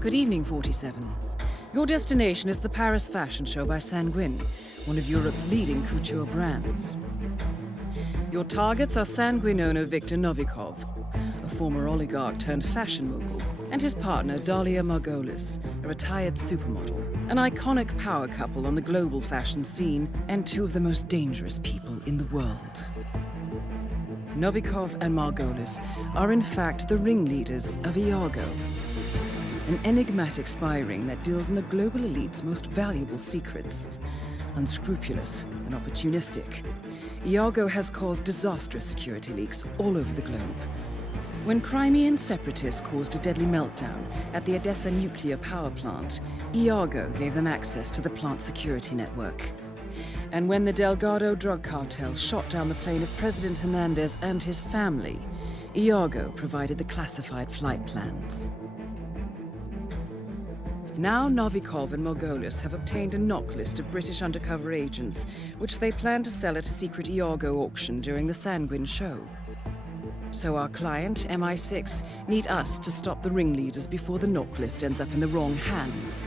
Good evening, 47. Your destination is the Paris Fashion Show by Sanguine, one of Europe's leading couture brands. Your targets are Sanguine owner Viktor Novikov, a former oligarch turned fashion mogul, and his partner Dalia Margolis, a retired supermodel, an iconic power couple on the global fashion scene, and two of the most dangerous people in the world. Novikov and Margolis are in fact the ringleaders of Iago, an enigmatic spy ring that deals in the global elite's most valuable secrets. Unscrupulous and opportunistic, Iago has caused disastrous security leaks all over the globe. When Crimean separatists caused a deadly meltdown at the Odessa nuclear power plant, Iago gave them access to the plant's security network. And when the Delgado drug cartel shot down the plane of President Hernandez and his family, Iago provided the classified flight plans. Now Novikov and Margolis have obtained a knock list of British undercover agents, which they plan to sell at a secret Iago auction during the Sanguine show. So our client, MI6, need us to stop the ringleaders before the knock list ends up in the wrong hands.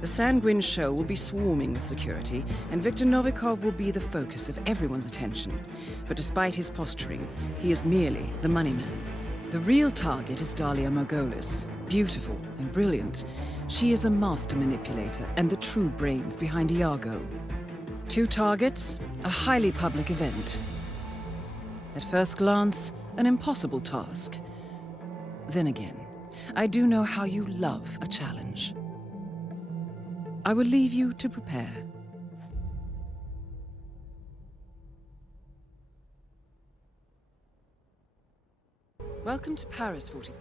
The Sanguine show will be swarming with security, and Viktor Novikov will be the focus of everyone's attention. But despite his posturing, he is merely the money man. The real target is Dalia Margolis. Beautiful and brilliant, she is a master manipulator and the true brains behind Iago. Two targets, a highly public event. At first glance, an impossible task. Then again, I do know how you love a challenge. I will leave you to prepare. Welcome to Paris, 40.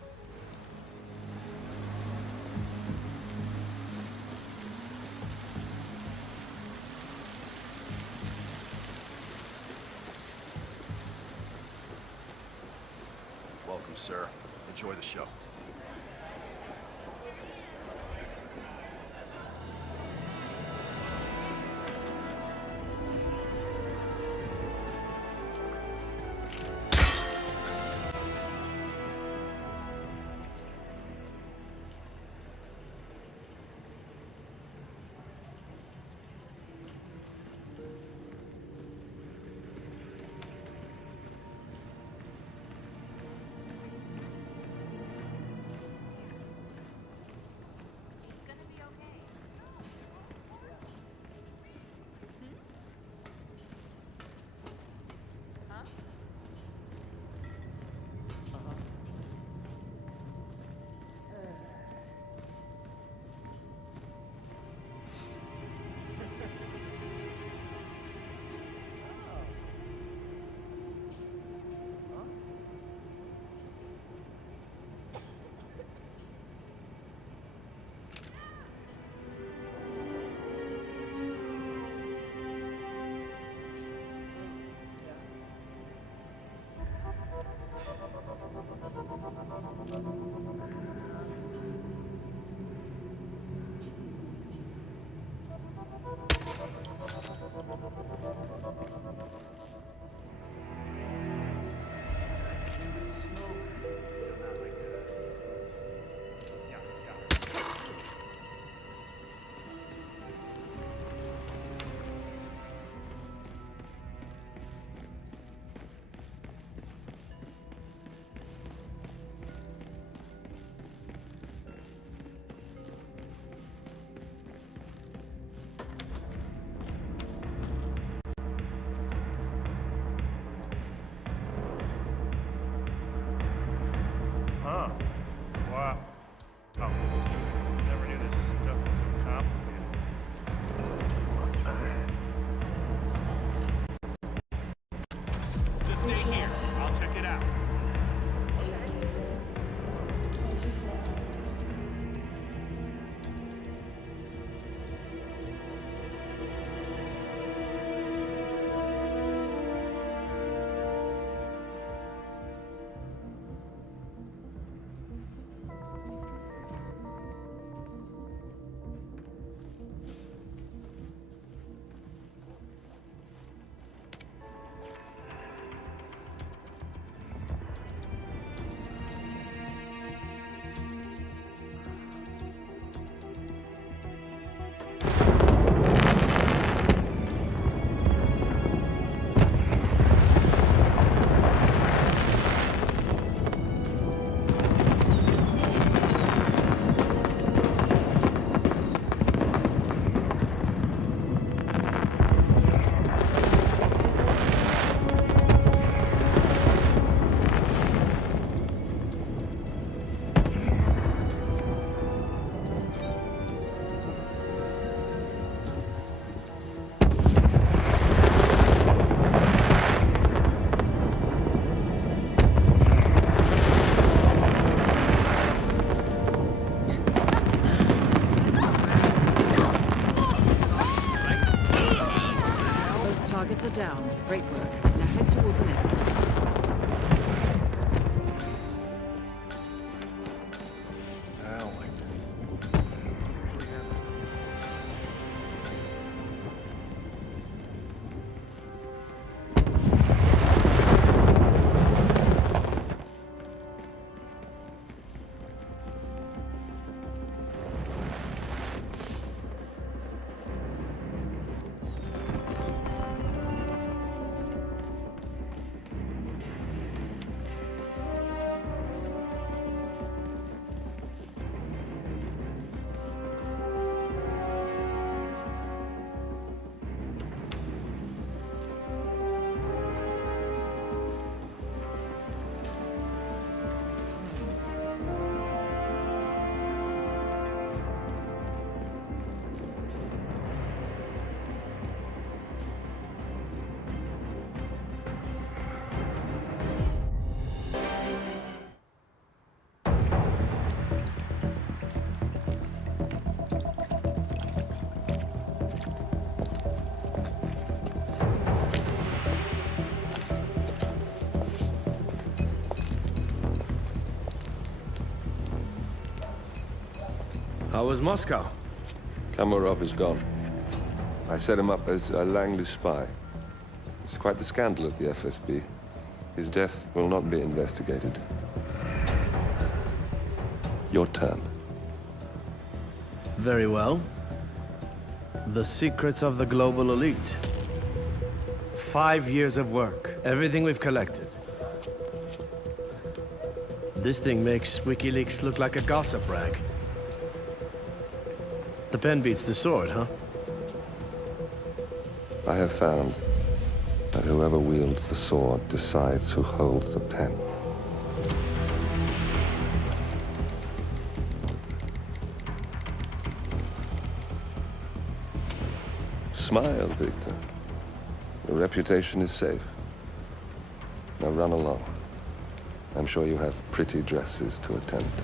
Welcome, sir. Enjoy the show. How was Moscow? Kamarov is gone. I set him up as a Langley spy. It's quite the scandal at the FSB. His death will not be investigated. Your turn. Very well. The secrets of the global elite. 5 years of work, everything we've collected. This thing makes WikiLeaks look like a gossip rag. The pen beats the sword, huh? I have found that whoever wields the sword decides who holds the pen. Smile, Victor. Your reputation is safe. Now run along. I'm sure you have pretty dresses to attend to.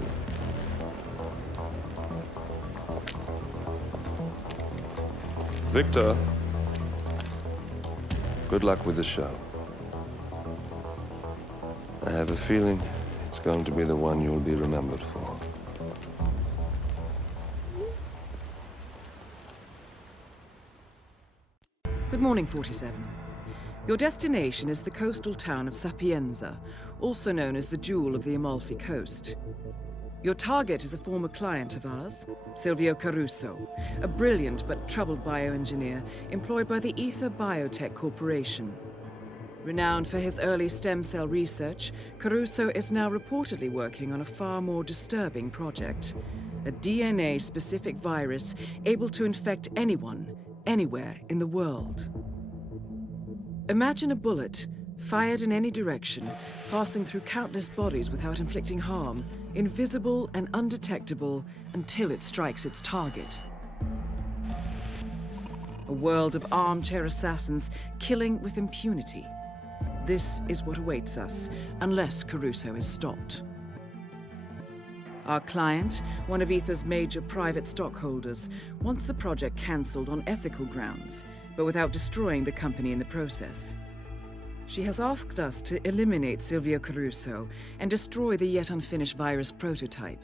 Victor, good luck with the show. I have a feeling it's going to be the one you'll be remembered for. Good morning, 47. Your destination is the coastal town of Sapienza, also known as the Jewel of the Amalfi Coast. Your target is a former client of ours, Silvio Caruso, a brilliant but troubled bioengineer employed by the Ether Biotech Corporation. Renowned for his early stem cell research, Caruso is now reportedly working on a far more disturbing project, a DNA-specific virus able to infect anyone, anywhere in the world. Imagine a bullet, fired in any direction, passing through countless bodies without inflicting harm, invisible and undetectable until it strikes its target. A world of armchair assassins killing with impunity. This is what awaits us, unless Caruso is stopped. Our client, one of Ether's major private stockholders, wants the project cancelled on ethical grounds, but without destroying the company in the process. She has asked us to eliminate Silvio Caruso and destroy the yet unfinished virus prototype.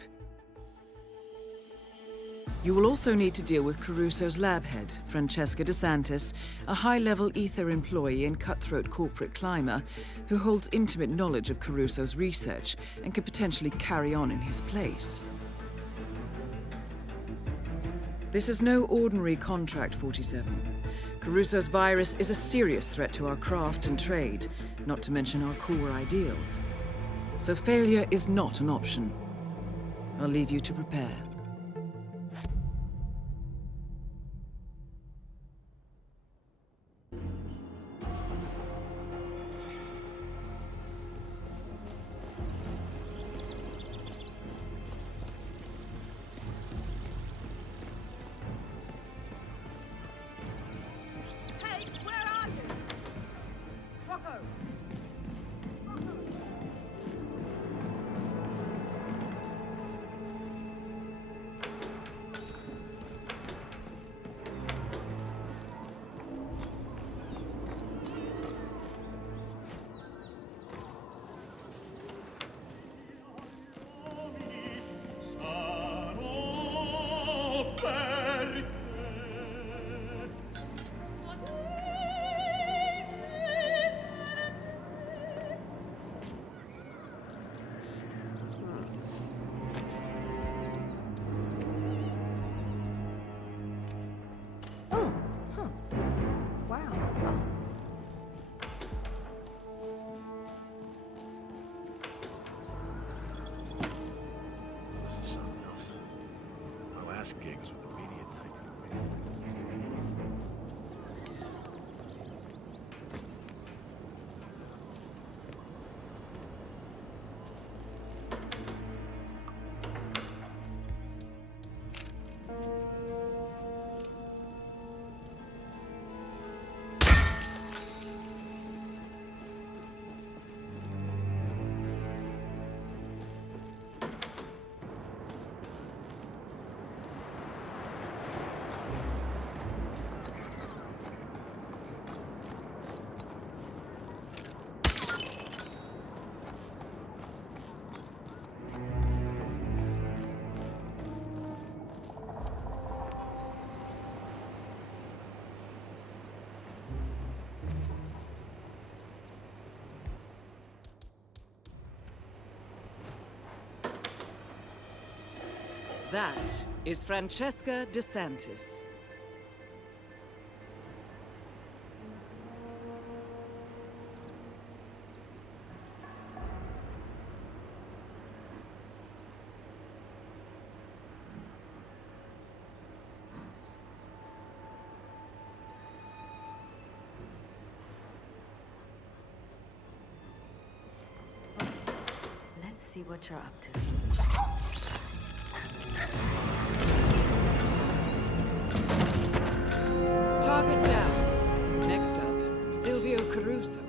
You will also need to deal with Caruso's lab head, Francesca DeSantis, a high-level Ether employee and cutthroat corporate climber who holds intimate knowledge of Caruso's research and could potentially carry on in his place. This is no ordinary contract, 47. Caruso's virus is a serious threat to our craft and trade, not to mention our core ideals. So failure is not an option. I'll leave you to prepare. Gigs with the media type. That is Francesca DeSantis. Let's see what you're up to. Target down. Next up, Silvio Caruso.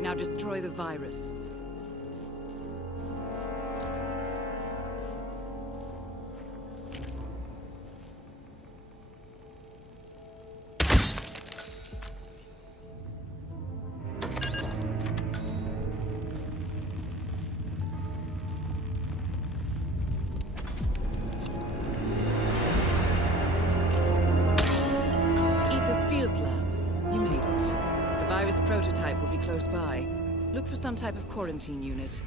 Now destroy the virus. Prototype will be close by. Look for some type of quarantine unit.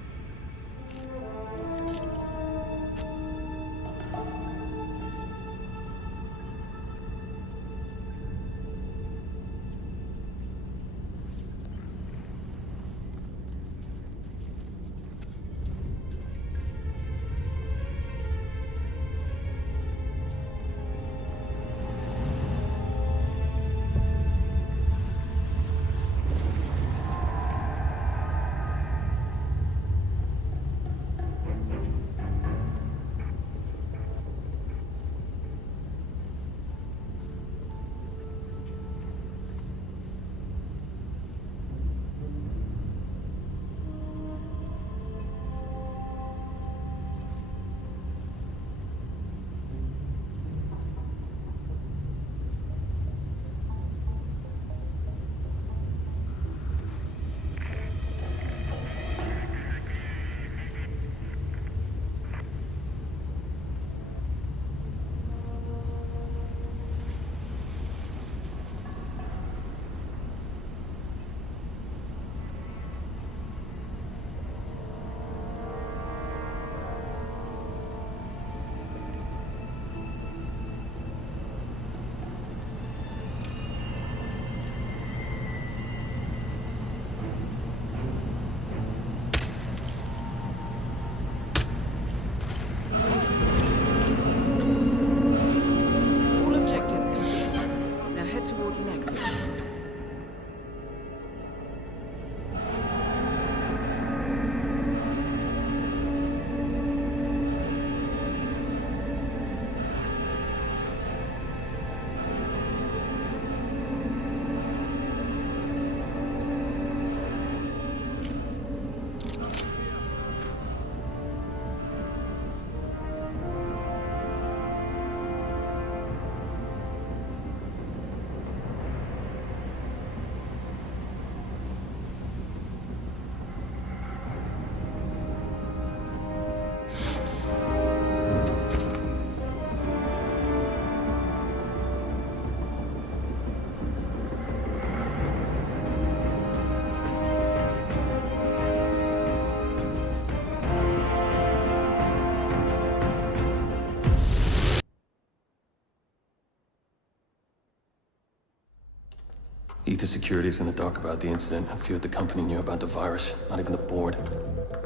Ether Security's in the dark about the incident. A few at the company knew about the virus. Not even the board.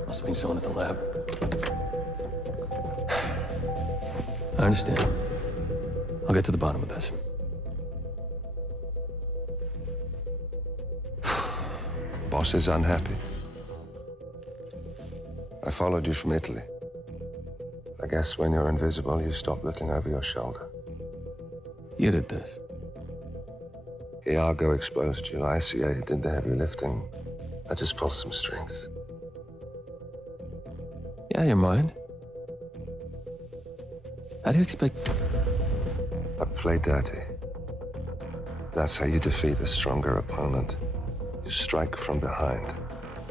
Must have been someone at the lab. I understand. I'll get to the bottom of this. Boss is unhappy. I followed you from Italy. I guess when you're invisible, you stop looking over your shoulder. You did this. Iago exposed you. ICA did the heavy lifting. I just pulled some strings. Yeah, you're mine. How do you expect... I play dirty. That's how you defeat a stronger opponent. You strike from behind.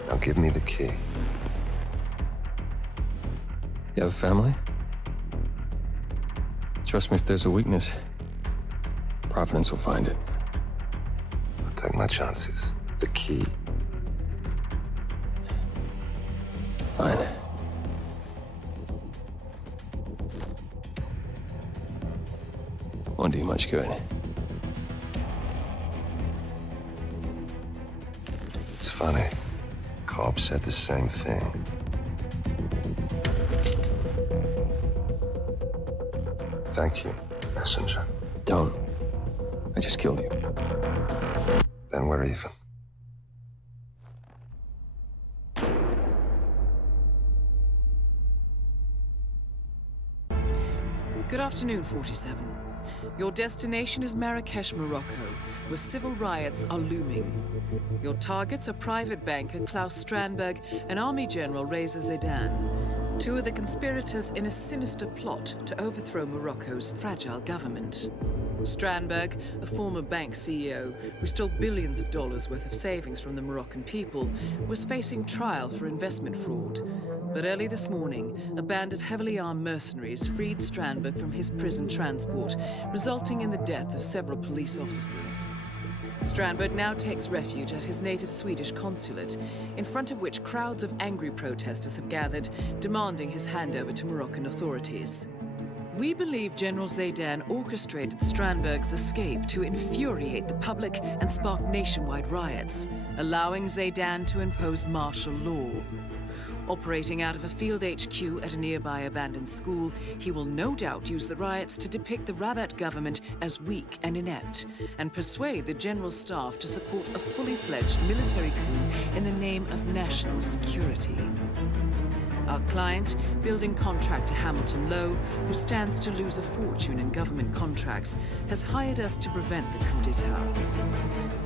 Now give me the key. You have a family? Trust me, if there's a weakness, Providence will find it. I'll take my chances. The key. Fine. Won't do you much good. It's funny. Cobb said the same thing. Thank you, messenger. Don't. I just killed you. Then we're even. Good afternoon, 47. Your destination is Marrakesh, Morocco, where civil riots are looming. Your targets are private banker Klaus Strandberg and Army General Reza Zaidan, two of the conspirators in a sinister plot to overthrow Morocco's fragile government. Strandberg, a former bank CEO who stole billions of dollars worth of savings from the Moroccan people, was facing trial for investment fraud. But early this morning, a band of heavily armed mercenaries freed Strandberg from his prison transport, resulting in the death of several police officers. Strandberg now takes refuge at his native Swedish consulate, in front of which crowds of angry protesters have gathered, demanding his handover to Moroccan authorities. We believe General Zaidan orchestrated Strandberg's escape to infuriate the public and spark nationwide riots, allowing Zaidan to impose martial law. Operating out of a field HQ at a nearby abandoned school, he will no doubt use the riots to depict the Rabat government as weak and inept, and persuade the general staff to support a fully fledged military coup in the name of national security. Our client, building contractor Hamilton Lowe, who stands to lose a fortune in government contracts, has hired us to prevent the coup d'etat.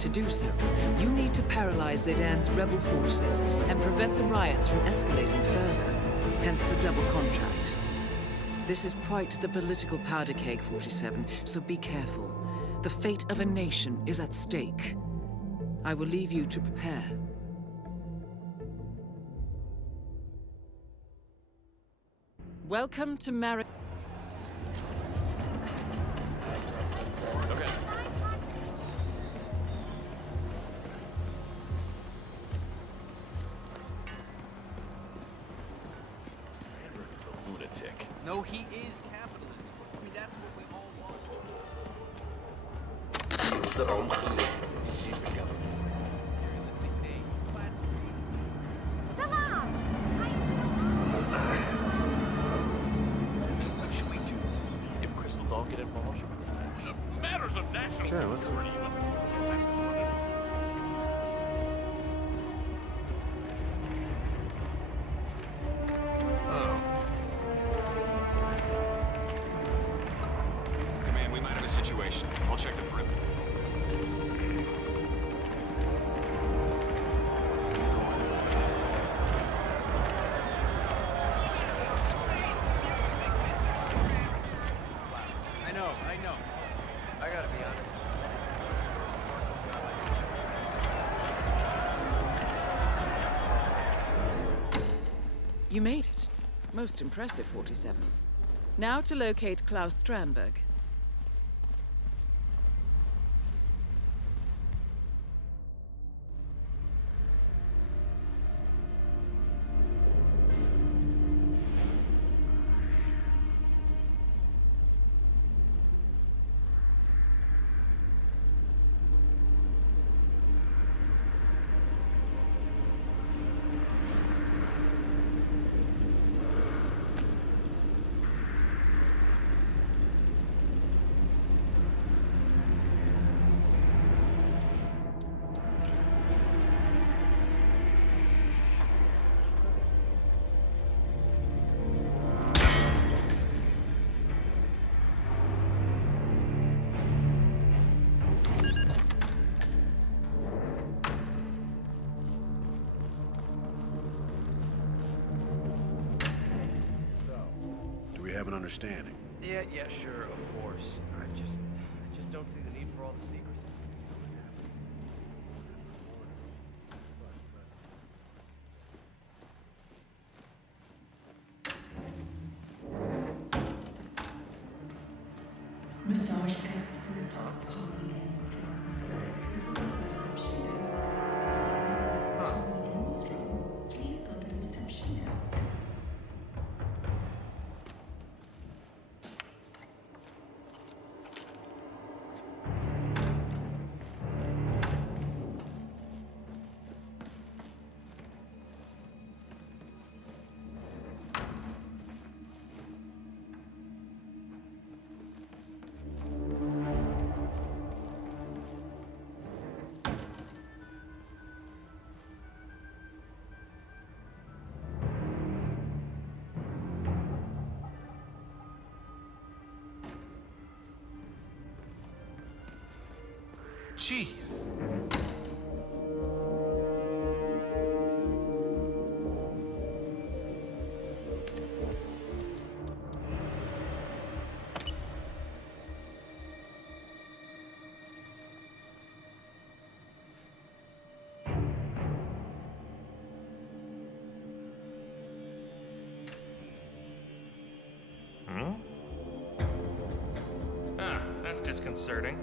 To do so, you need to paralyze Zaidan's rebel forces and prevent the riots from escalating further, hence the double contract. This is quite the political powder keg, 47, so be careful. The fate of a nation is at stake. I will leave you to prepare. Welcome to Marrakesh. Lunatic. No, he is capitalist. I mean, that's what we all want. What should we do? If Crystal don't get involved, matters of national security. Command, we might have a situation. I'll check the perimeter. I know. I gotta be honest. You made it. Most impressive, 47. Now to locate Klaus Strandberg. have an understanding. Yeah, sure, of course. I just don't see the need for all the secrets. Massage expert calling in strong. Reception desk. There is a calling in strong. Please go to the reception desk. Jeez. That's disconcerting.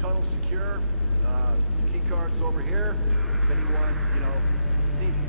Tunnel secure. Key card's over here. If anyone, needs it.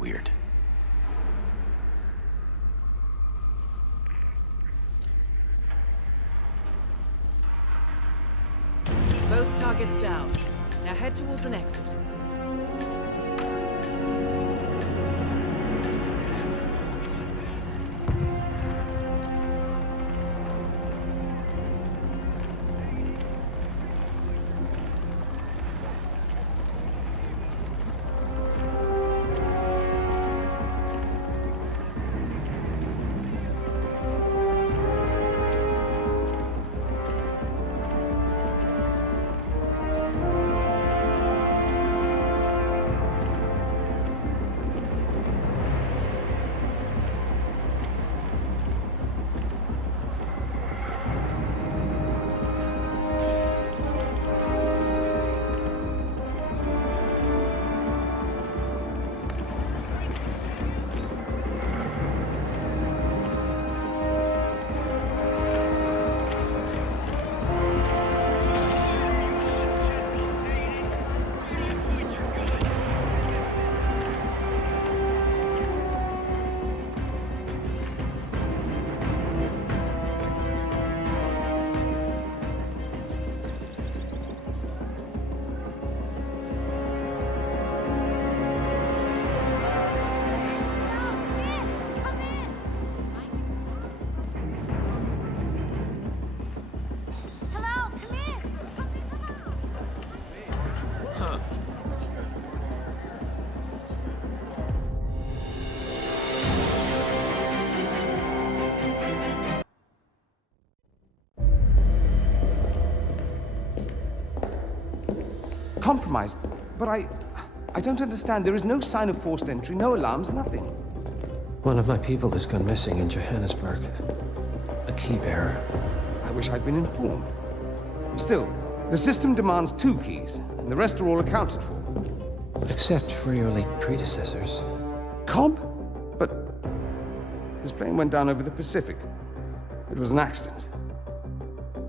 weird. Both targets down. Now head towards an exit. Compromised? But I don't understand. There is no sign of forced entry, no alarms, nothing. One of my people has gone missing in Johannesburg. A key bearer. I wish I'd been informed. Still, the system demands 2 keys, and the rest are all accounted for. Except for your late predecessors. Comp? But his plane went down over the Pacific. It was an accident.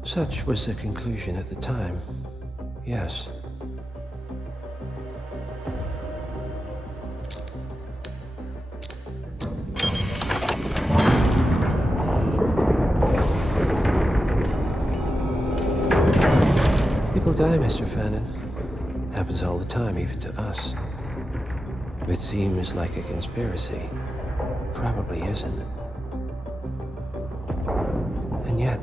Such was the conclusion at the time. Yes. People die, Mr. Fannin. Happens all the time, even to us. It seems like a conspiracy. Probably isn't. And yet,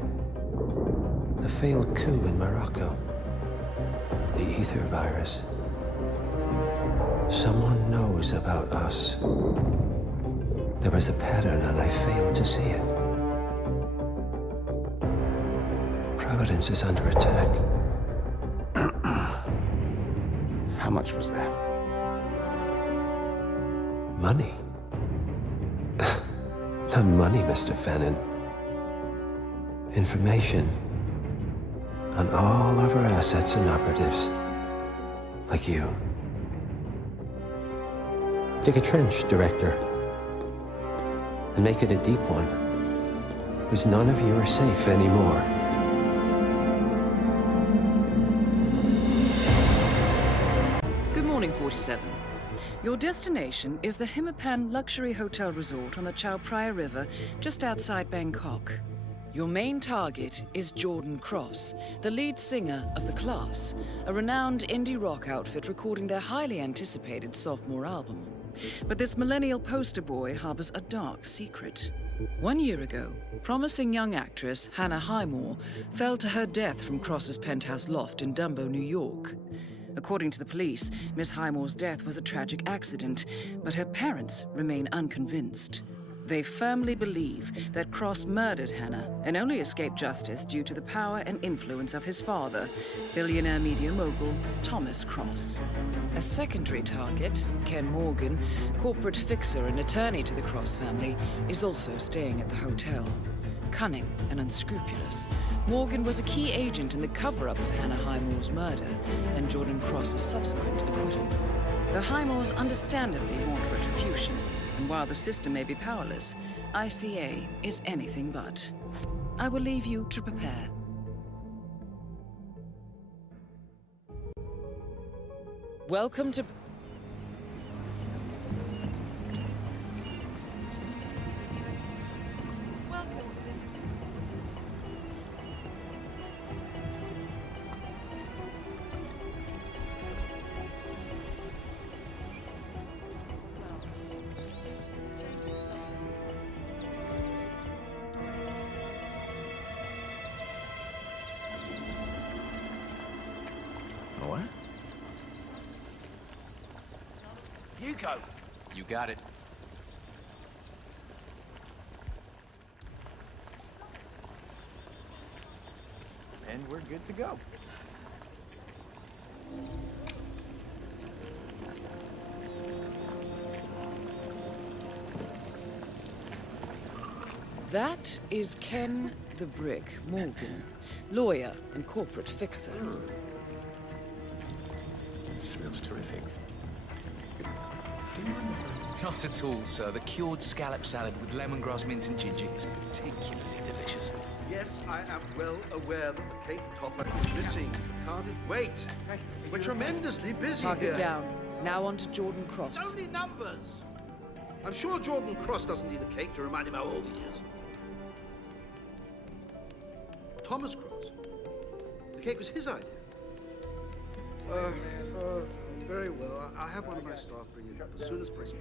the failed coup in Morocco, the ether virus. Someone knows about us. There was a pattern and I failed to see it. Providence is under attack. How much was there? Money? Not money, Mr. Fannin. Information on all of our assets and operatives. Like you. Dig a trench, Director. And make it a deep one. Because none of you are safe anymore. Good morning, 47. Your destination is the HITMAN Luxury Hotel Resort on the Chao Phraya River, just outside Bangkok. Your main target is Jordan Cross, the lead singer of The Class, a renowned indie rock outfit recording their highly anticipated sophomore album. But this millennial poster boy harbors a dark secret. 1 year ago, promising young actress Hannah Highmore fell to her death from Cross's penthouse loft in Dumbo, New York. According to the police, Miss Highmore's death was a tragic accident, but her parents remain unconvinced. They firmly believe that Cross murdered Hannah and only escaped justice due to the power and influence of his father, billionaire media mogul Thomas Cross. A secondary target, Ken Morgan, corporate fixer and attorney to the Cross family, is also staying at the hotel. Cunning and unscrupulous, Morgan was a key agent in the cover-up of Hannah Highmore's murder and Jordan Cross's subsequent acquittal. The Highmores understandably want retribution, and while the system may be powerless, ICA is anything but. I will leave you to prepare. Welcome to... You go. You got it. And we're good to go. That is Ken the Brick Morgan, lawyer and corporate fixer. Smells terrific. Not at all, sir. The cured scallop salad with lemongrass, mint and ginger is particularly delicious. Yes, I am well aware that the cake topper is missing. Can't it wait? We're tremendously busy Target here. down. Now on to Jordan Cross. It's only numbers. I'm sure Jordan Cross doesn't need a cake to remind him how old he is. Thomas Cross? The cake was his idea. Very well. I'll have one of my staff bring it up as soon as possible.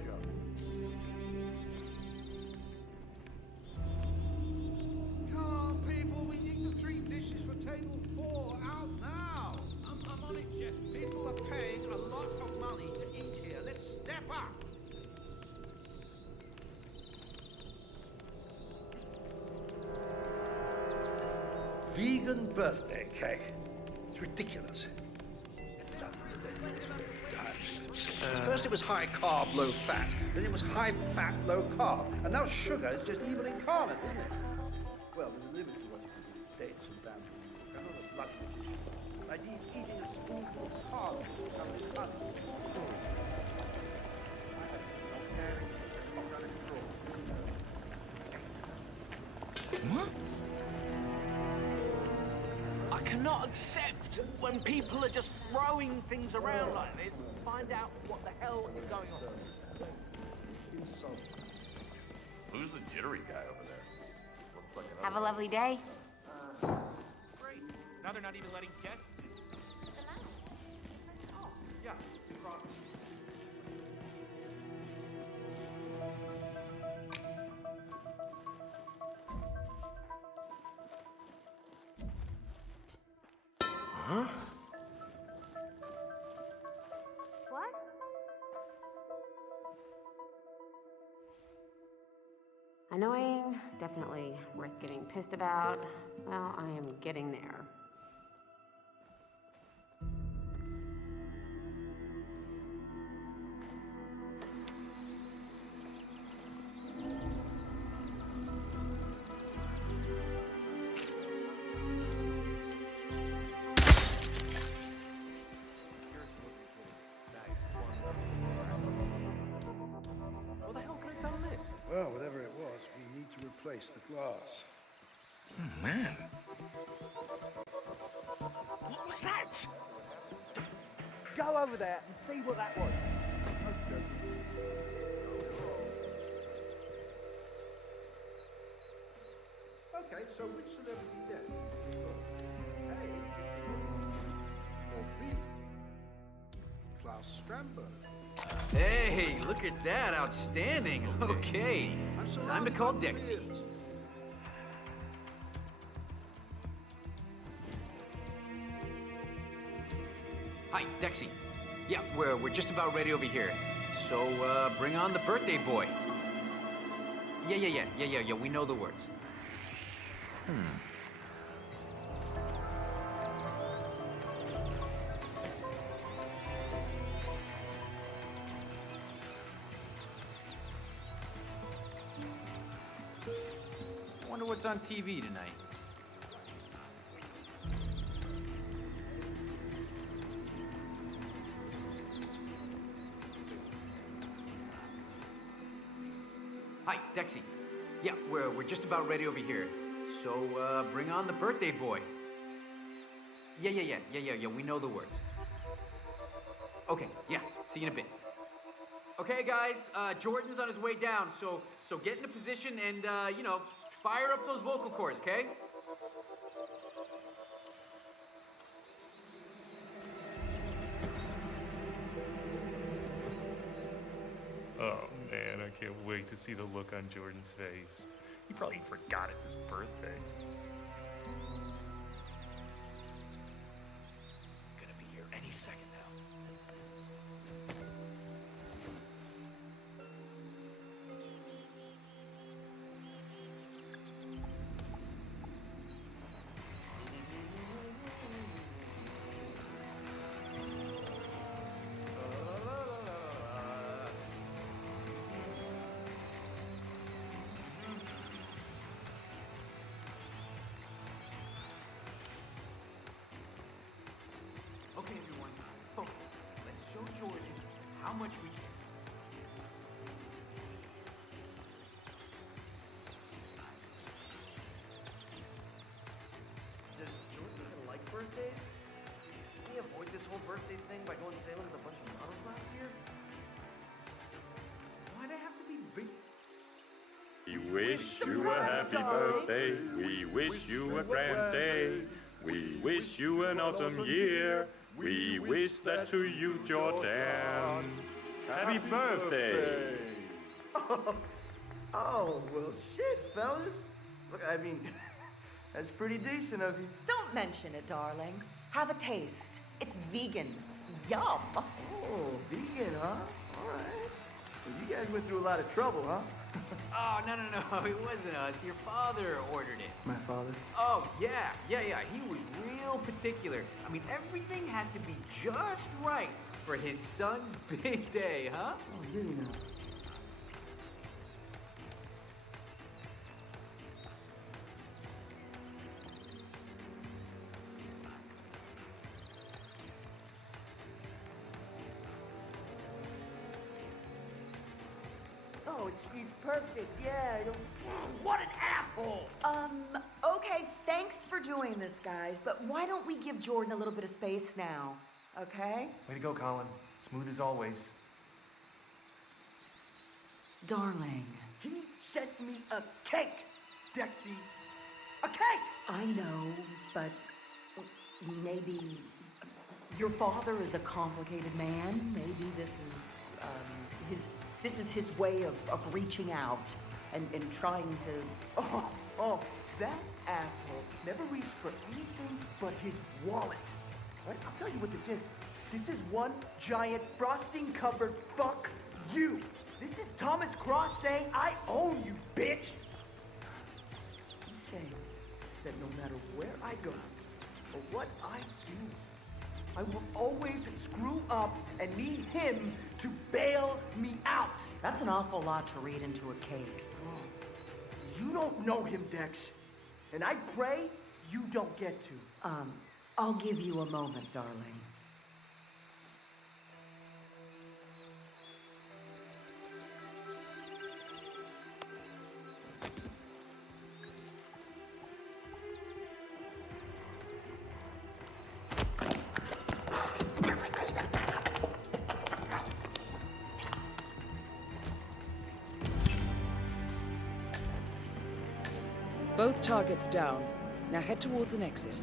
Come on, people. We need the 3 dishes for table 4 out now. I'm on it, Chef. People are paying a lot of money to eat here. Let's step up. Vegan birthday cake. It's ridiculous. First it was high carb, low fat. Then it was high fat, low carb. And now sugar is just evil incarnate, isn't it? Well, there's a limit to what you can do. Dates and boundaries. Another blood. Like eating a spoonful of carbs becomes fun. What? I cannot accept when people are just throwing things around like this. Find out what the hell is going on. Who's the jittery guy over there? Have a lovely day. Great. Now they're not even letting guests. Oh, yeah. Huh? What? Annoying, definitely worth getting pissed about. Well, I am getting there. What the hell could have done this? Well, whatever it was, we need to replace the glass. Oh, man. What was that? Go over there and see what that was. Okay, so which celebrity then? A or B? Klaus Stramberg. Hey, look at that. Outstanding. Okay. Time to call Dixie. Hi, Dixie. Yeah, we're just about ready over here. So, bring on the birthday boy. Yeah, we know the words. I wonder what's on TV tonight. Hi, Dixie. Yeah, we're just about ready over here. So, bring on the birthday boy. Yeah, we know the words. Okay, yeah, see you in a bit. Okay, guys, Jordan's on his way down, so get into position and, fire up those vocal cords, okay? Oh man, I can't wait to see the look on Jordan's face. He probably forgot it's his birthday. Gonna be here any second now. much we care. Does Jordan even like birthdays? Did he avoid this whole birthday thing by going sailing with a bunch of models last year? Why'd it have to be big? We wish you a happy birthday. We wish you a grand day. We wish you an autumn year. We wish that to you, Jordan. Happy birthday. Oh, well, shit, fellas. Look, I mean, that's pretty decent of you. Don't mention it, darling. Have a taste. It's vegan. Yum. Oh, vegan, huh? All right. Well, you guys went through a lot of trouble, huh? Oh, no, it wasn't us. Your father ordered it. My father? Oh, yeah. He was real particular. I mean, everything had to be just right for his son's big day, huh? Oh, really now? Oh, it's perfect. Yeah, I don't... What an asshole! Okay, thanks for doing this, guys, but why don't we give Jordan a little bit of space now, okay? Way to go, Colin. Smooth as always. Darling. He sent me a cake, Dexy. A cake! I know, but maybe your father is a complicated man. Maybe this is his way of reaching out and trying to... Oh, that asshole never reached for anything but his wallet. Right? I'll tell you what this is. This is one giant frosting-covered fuck you. This is Thomas Cross saying, I own you, bitch. He's saying that no matter where I go or what I do, I will always screw up and need him to bail me out. That's an awful lot to read into a cake. You don't know him, Dex. And I pray you don't get to. I'll give you a moment, darling. Both targets down. Now head towards an exit.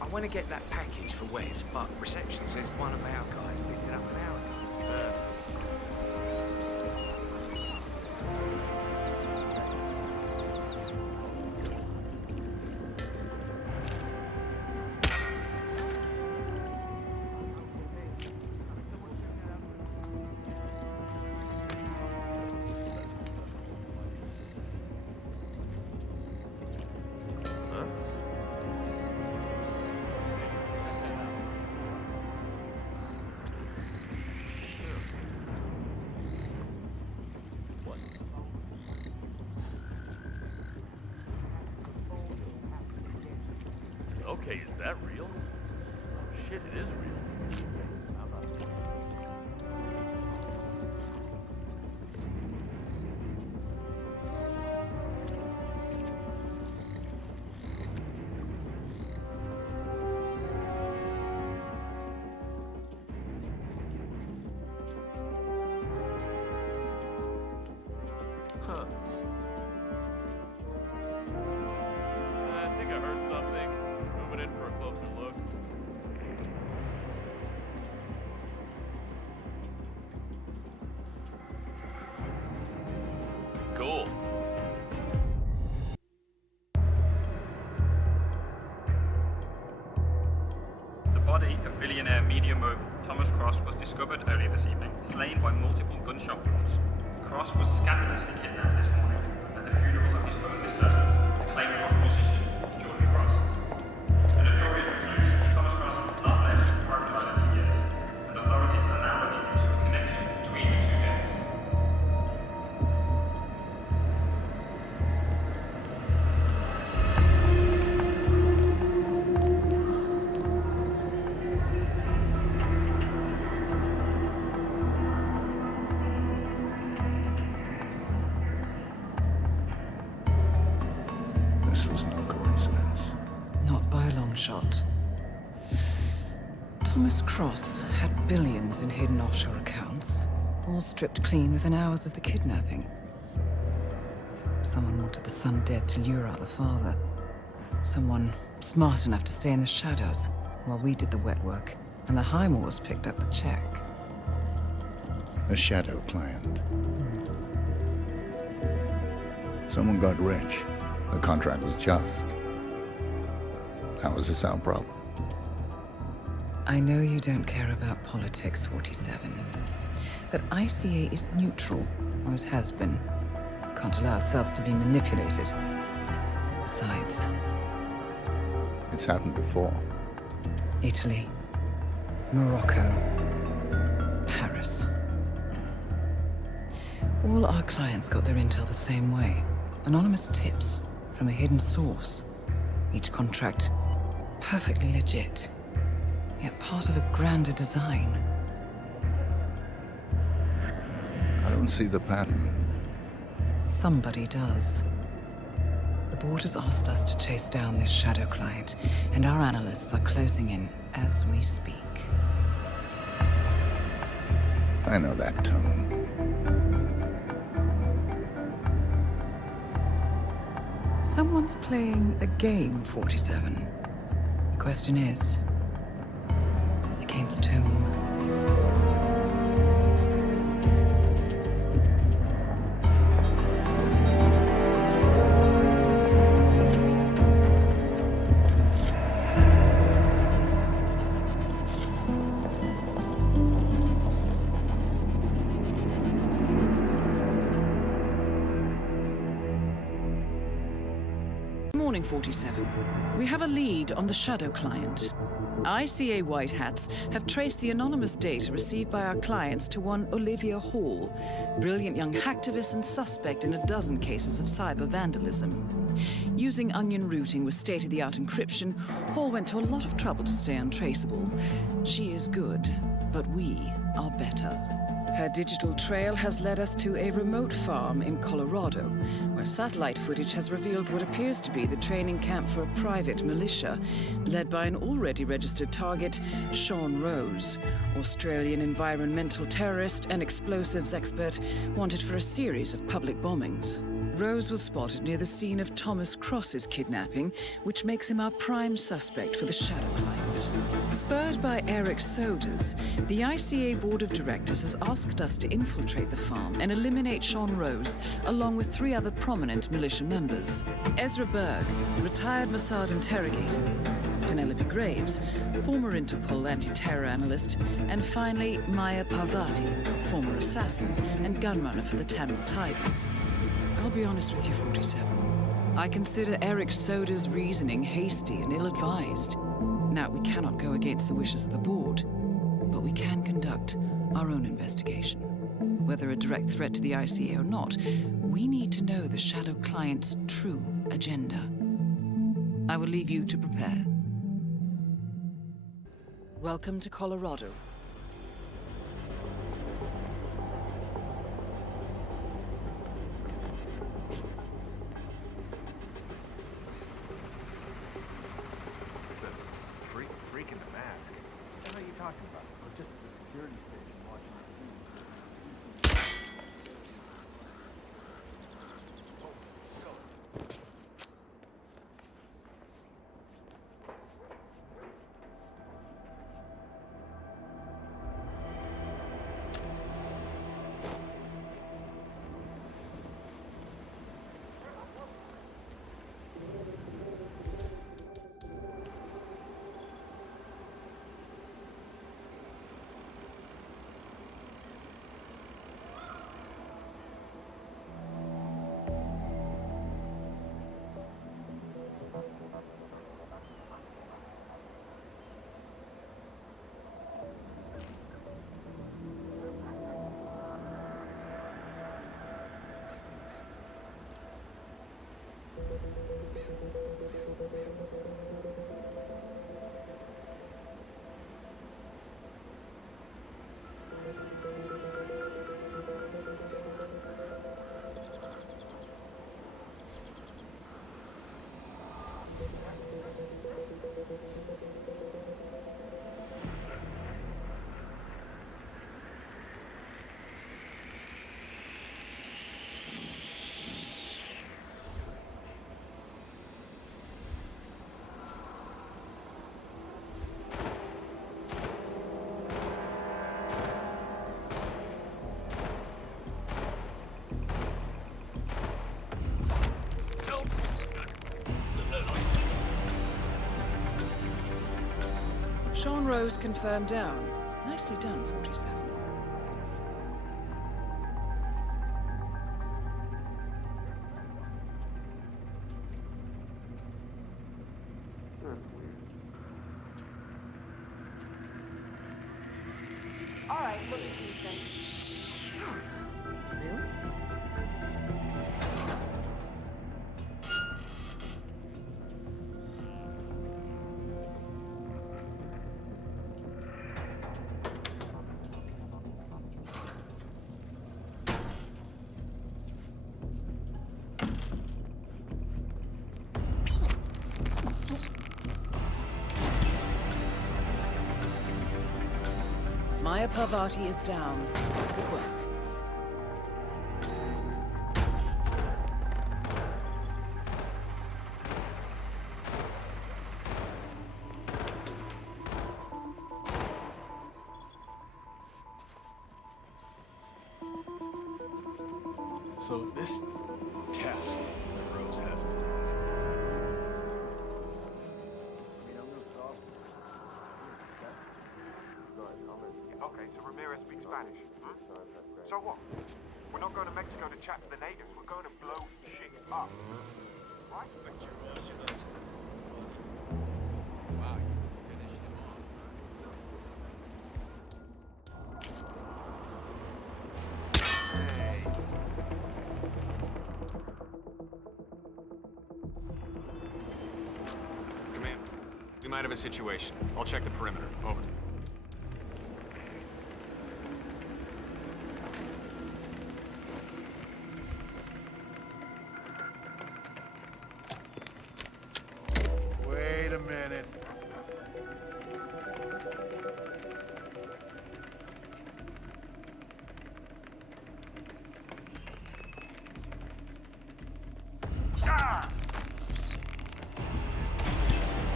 I want to get that package for Wes, but reception says one of our guys picked it up an hour ago. Okay, is that real? Oh, shit, it is real. body of billionaire media mogul Thomas Cross was discovered earlier this evening, slain by multiple gunshot wounds. Cross was scandalously kidnapped this morning at the funeral of his only son, acclaimed rock musician Jordan Cross. A notorious recluse, Thomas Cross not left his private life in years, and authorities are now looking into a connection between the two deaths. This was no coincidence. Not by a long shot. Thomas Cross had billions in hidden offshore accounts, all stripped clean within hours of the kidnapping. Someone wanted the son dead to lure out the father. Someone smart enough to stay in the shadows while we did the wet work, and the Highmores picked up the check. A shadow client. Someone got rich. The contract was just. How is this our problem? I know you don't care about politics, 47. But ICA is neutral, always has been. Can't allow ourselves to be manipulated. Besides... It's happened before. Italy, Morocco, Paris. All our clients got their intel the same way. Anonymous tips from a hidden source. Each contract perfectly legit, yet part of a grander design. I don't see the pattern. Somebody does. The board has asked us to chase down this shadow client, and our analysts are closing in as we speak. I know that tone. Someone's playing a game, 47. The question is, against whom? Morning, 47. We have a lead on the shadow client. ICA White Hats have traced the anonymous data received by our clients to one Olivia Hall, brilliant young hacktivist and suspect in a dozen cases of cyber vandalism. Using onion routing with state-of-the-art encryption, Hall went to a lot of trouble to stay untraceable. She is good, but we are better. Her digital trail has led us to a remote farm in Colorado, where satellite footage has revealed what appears to be the training camp for a private militia, led by an already registered target, Sean Rose, Australian environmental terrorist and explosives expert wanted for a series of public bombings. Rose was spotted near the scene of Thomas Cross's kidnapping, which makes him our prime suspect for the shadow client. Spurred by Eric Sodas, the ICA Board of Directors has asked us to infiltrate the farm and eliminate Sean Rose, along with 3 other prominent militia members. Ezra Berg, retired Mossad interrogator, Penelope Graves, former Interpol anti-terror analyst, and finally Maya Parvati, former assassin and gunrunner for the Tamil Tigers. I'll be honest with you, 47. I consider Eric Soda's reasoning hasty and ill-advised. Now, we cannot go against the wishes of the board, but we can conduct our own investigation. Whether a direct threat to the ICA or not, we need to know the shadow client's true agenda. I will leave you to prepare. Welcome to Colorado. Freak in the mask. What the hell are you talking about? We're just at the security station watching our Sean Rose confirmed down. Nicely done, 47. All right, look at Ethan. Really? Maya Parvati is down. Good work. So this test that Rose has. Okay, so Ramirez speaks Spanish. Hmm? So what? We're not going to Mexico to chat to the natives. We're going to blow shit up. Right? Wow, you finished him off. Hey. Command, we might have a situation. I'll check the perimeter. Over. Wait a minute. Ah!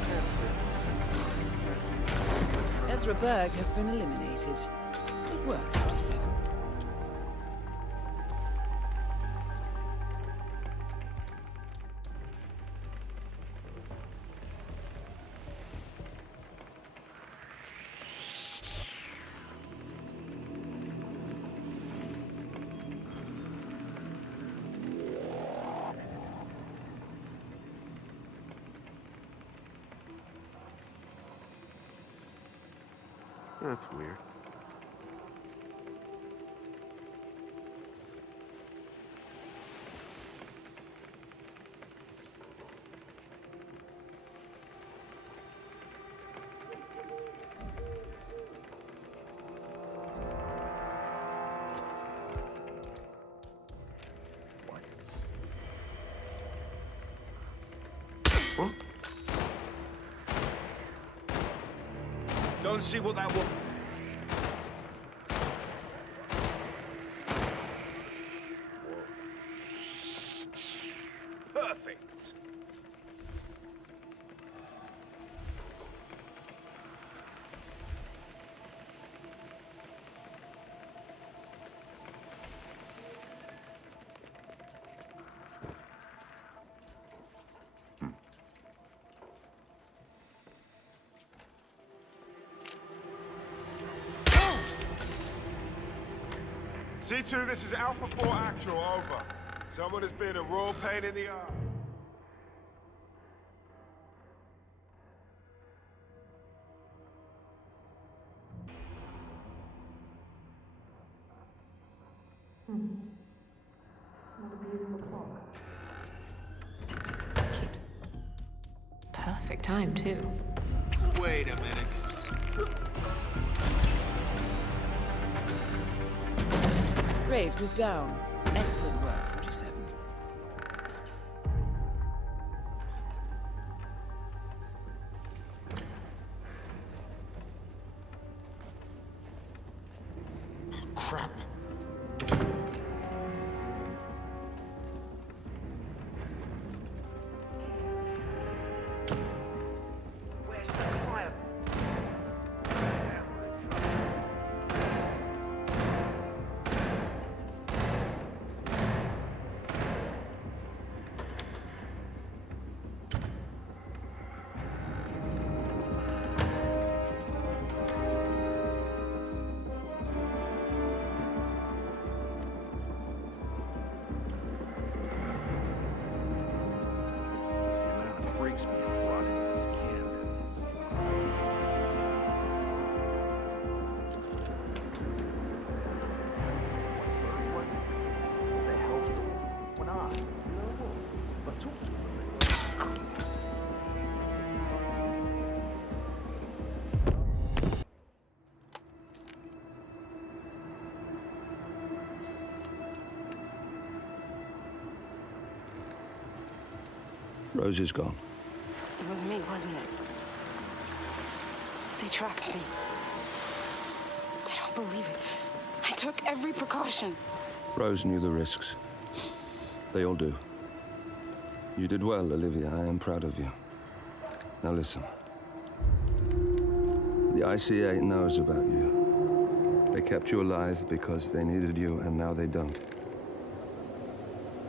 That's it. Ezra Berg has been eliminated. Good work, 47. That's weird. What? Don't see what that was. Perfect. C2, this is Alpha 4 Actual, over. Someone has been a raw pain in the arse. What a beautiful clock. Perfect time, too. Wait a minute. Graves is down. Excellent work, 47. Crap. Where's the fire? Rose is gone. It was me, wasn't it? They tracked me. I don't believe it. I took every precaution. Rose knew the risks. They all do. You did well, Olivia. I am proud of you. Now listen. The ICA knows about you. They kept you alive because they needed you, and now they don't.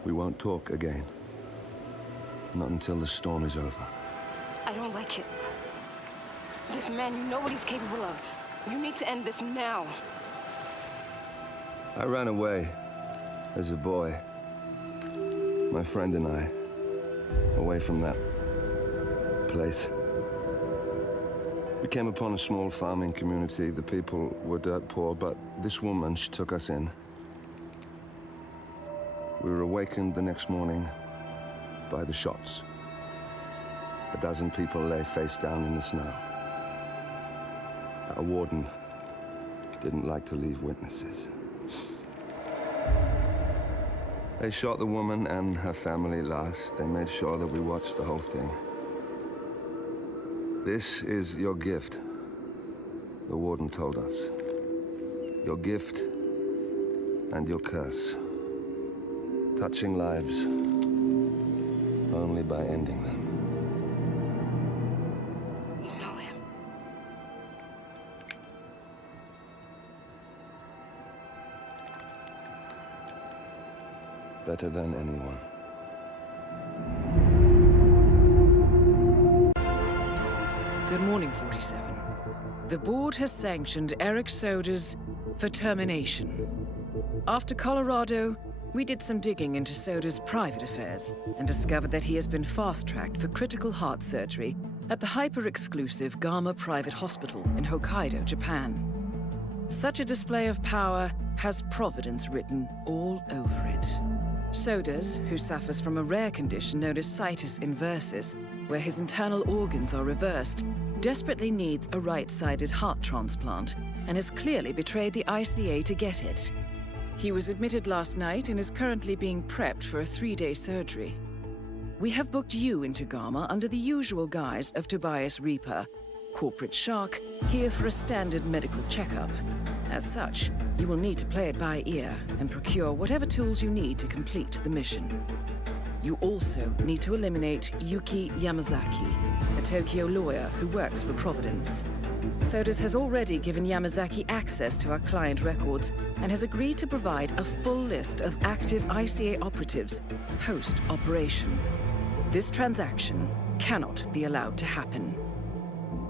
We won't talk again. Not until the storm is over. I don't like it. This man, you know what he's capable of. You need to end this now. I ran away as a boy. My friend and I. Away from that place. We came upon a small farming community. The people were dirt poor, but this woman, she took us in. We were awakened the next morning by the shots. A dozen people lay face down in the snow. Our warden didn't like to leave witnesses. They shot the woman and her family last. They made sure that we watched the whole thing. This is your gift, the warden told us. Your gift and your curse. Touching lives only by ending them. You know him. Better than anyone. Good morning, 47. The board has sanctioned Eric Soda's for termination. After Colorado, we did some digging into Soda's private affairs and discovered that he has been fast-tracked for critical heart surgery at the hyper-exclusive Gama Private Hospital in Hokkaido, Japan. Such a display of power has Providence written all over it. Sodas, who suffers from a rare condition known as situs inversus, where his internal organs are reversed, desperately needs a right-sided heart transplant and has clearly betrayed the ICA to get it. He was admitted last night and is currently being prepped for a 3-day surgery. We have booked you into Gama under the usual guise of Tobias Reaper, corporate shark, here for a standard medical checkup. As such, you will need to play it by ear and procure whatever tools you need to complete the mission. You also need to eliminate Yuki Yamazaki, a Tokyo lawyer who works for Providence. Sodas has already given Yamazaki access to our client records and has agreed to provide a full list of active ICA operatives post-operation. This transaction cannot be allowed to happen.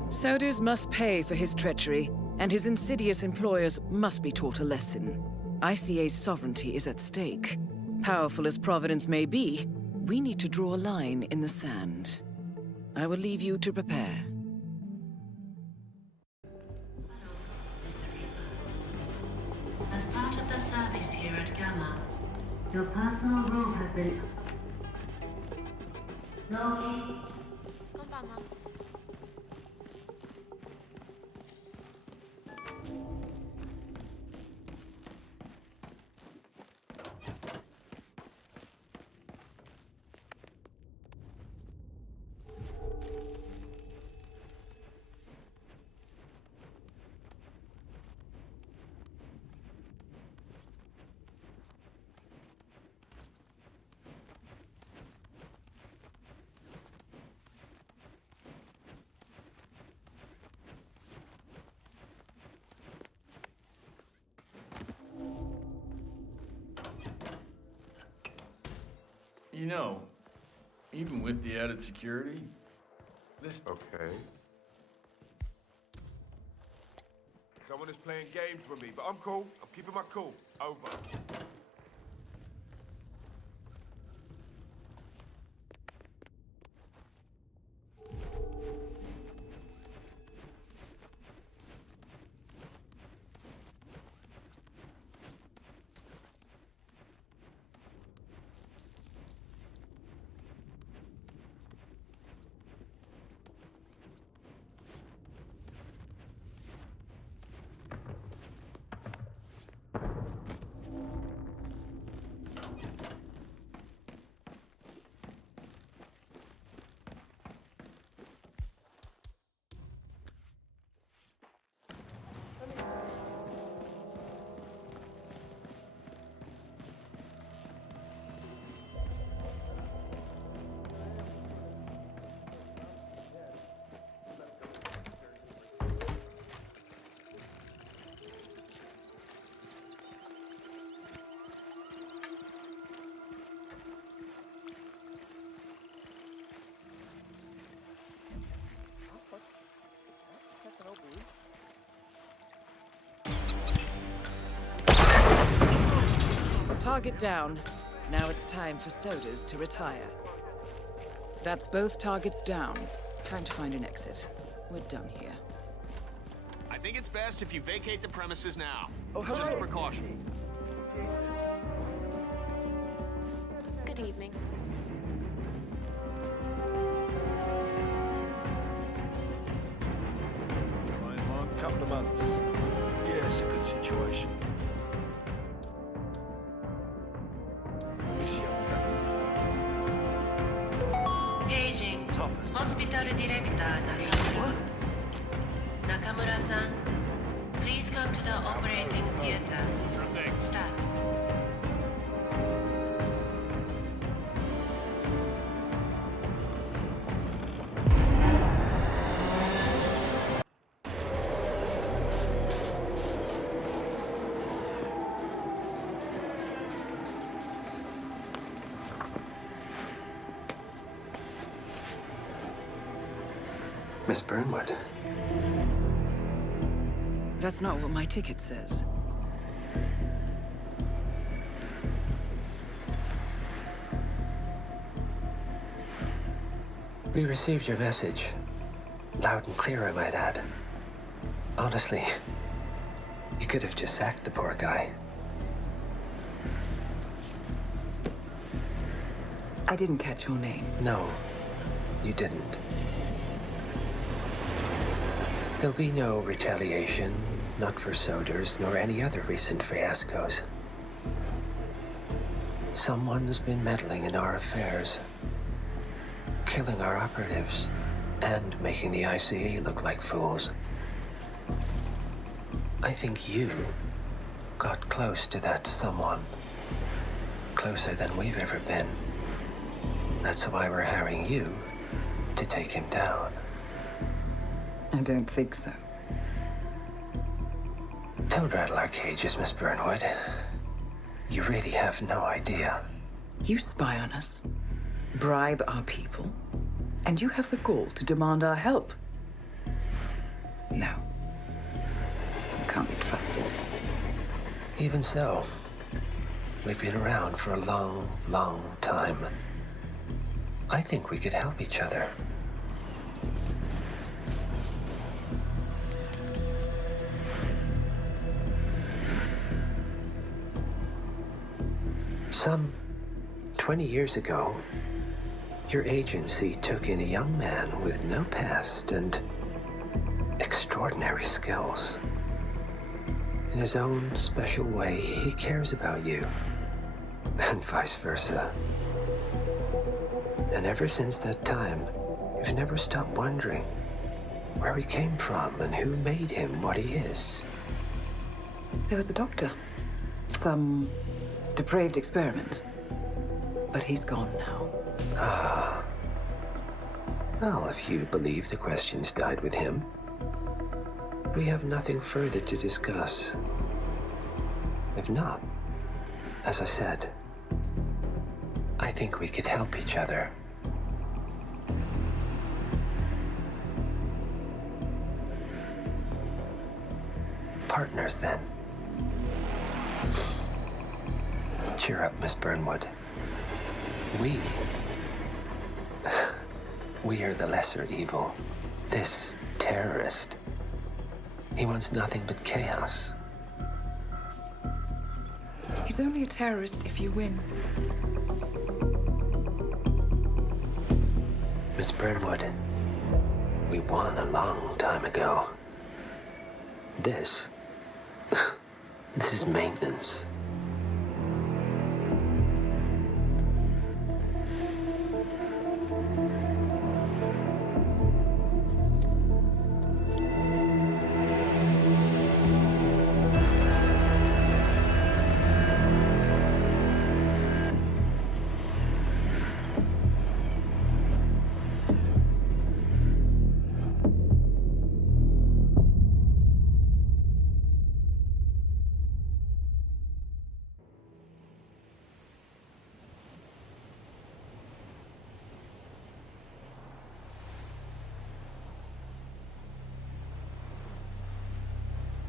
Sodas must pay for his treachery, and his insidious employers must be taught a lesson. ICA's sovereignty is at stake. Powerful as Providence may be, we need to draw a line in the sand. I will leave you to prepare. As part of the service here at Gamma, your personal room has been... Loki. You know, even with the added security, this... Okay. Someone is playing games with me, but I'm cool. I'm keeping my cool. Over. Target down. Now it's time for sodas to retire. That's both targets down. Time to find an exit. We're done here. I think it's best if you vacate the premises now. Oh, Just hello. a precaution. Good evening. Couple of months. Yeah, it's a good situation. Paging. Hospital Director Nakamura. Nakamura-san, please come to the operating theater. Start. Miss Burnwood. That's not what my ticket says. We received your message. Loud and clear, I might add. Honestly, you could have just sacked the poor guy. I didn't catch your name. No, you didn't. There'll be no retaliation, not for Soders, nor any other recent fiascos. Someone's been meddling in our affairs, killing our operatives, and making the ICE look like fools. I think you got close to that someone. Closer than we've ever been. That's why we're hiring you to take him down. I don't think so. Don't rattle our cages, Miss Burnwood. You really have no idea. You spy on us, bribe our people, and you have the gall to demand our help. No. You can't be trusted. Even so, we've been around for a long, long time. I think we could help each other. Some 20 years ago, your agency took in a young man with no past and extraordinary skills. In his own special way, he cares about you, and vice versa. And ever since that time, you've never stopped wondering where he came from and who made him what he is. There was a doctor. Some depraved experiment. But he's gone now. Ah. Well, if you believe the questions died with him, we have nothing further to discuss. If not, as I said, I think we could help each other. Partners, then. Cheer up, Miss Burnwood. We are the lesser evil. This terrorist. He wants nothing but chaos. He's only a terrorist if you win. Miss Burnwood, we won a long time ago. This is maintenance.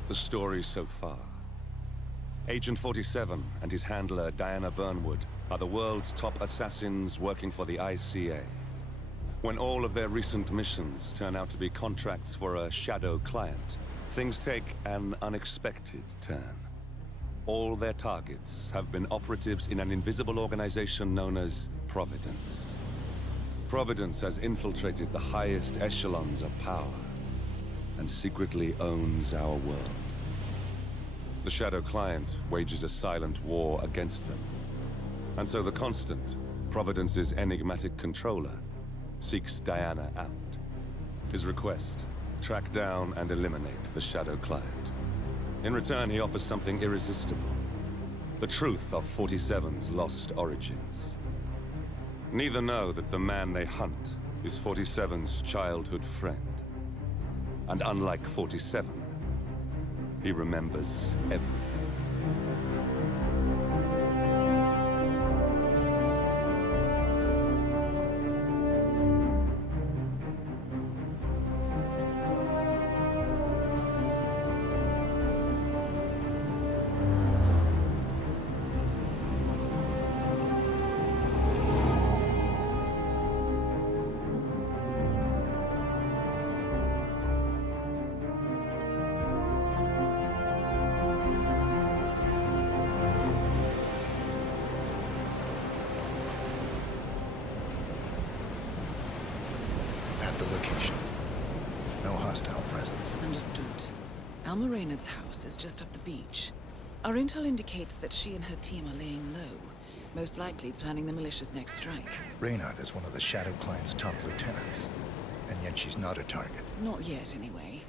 The story so far. Agent 47 and his handler Diana Burnwood are the world's top assassins working for the ICA. When all of their recent missions turn out to be contracts for a shadow client, things take an unexpected turn. All their targets have been operatives in an invisible organization known as Providence. Providence has infiltrated the highest echelons of power and secretly owns our world. The Shadow Client wages a silent war against them. And so the Constant, Providence's enigmatic controller, seeks Diana out. His request, track down and eliminate the Shadow Client. In return, he offers something irresistible. The truth of 47's lost origins. Neither know that the man they hunt is 47's childhood friend. And unlike 47, he remembers everything. Alma Reynard's house is just up the beach. Our intel indicates that she and her team are laying low, most likely planning the militia's next strike. Reynard is one of the Shadow Client's top lieutenants, and yet she's not a target. Not yet, anyway.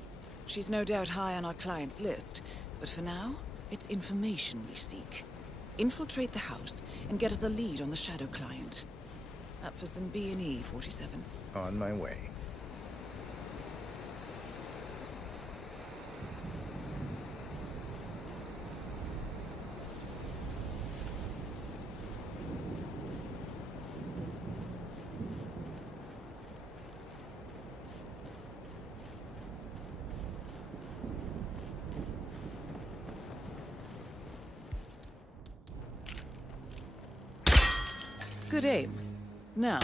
She's no doubt high on our client's list, but for now, it's information we seek. Infiltrate the house and get us a lead on the Shadow Client. Up for some B&E, 47. On my way. Good aim. Now,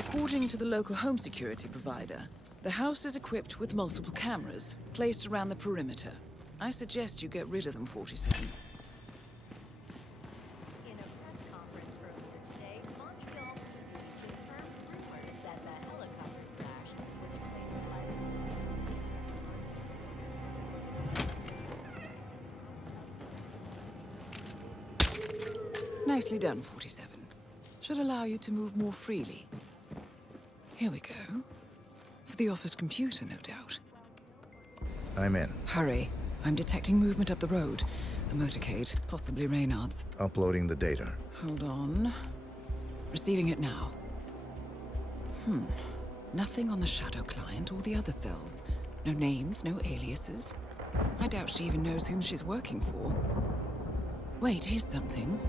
according to the local home security provider, the house is equipped with multiple cameras, placed around the perimeter. I suggest you get rid of them, 47. Nicely done, 47. Should allow you to move more freely. Here we go. For the office computer, no doubt. I'm in. Hurry. I'm detecting movement up the road. A motorcade, possibly Reynard's. Uploading the data. Hold on. Receiving it now. Nothing on the Shadow Client or the other cells. No names, no aliases. I doubt she even knows whom she's working for. Wait, here's something.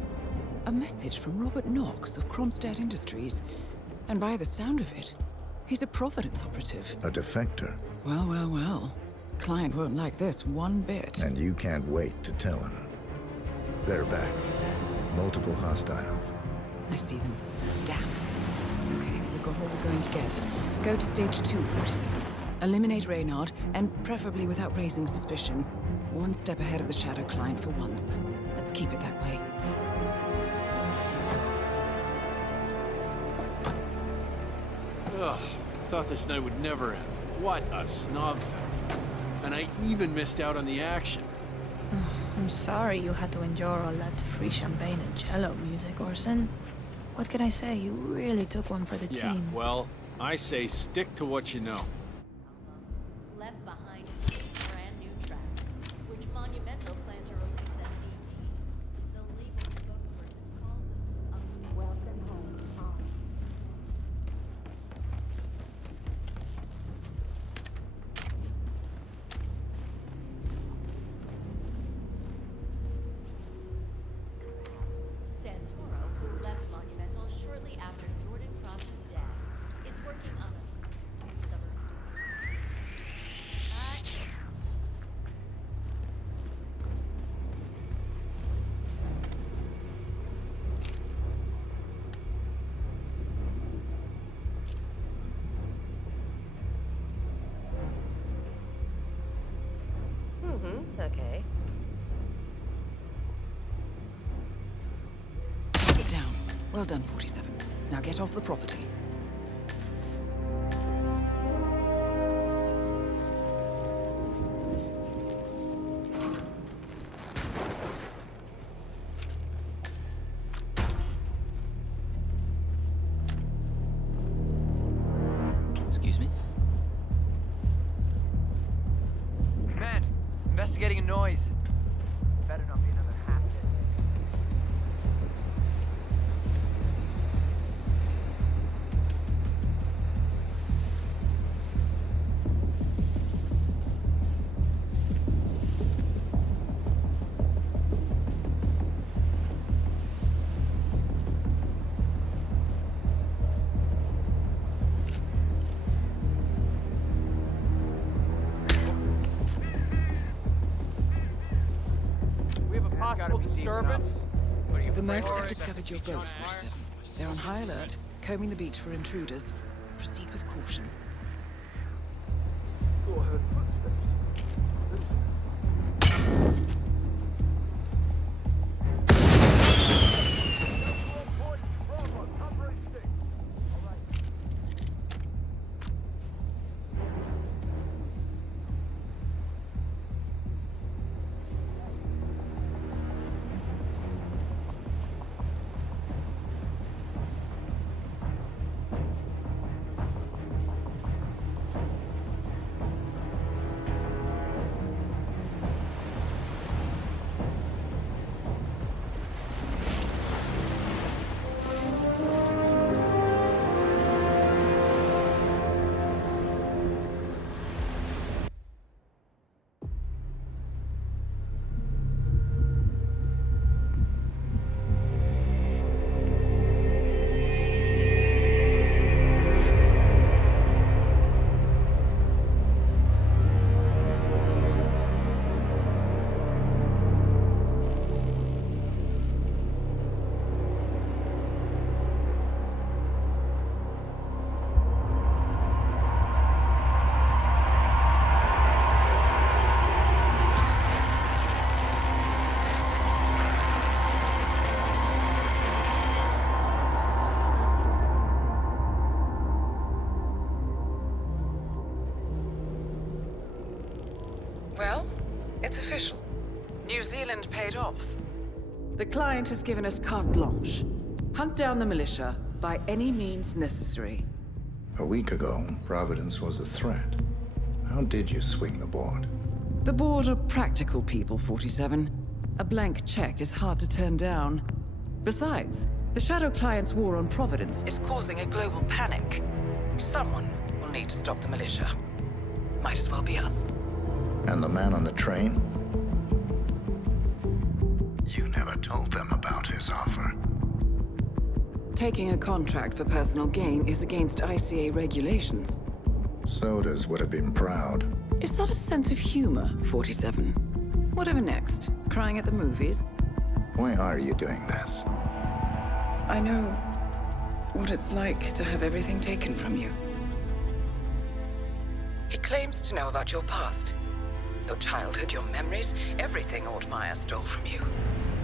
A message from Robert Knox of Kronstadt Industries. And by the sound of it, he's a Providence operative. A defector. Well, well, well. Client won't like this one bit. And you can't wait to tell him. They're back. Multiple hostiles. I see them. Damn. Okay, we've got all we're going to get. Go to stage 2, 47. Eliminate Reynard, and preferably without raising suspicion. One step ahead of the Shadow Client for once. Let's keep it that way. Ugh, thought this night would never end. What a snobfest. And I even missed out on the action. I'm sorry you had to endure all that free champagne and cello music, Orson. What can I say? You really took one for the team. Yeah, well, I say stick to what you know. Left behind brand new tracks, which Monumental plan to release at BP. The legal spokesperson called them welcome home, Tom. Santoro, who left Monumental shortly after Jordan Cross's death, is working on a suburb Okay. Sit down. Well done, 47. Now get off the property. Excuse me? Man, investigating a noise. Better not be another half dead. The Mercs have discovered your boat, 47. They're on high alert, combing the beach for intruders. Proceed with caution. Well, it's official. New Zealand paid off. The client has given us carte blanche. Hunt down the militia by any means necessary. A week ago, Providence was a threat. How did you swing the board? The board are practical people, 47. A blank check is hard to turn down. Besides, the Shadow Client's war on Providence is causing a global panic. Someone will need to stop the militia. Might as well be us. And the man on the train? You never told them about his offer. Taking a contract for personal gain is against ICA regulations. Sodas would have been proud. Is that a sense of humor, 47? Whatever next? Crying at the movies? Why are you doing this? I know what it's like to have everything taken from you. He claims to know about your past. Your childhood, your memories, everything Altmaier stole from you.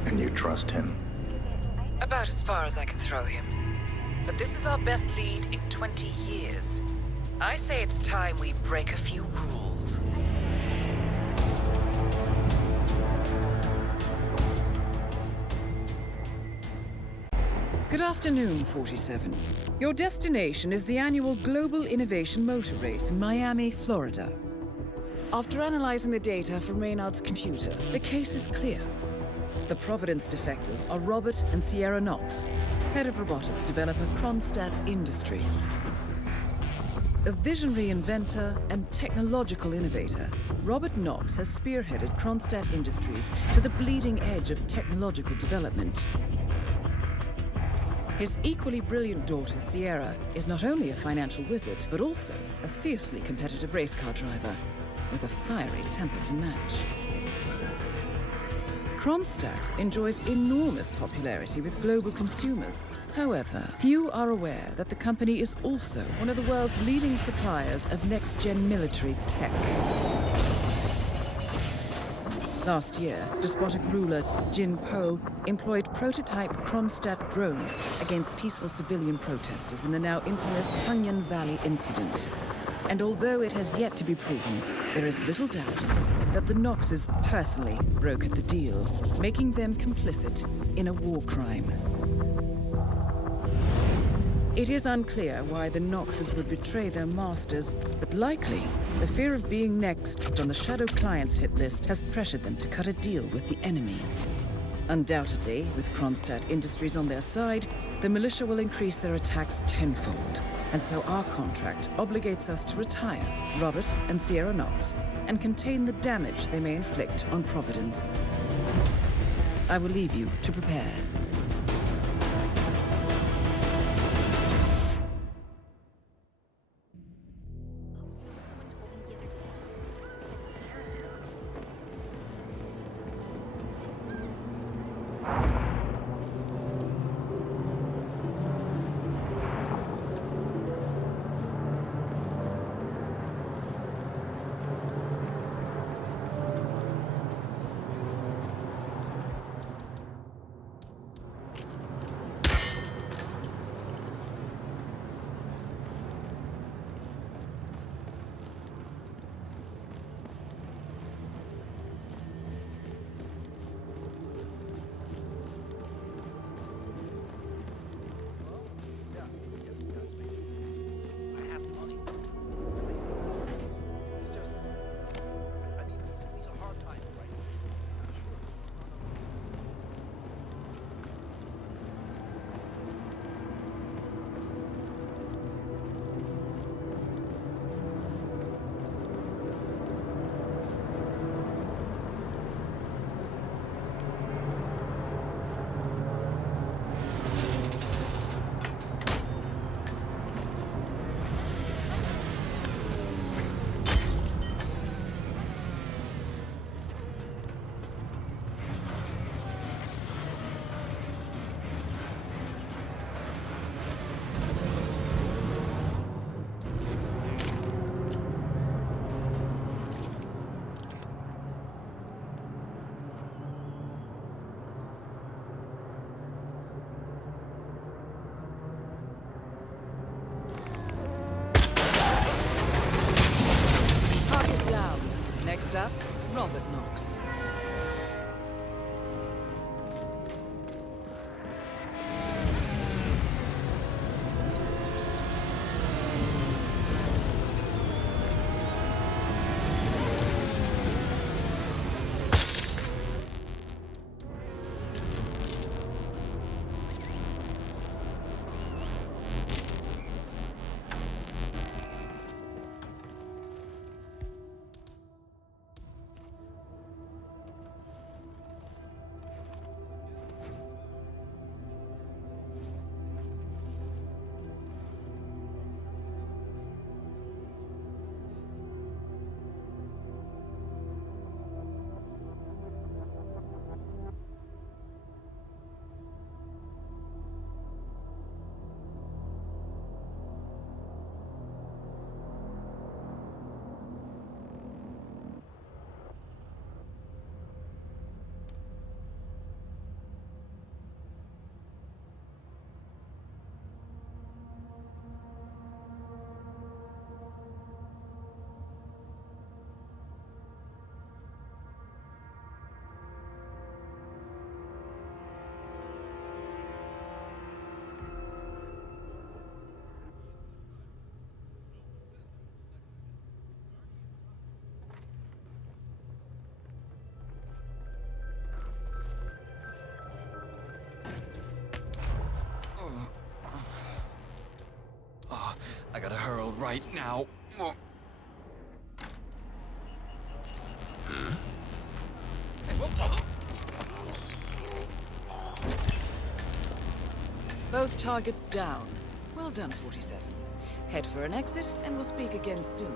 And you trust him? About as far as I can throw him. But this is our best lead in 20 years. I say it's time we break a few rules. Good afternoon, 47. Your destination is the annual Global Innovation Motor Race in Miami, Florida. After analyzing the data from Reynard's computer, the case is clear. The Providence defectors are Robert and Sierra Knox, head of robotics developer Kronstadt Industries. A visionary inventor and technological innovator, Robert Knox has spearheaded Kronstadt Industries to the bleeding edge of technological development. His equally brilliant daughter, Sierra, is not only a financial wizard, but also a fiercely competitive race car driver with a fiery temper to match. Kronstadt enjoys enormous popularity with global consumers. However, few are aware that the company is also one of the world's leading suppliers of next-gen military tech. Last year, despotic ruler Jin Po employed prototype Kronstadt drones against peaceful civilian protesters in the now infamous Tunyan Valley incident. And although it has yet to be proven, there is little doubt that the Noxes personally brokered the deal, making them complicit in a war crime. It is unclear why the Noxes would betray their masters, but likely the fear of being next on the Shadow Clients hit list has pressured them to cut a deal with the enemy. Undoubtedly, with Kronstadt Industries on their side, the militia will increase their attacks tenfold, and so our contract obligates us to retire Robert and Sierra Knox and contain the damage they may inflict on Providence. I will leave you to prepare. Next up, Robert Knox. I gotta hurl right now. Both targets down. Well done, 47. Head for an exit, and we'll speak again soon.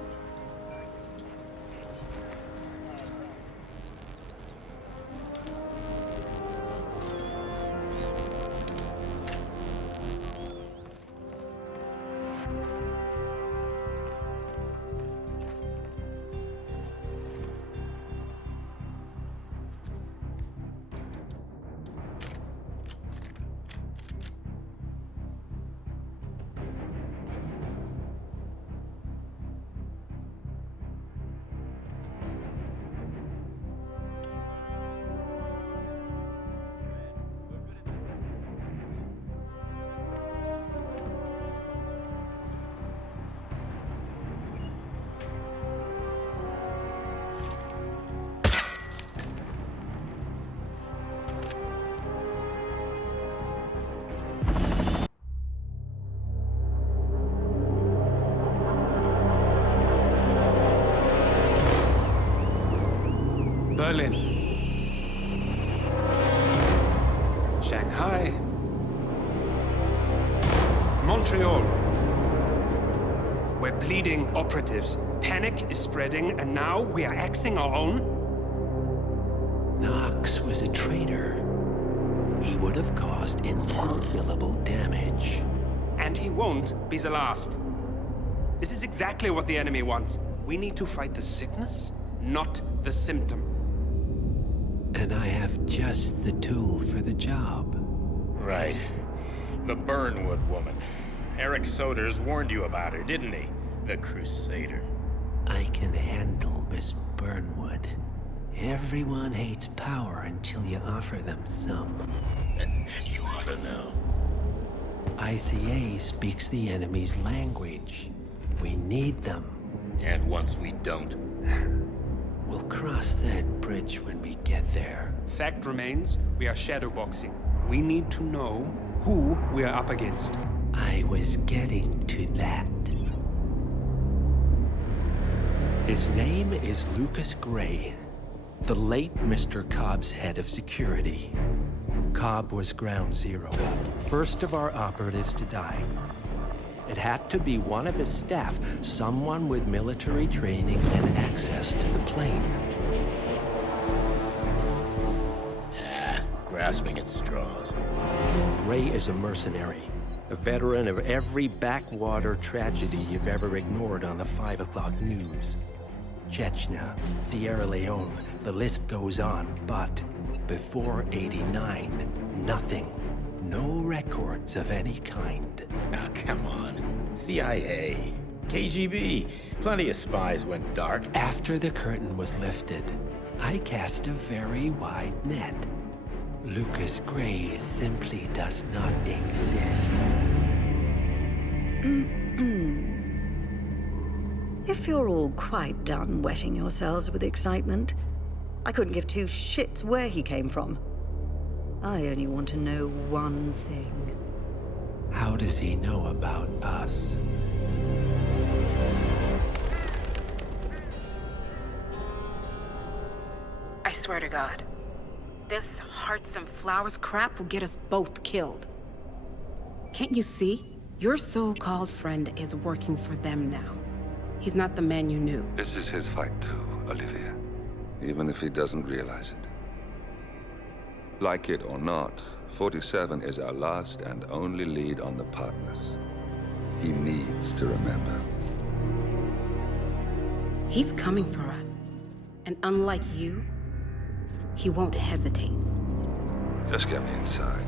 Berlin, Shanghai, Montreal. We're bleeding operatives. Panic is spreading, and now we are axing our own? Knox was a traitor. He would have caused incalculable damage. And he won't be the last. This is exactly what the enemy wants. We need to fight the sickness, not the symptom. And I have just the tool for the job. Right. The Burnwood woman. Eric Soders warned you about her, didn't he? The Crusader. I can handle Miss Burnwood. Everyone hates power until you offer them some. And you ought to know. ICA speaks the enemy's language. We need them. And once we don't? We'll cross that bridge when we get there. Fact remains, we are shadowboxing. We need to know who we are up against. I was getting to that. His name is Lucas Gray, the late Mr. Cobb's head of security. Cobb was ground zero, first of our operatives to die. It had to be one of his staff, someone with military training and access to the plane. Grasping at straws. Gray is a mercenary, a veteran of every backwater tragedy you've ever ignored on the 5 o'clock news. Chechnya, Sierra Leone, the list goes on, but before '89, nothing. No records of any kind. Ah, come on. CIA, KGB, plenty of spies went dark. After the curtain was lifted, I cast a very wide net. Lucas Gray simply does not exist. If you're all quite done wetting yourselves with excitement, I couldn't give two shits where he came from. I only want to know one thing. How does he know about us? I swear to God, this hearts and flowers crap will get us both killed. Can't you see? Your so-called friend is working for them now. He's not the man you knew. This is his fight too, Olivia. Even if he doesn't realize it. Like it or not, 47 is our last and only lead on the partners. He needs to remember. He's coming for us. And unlike you, he won't hesitate. Just get me inside.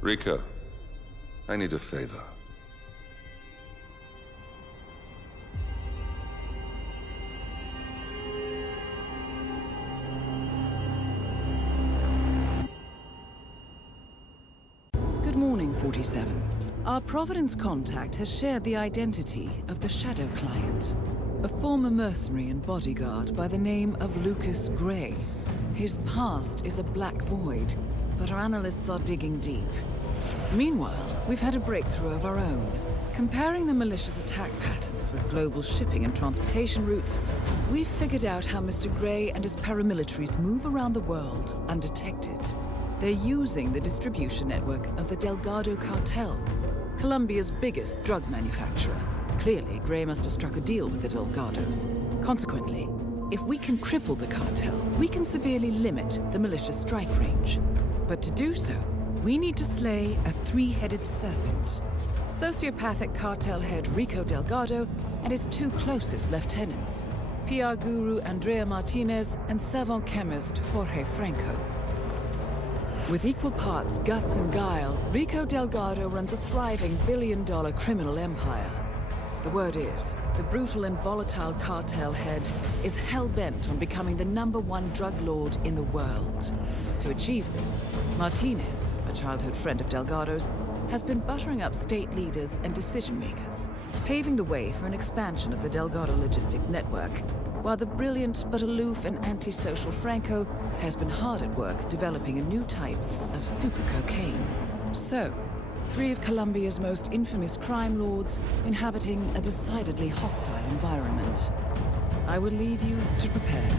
Rico, I need a favor. Good morning, 47. Our Providence contact has shared the identity of the Shadow Client, a former mercenary and bodyguard by the name of Lucas Gray. His past is a black void, but our analysts are digging deep. Meanwhile, we've had a breakthrough of our own. Comparing the malicious attack patterns with global shipping and transportation routes, we've figured out how Mr. Gray and his paramilitaries move around the world undetected. They're using the distribution network of the Delgado Cartel, Colombia's biggest drug manufacturer. Clearly, Gray must have struck a deal with the Delgados. Consequently, if we can cripple the cartel, we can severely limit the malicious strike range. But to do so, we need to slay a three-headed serpent. Sociopathic cartel head Rico Delgado and his two closest lieutenants, PR guru Andrea Martinez and savant chemist Jorge Franco. With equal parts guts and guile, Rico Delgado runs a thriving billion-dollar criminal empire. The word is, the brutal and volatile cartel head is hell-bent on becoming the #1 drug lord in the world. To achieve this, Martinez, a childhood friend of Delgado's, has been buttering up state leaders and decision-makers, paving the way for an expansion of the Delgado logistics network, while the brilliant but aloof and antisocial Franco has been hard at work developing a new type of super cocaine. So, 3 of Colombia's most infamous crime lords inhabiting a decidedly hostile environment. I will leave you to prepare.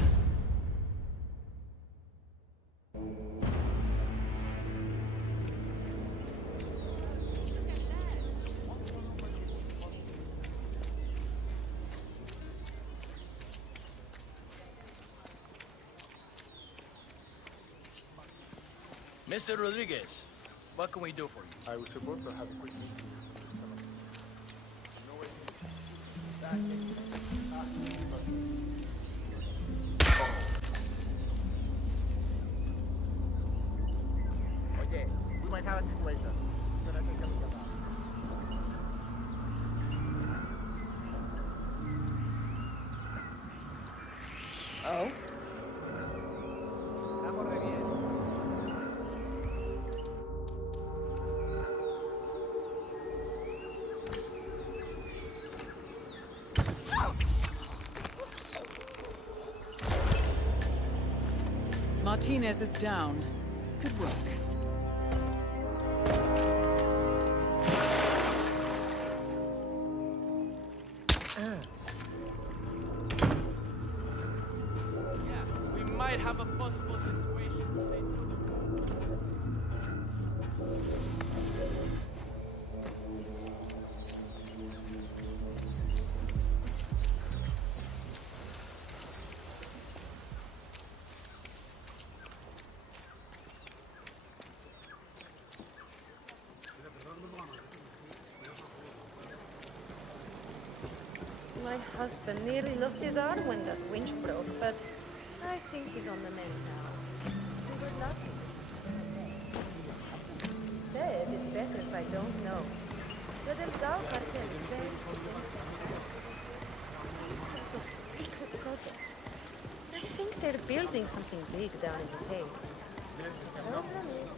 Mr. Rodriguez, what can we do for you? I was supposed to have a quick meeting. Oye, we might have a situation. Oh? Martinez is down. Good work. Yeah, we might have a possible situation. My husband nearly lost his arm when that winch broke, but I think he's on the mend now. We were lucky. Said it's better if I don't know. Let him go, cartel. Secret project. I think they're building something big down in the cave. Problem is,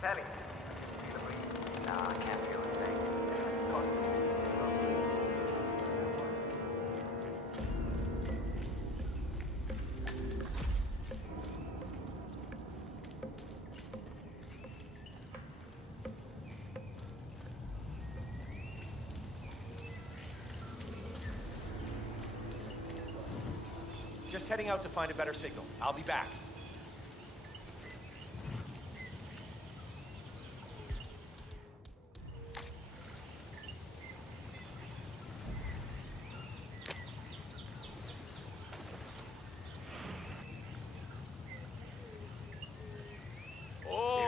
Telling you. Nah, I can't feel a thing. Just heading out to find a better signal. I'll be back.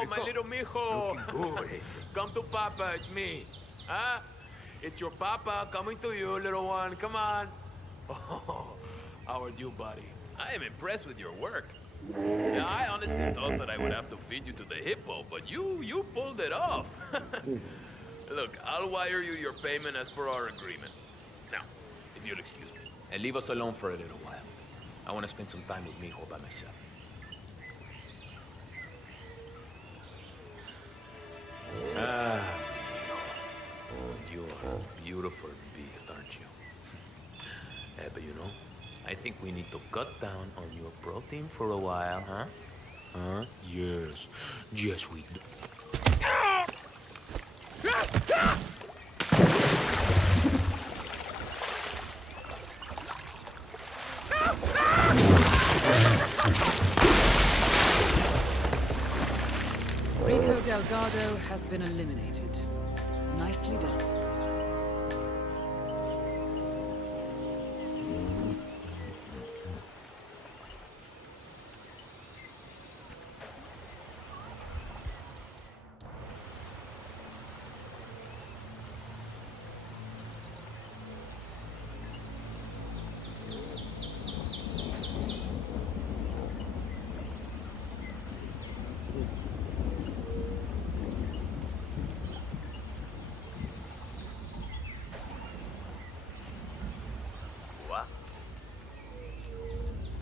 My little mijo. Come to Papa, it's me. Huh? It's your Papa coming to you, little one. Come on. Oh, how are you, buddy? I am impressed with your work. Yeah, I honestly thought that I would have to feed you to the hippo, but you pulled it off. Look, I'll wire you your payment as per our agreement. Now, if you'll excuse me. And leave us alone for a little while. I want to spend some time with mijo by myself. Ah. Oh, you are a beautiful beast, aren't you? But you know, I think we need to cut down on your protein for a while, huh? Huh? Yes. Yes, we do. Delgado has been eliminated. Nicely done.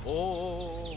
Oh.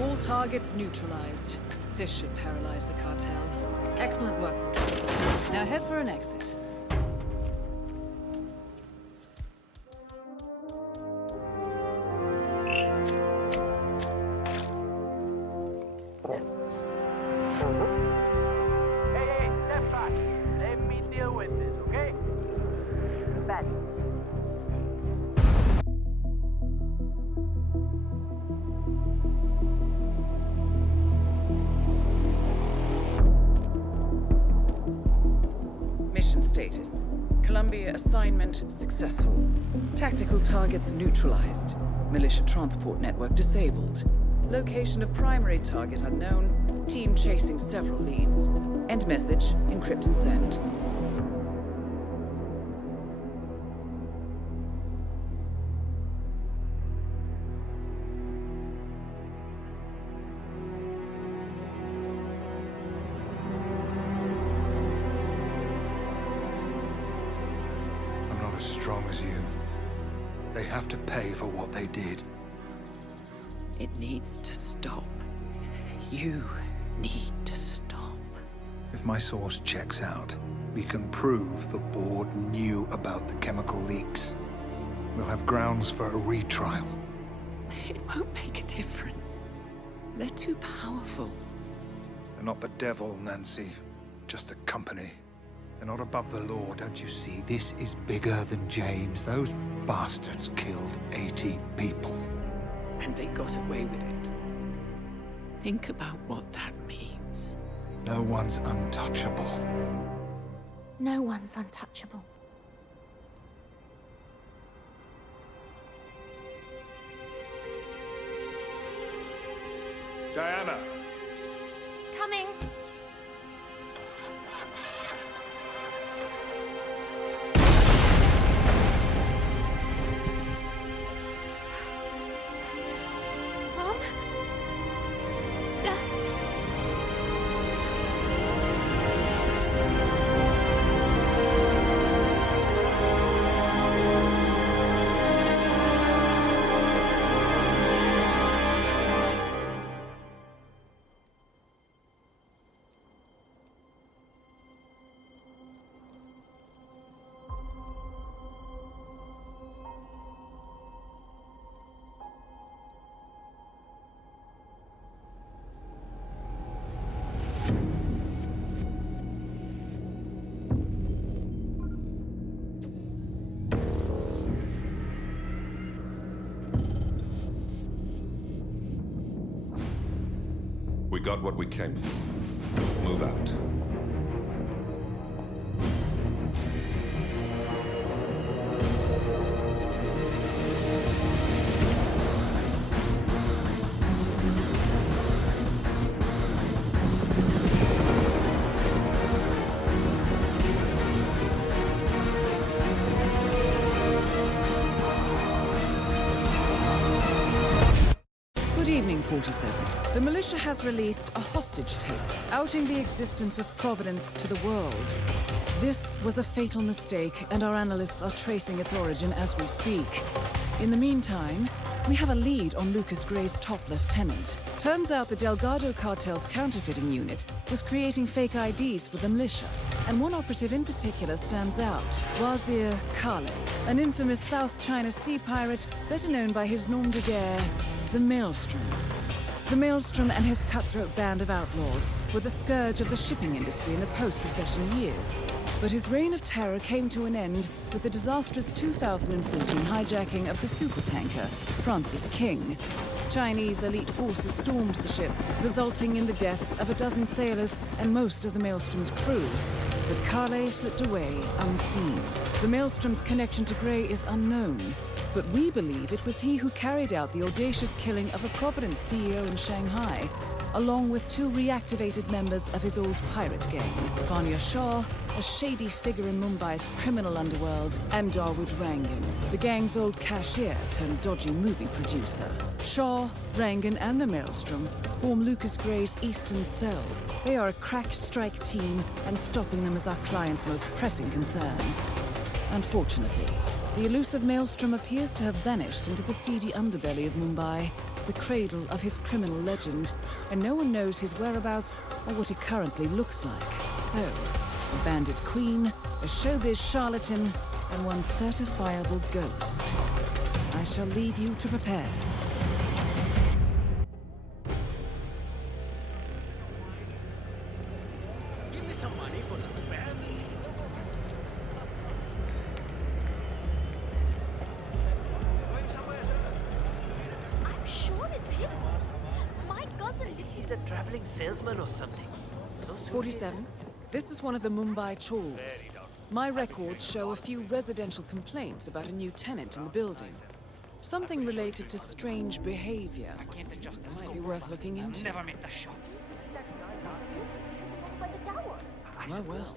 All targets neutralized. This should paralyze the cartel. Excellent work, folks. Now head for an exit. Hey, step back. Let me deal with this, okay? Back. Mission status. Columbia assignment successful. Tactical targets neutralized. Militia transport network disabled. Location of primary target unknown. Team chasing several leads. End message, encrypt and send. I'm not as strong as you. They have to pay for what they did. It needs to stop. You need to stop. If my source checks out, we can prove the board knew about the chemical leaks. We'll have grounds for a retrial. It won't make a difference. They're too powerful. They're not the devil, Nancy. Just a company. They're not above the law, don't you see? This is bigger than James. Those bastards killed 80 people. And they got away with it. Think about what that means. No one's untouchable. No one's untouchable. Diana! Coming! Mom? Dad? got what we came for. Move out. Good evening, 47. The militia has released a hostage tape, outing the existence of Providence to the world. This was a fatal mistake, and our analysts are tracing its origin as we speak. In the meantime, we have a lead on Lucas Gray's top lieutenant. Turns out the Delgado cartel's counterfeiting unit was creating fake IDs for the militia, and one operative in particular stands out, Wazir Kale, an infamous South China Sea pirate better known by his nom de guerre, the Maelstrom. The Maelstrom and his cutthroat band of outlaws were the scourge of the shipping industry in the post-recession years. But his reign of terror came to an end with the disastrous 2014 hijacking of the supertanker, Francis King. Chinese elite forces stormed the ship, resulting in the deaths of a dozen sailors and most of the Maelstrom's crew. But Kale slipped away unseen. The Maelstrom's connection to Gray is unknown, but we believe it was he who carried out the audacious killing of a Providence CEO in Shanghai, along with two reactivated members of his old pirate gang, Vanya Shah, a shady figure in Mumbai's criminal underworld, and Dawood Rangan, the gang's old cashier turned dodgy movie producer. Shah, Rangan, and the Maelstrom form Lucas Gray's Eastern Cell. They are a crack strike team, and stopping them is our client's most pressing concern. Unfortunately, the elusive Maelstrom appears to have vanished into the seedy underbelly of Mumbai, the cradle of his criminal legend, and no one knows his whereabouts or what he currently looks like. So, a bandit queen, a showbiz charlatan, and one certifiable ghost. I shall leave you to prepare. Give me some money for the repairs. Going somewhere, sir? I'm sure it's him. My cousin. He's a traveling salesman or something. 47. This is one of the Mumbai chorals. My records show a few residential complaints about a new tenant in the building. Something related to strange behavior. Might be worth looking into. Well.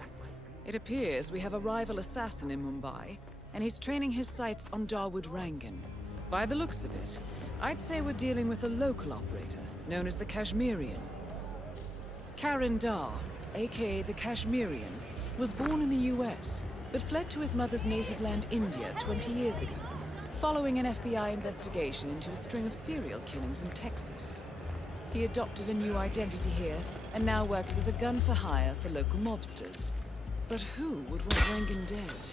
It appears we have a rival assassin in Mumbai, and he's training his sights on Dawood Rangan. By the looks of it, I'd say we're dealing with a local operator, known as the Kashmirian. Karan Dar, aka the Kashmirian, was born in the US, but fled to his mother's native land, India, 20 years ago, following an FBI investigation into a string of serial killings in Texas. He adopted a new identity here, and now works as a gun for hire for local mobsters. But who would want Rangan dead?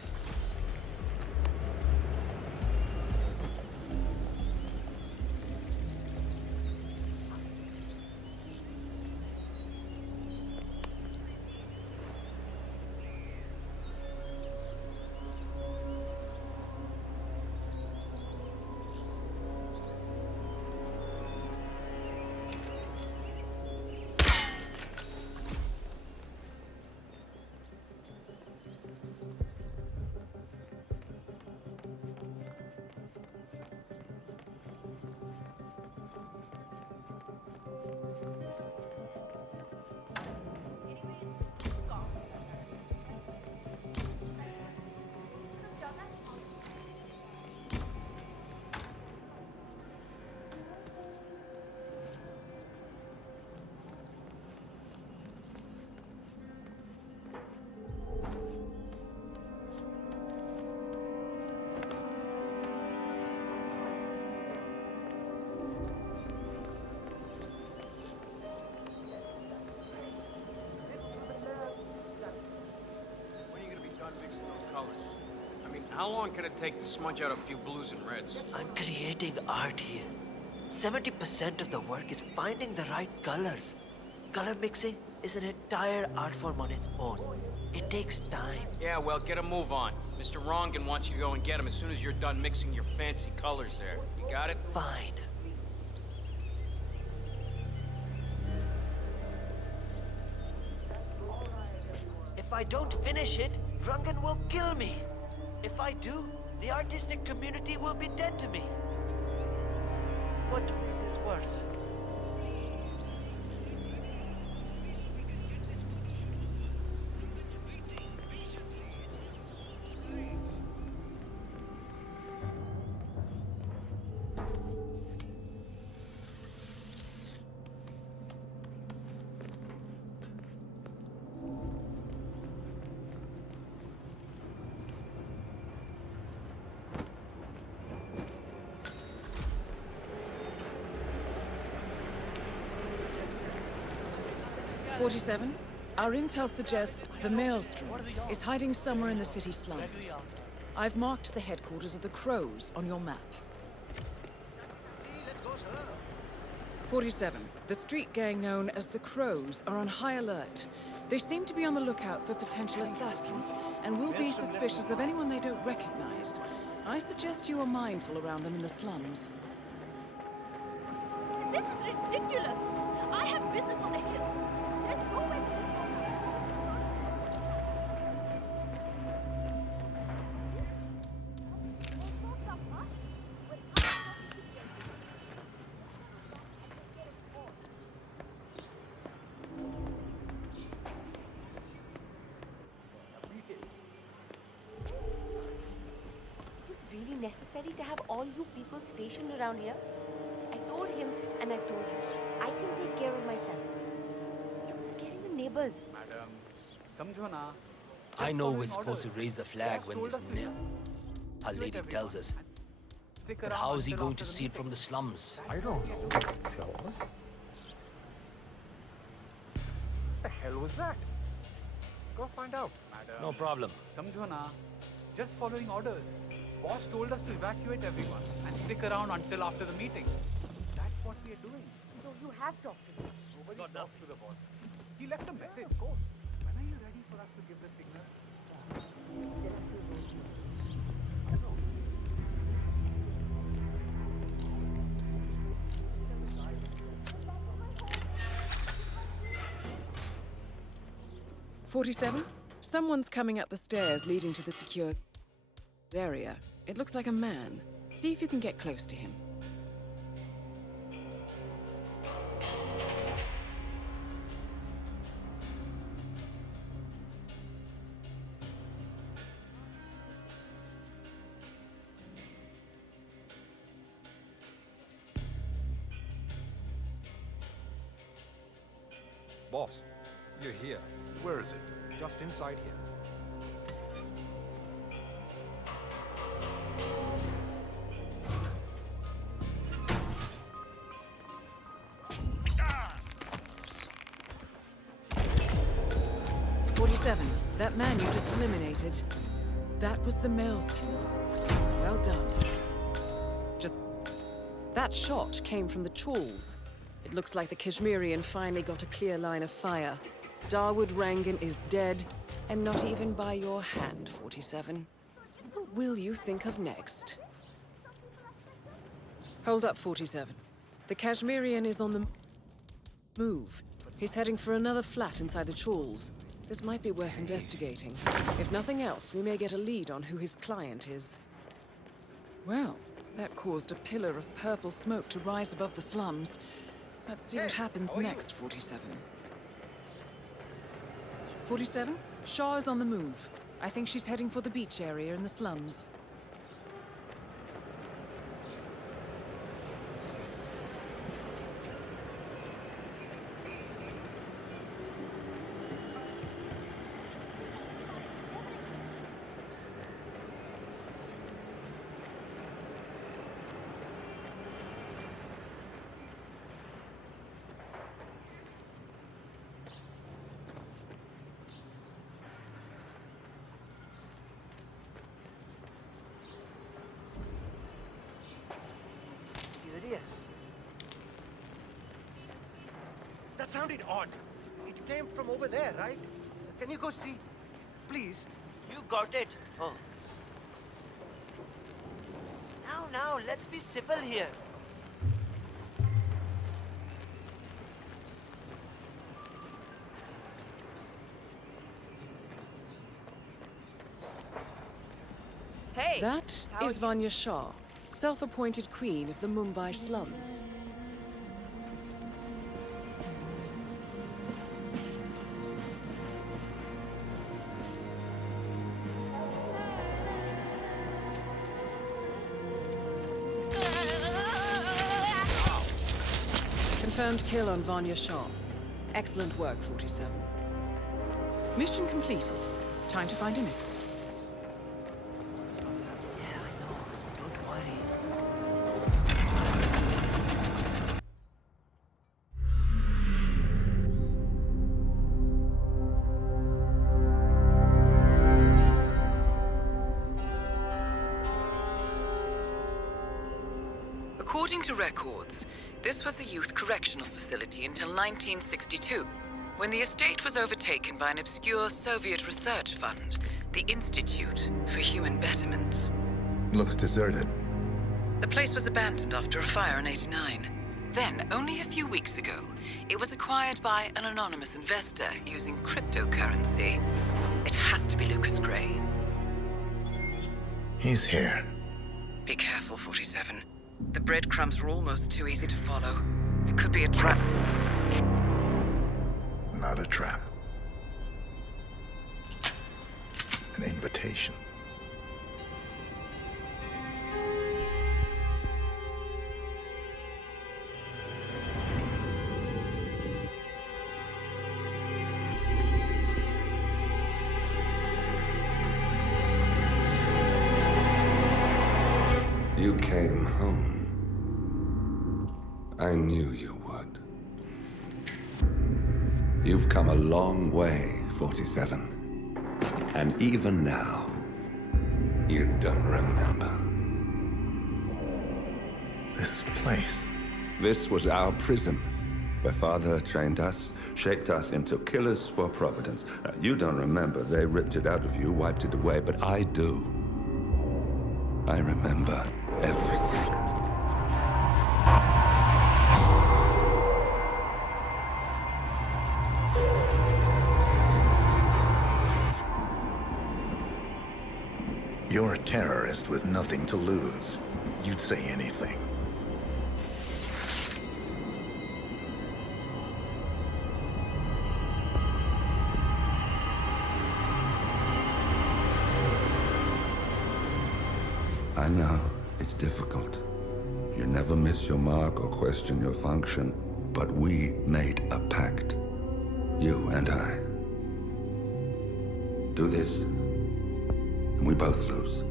How long can it take to smudge out a few blues and reds? I'm creating art here. 70% of the work is finding the right colors. Color mixing is an entire art form on its own. It takes time. Yeah, well, get a move on. Mr. Rangan wants you to go and get him as soon as you're done mixing your fancy colors there. You got it? Fine. If I don't finish it, Rangan will kill me. If I do, the artistic community will be dead to me. What fate is worse? '47. Our intel suggests the Maelstrom is hiding somewhere in the city slums. I've marked the headquarters of the Crows on your map. 47. The street gang known as the Crows are on high alert. They seem to be on the lookout for potential assassins and will be suspicious of anyone they don't recognize. I suggest you are mindful around them in the slums. This is ridiculous! I have business on the hill. There's no way. Is it really necessary to have all you people stationed around here? I told him and I told him. I can take care of myself. You're scaring the neighbors. Madam, samjho na. I know we're supposed to raise the flag when there's nil. Our lady tells us. But how is he going to see it from the slums? I don't know. What the hell was that? Go find out, madam. No problem. Samjho na. Just following orders. Boss told us to evacuate everyone and stick around until after the meeting. That's what we are doing. So you have talked to him. Nobody talked to the boss. He left a message. Of course. When are you ready for us to give the signal? '47. Someone's coming up the stairs leading to the secure area. It looks like a man. See if you can get close to him. Boss, you're here. Where is it? Just inside here. That man you just eliminated, that was the Maelstrom. Well done. That shot came from the Chawls. It looks like the Kashmirian finally got a clear line of fire. Darwood Rangan is dead, and not even by your hand, 47. What will you think of next? Hold up, 47. The Kashmirian is on the move. He's heading for another flat inside the Chawls. This might be worth investigating. If nothing else, we may get a lead on who his client is. Well, that caused a pillar of purple smoke to rise above the slums. Let's see what happens next, 47. 47? Shaw is on the move. I think she's heading for the beach area in the slums. That sounded odd. It came from over there, right? Can you go see? Please? You got it. Oh. Now, let's be civil here. That is Vanya Shah, self-appointed queen of the Mumbai slums. Confirmed kill on Vanya Shah. Excellent work, 47. Mission completed. Time to find an exit. According to records, this was a youth correctional facility until 1962, when the estate was overtaken by an obscure Soviet research fund, the Institute for Human Betterment. Looks deserted. The place was abandoned after a fire in '89. Then, only a few weeks ago, it was acquired by an anonymous investor using cryptocurrency. It has to be Lucas Gray. He's here. Be careful, 47. The breadcrumbs were almost too easy to follow. It could be a trap. Not a trap. An invitation. You came home. I knew you would. You've come a long way, 47. And even now, you don't remember. This place. This was our prison, where Father trained us, shaped us into killers for Providence. Now, you don't remember. They ripped it out of you, wiped it away, but I do. I remember everything. You're a terrorist with nothing to lose. You'd say anything. I know, it's difficult. You never miss your mark or question your function, but we made a pact. You and I. Do this, and we both lose.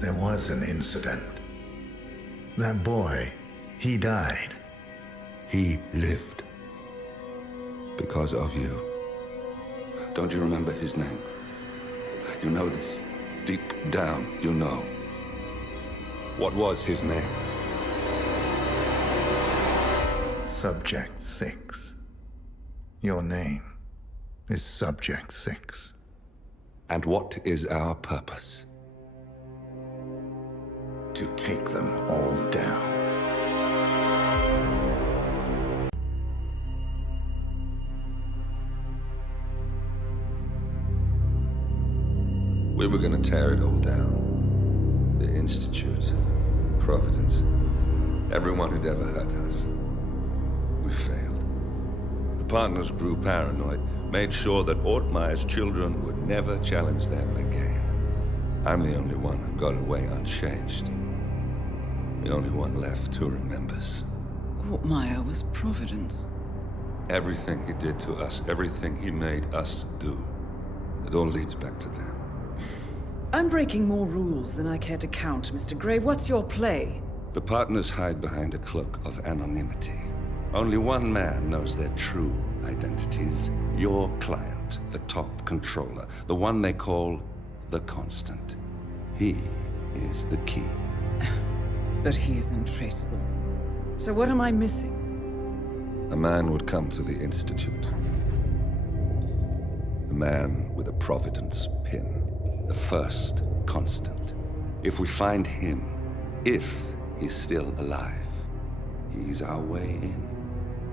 There was an incident. That boy, he died. He lived. Because of you. Don't you remember his name? You know this. Deep down, you know. What was his name? Subject 6. Your name is Subject 6. And what is our purpose? To take them all down. We were gonna tear it all down. The Institute, Providence, everyone who'd ever hurt us. We failed. The partners grew paranoid, made sure that Ortmeyer's children would never challenge them again. I'm the only one who got away unchanged. The only one left who remembers. Ortmeyer was Providence. Everything he did to us, everything he made us do, it all leads back to them. I'm breaking more rules than I care to count, Mr. Gray. What's your play? The partners hide behind a cloak of anonymity. Only one man knows their true identities. Your client, the top controller, the one they call the Constant. He is the key. But he is untraceable. So what am I missing? A man would come to the Institute. A man with a Providence pin. The first Constant. If we find him, if he's still alive, he's our way in.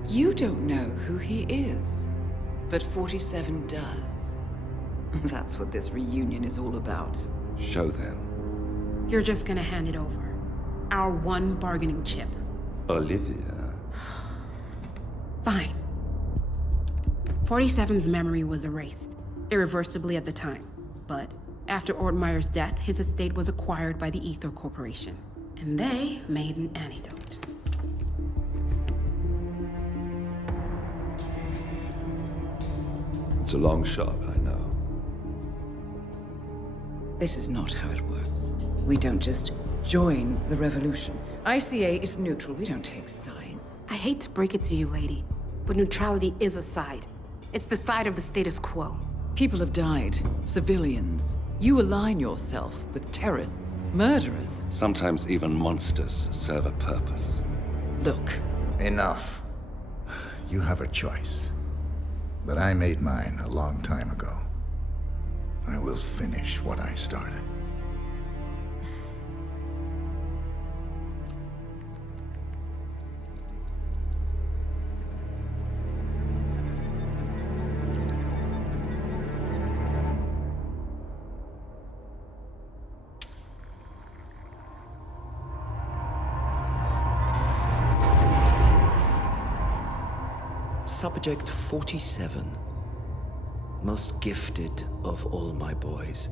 You don't know who he is, but 47 does. That's what this reunion is all about. Show them. You're just gonna hand it over. Our one bargaining chip. Olivia. Fine. 47's memory was erased, irreversibly at the time. But after Ortmeyer's death, his estate was acquired by the Ether Corporation. And they made an antidote. It's a long shot, I know. This is not how it works. We don't just join the revolution. ICA is neutral. We don't take sides. I hate to break it to you, lady, but neutrality is a side. It's the side of the status quo. People have died. Civilians. You align yourself with terrorists, murderers. Sometimes even monsters serve a purpose. Look. Enough. You have a choice. But I made mine a long time ago. I will finish what I started. Subject 47. Most gifted of all my boys.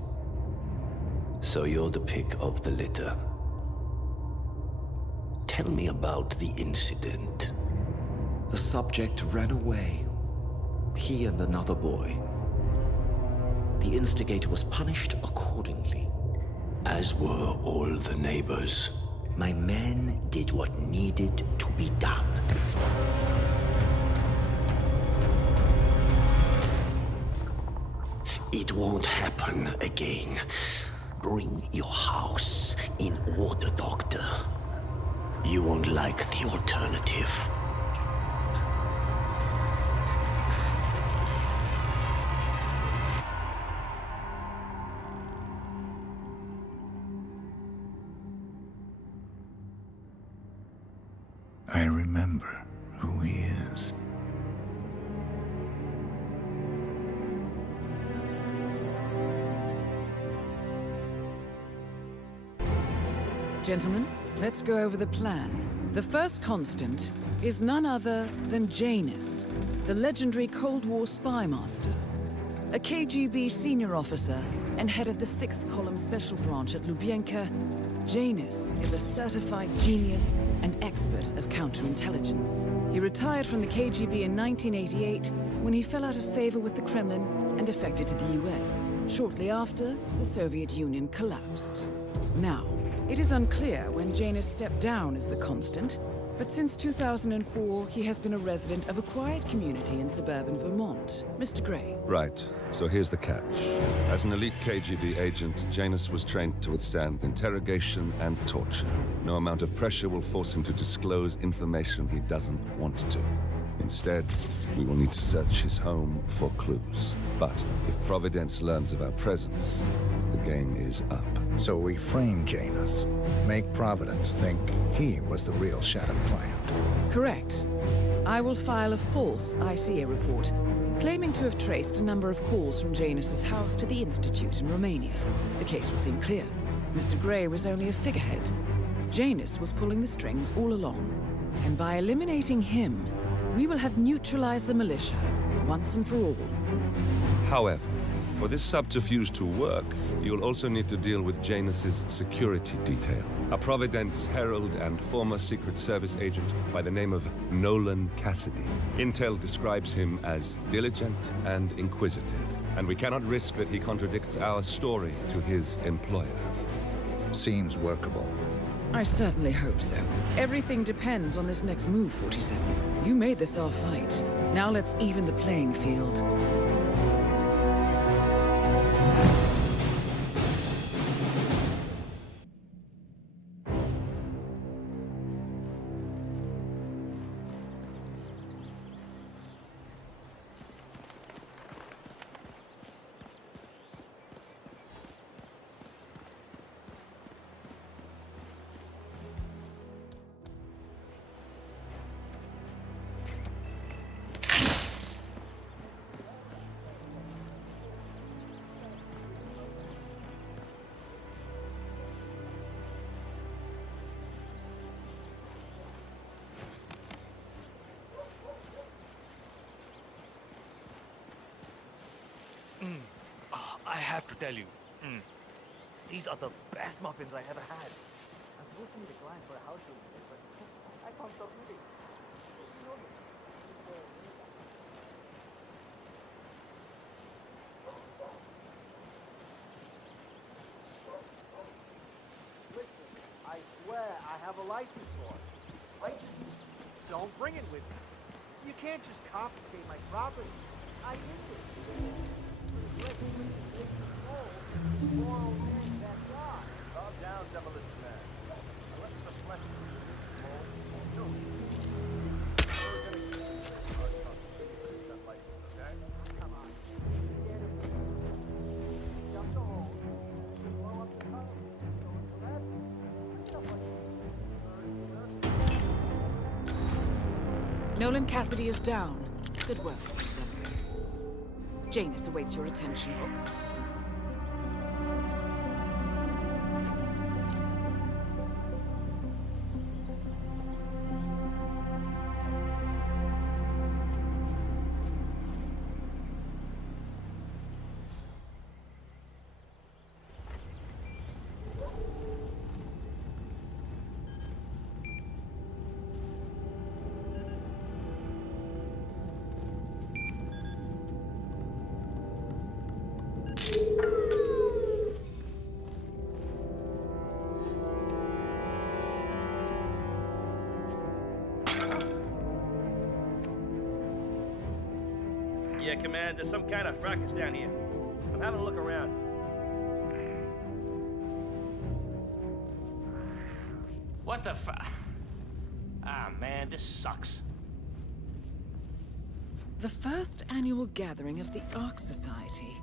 So you're the pick of the litter. Tell me about the incident. The subject ran away. He and another boy. The instigator was punished accordingly. As were all the neighbors. My men did what needed to be done. It won't happen again. Bring your house in order, Doctor. You won't like the alternative. I remember who he is. Gentlemen, let's go over the plan. The first constant is none other than Janus, the legendary Cold War spy master, a KGB senior officer and head of the 6th Column Special Branch at Lubyanka. Janus is a certified genius and expert of counterintelligence. He retired from the KGB in 1988 when he fell out of favor with the Kremlin and defected to the US. Shortly after, the Soviet Union collapsed. Now, it is unclear when Janus stepped down as the constant, but since 2004, he has been a resident of a quiet community in suburban Vermont. Mr. Gray. Right. So here's the catch. As an elite KGB agent, Janus was trained to withstand interrogation and torture. No amount of pressure will force him to disclose information he doesn't want to. Instead, we will need to search his home for clues. But if Providence learns of our presence, the game is up. So we frame Janus, make Providence think he was the real shattered plant. Correct. I will file a false ICA report, claiming to have traced a number of calls from Janus's house to the Institute in Romania. The case will seem clear. Mr. Gray was only a figurehead. Janus was pulling the strings all along. And by eliminating him, we will have neutralized the militia, once and for all. However, for this subterfuge to work, you'll also need to deal with Janus's security detail. A Providence herald and former Secret Service agent by the name of Nolan Cassidy. Intel describes him as diligent and inquisitive, and we cannot risk that he contradicts our story to his employer. Seems workable. I certainly hope so. Everything depends on this next move, 47. You made this our fight. Now let's even the playing field. have to tell you. These are the Best muffins I ever had. I'm supposed to meet a client for a house show today, but I can't stop eating. Listen, I swear I have a license for it. I just don't bring it with me. You can't just confiscate my property. I need it. Moral man, that guy. Calm down, demolition man. I left the flesh Come on. Get it. Jump the hole. Blow up the tunnel. Nolan Cassidy is down. Good work, 47. Janus awaits your attention. Yeah, Command, there's some kind of fracas down here. I'm having a look around. What the Ah, man, this sucks. The first annual gathering of the Ark Society.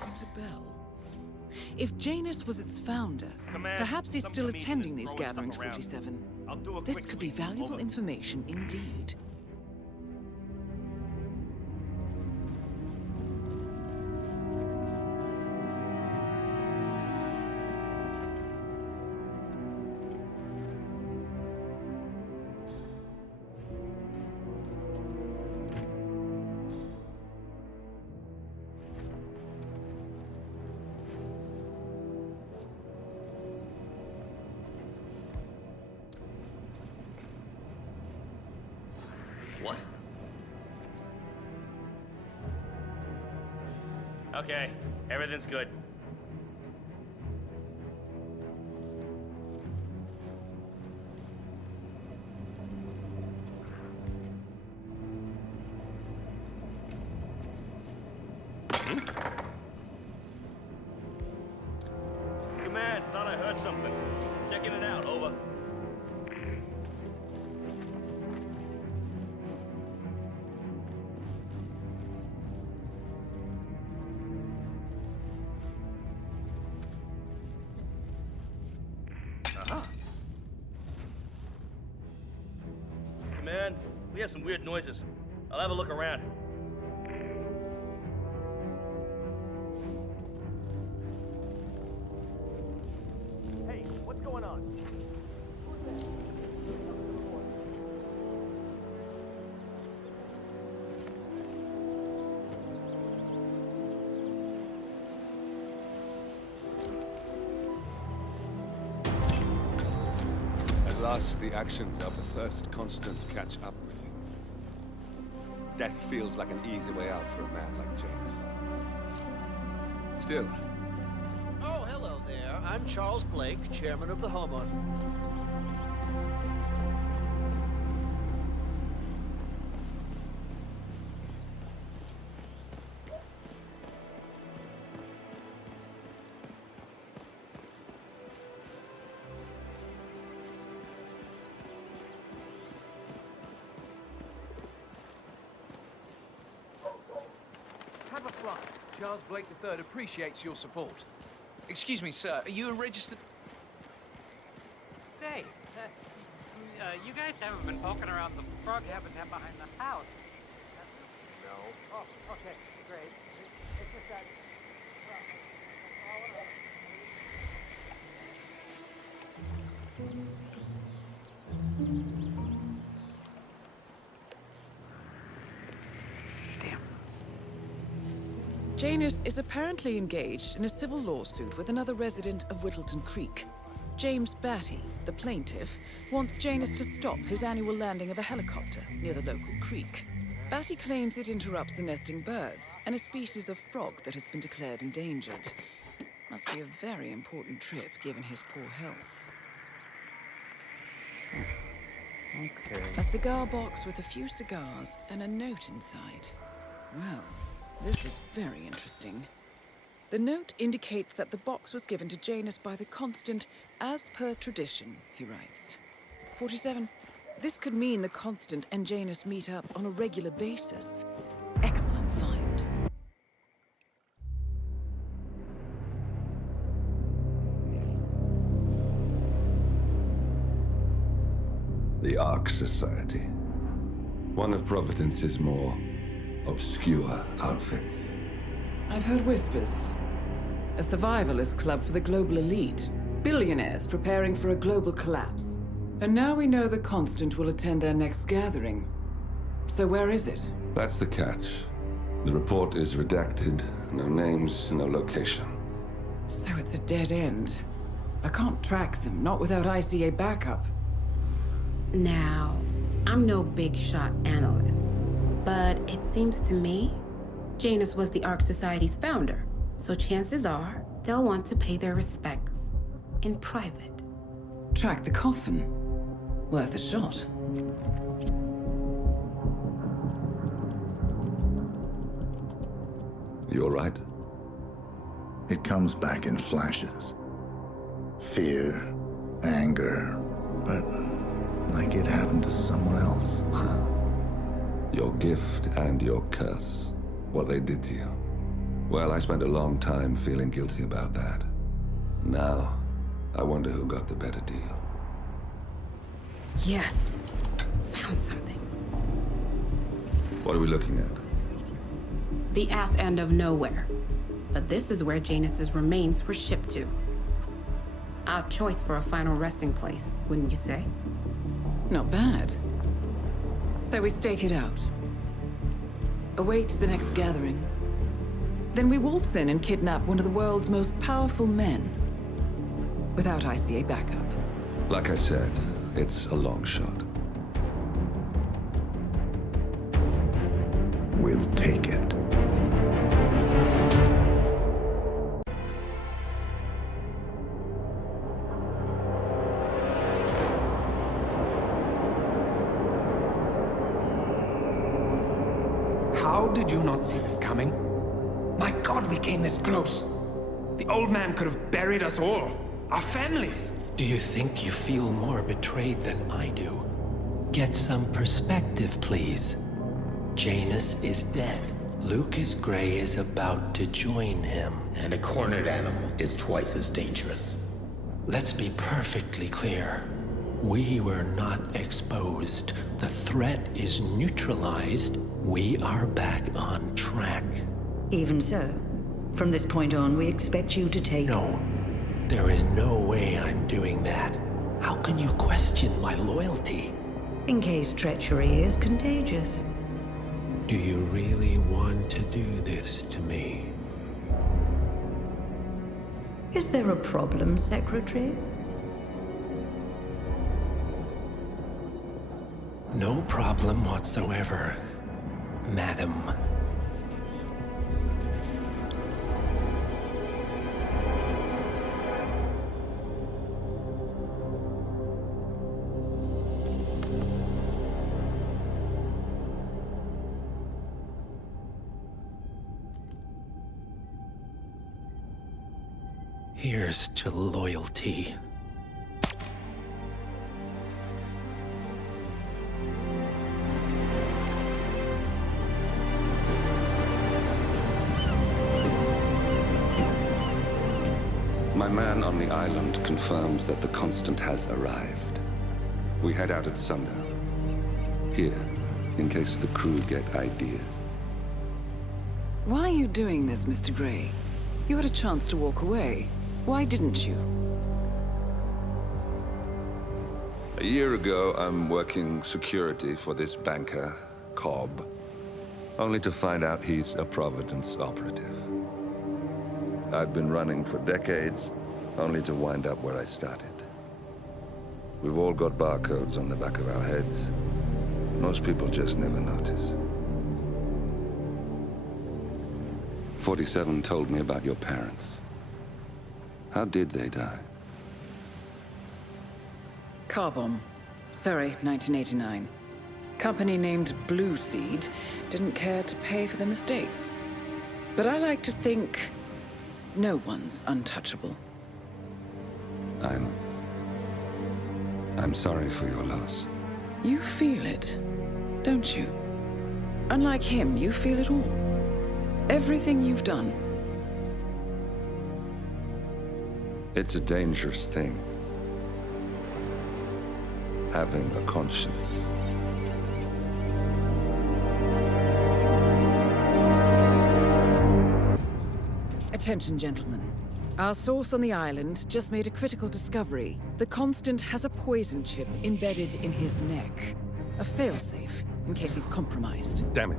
Rings a bell. If Janus was its founder, Command, perhaps he's still some attending comedian is these throwing gatherings, stuff around. 47. I'll do a This quick could be sweep. valuable Over. information indeed. What? Okay, everything's good. Command, thought I heard something. Checking it out, over. Command, we have some weird noises. I'll have a look around. Hey, what's going on? At last, the actions of the first constant catch up with you. Death feels like an easy way out for a man like Janus. Still, Oh, hello there. I'm Charles Blake, chairman of the homeowner. Have a fly. Charles Blake III appreciates your support. Excuse me, sir. Are you a registered... Say, you guys haven't been poking around the frog habitat behind the house. No. Oh, okay, great. It's just that... Janus is apparently engaged in a civil lawsuit with another resident of Whittleton Creek. James Batty, the plaintiff, wants Janus to stop his annual landing of a helicopter near the local creek. Batty claims it interrupts the nesting birds and a species of frog that has been declared endangered. Must be a very important trip given his poor health. Okay. A cigar box with a few cigars and a note inside. Well, this is very interesting. The note indicates that the box was given to Janus by the Constant as per tradition, he writes. 47. This could mean the Constant and Janus meet up on a regular basis. Excellent find. The Ark Society. One of Providence's more obscure outfits. I've heard whispers. A survivalist club for the global elite. Billionaires preparing for a global collapse. And now we know the Constant will attend their next gathering. So where is it? That's the catch. The report is redacted. No names, no location. So it's a dead end. I can't track them, not without ICA backup. Now, I'm no big shot analyst, but it seems to me Janus was the Ark Society's founder, so chances are they'll want to pay their respects in private. Track the coffin. Worth a shot. You all right? It comes back in flashes. Fear, anger, but like it happened to someone else. Your gift and your curse. What they did to you. Well, I spent a long time feeling guilty about that. Now, I wonder who got the better deal. Yes. Found something. What are we looking at? The ass end of nowhere. But this is where Janus's remains were shipped to. Our choice for a final resting place, wouldn't you say? Not bad. So we stake it out. Await the next gathering. Then we waltz in and kidnap one of the world's most powerful men. Without ICA backup. Like I said, it's a long shot. We'll take it. How did you not see this coming? My God, we came this close. The old man could have buried us all. Our families. Do you think you feel more betrayed than I do? Get some perspective, please. Janus is dead. Lucas Gray is about to join him. And a cornered animal is twice as dangerous. Let's be perfectly clear. We were not exposed. The threat is neutralized. We are back on track. Even so, from this point on, we expect you to take... No. There is no way I'm doing that. How can you question my loyalty? In case treachery is contagious. Do you really want to do this to me? Is there a problem, Secretary? No problem whatsoever, Madam. Here's to loyalty. My man on the island confirms that the Constant has arrived. We head out at sundown. Here, in case the crew get ideas. Why are you doing this, Mr. Gray? You had a chance to walk away. Why didn't you? A year ago, I'm working security for this banker, Cobb. only to find out he's a Providence operative. I'd been running for decades, only to wind up where I started. We've all got barcodes on the back of our heads. Most people just never notice. 47 told me about your parents. How did they die? Car bomb. Surrey, 1989. Company named Blue Seed didn't care to pay for their mistakes. But I like to think no one's untouchable. I'm sorry for your loss. You feel it, don't you? Unlike him, you feel it all. Everything you've done. It's a dangerous thing. Having a conscience. Attention, gentlemen. Our source on the island just made a critical discovery. The Constant has a poison chip embedded in his neck. A failsafe, in case he's compromised. Damn it.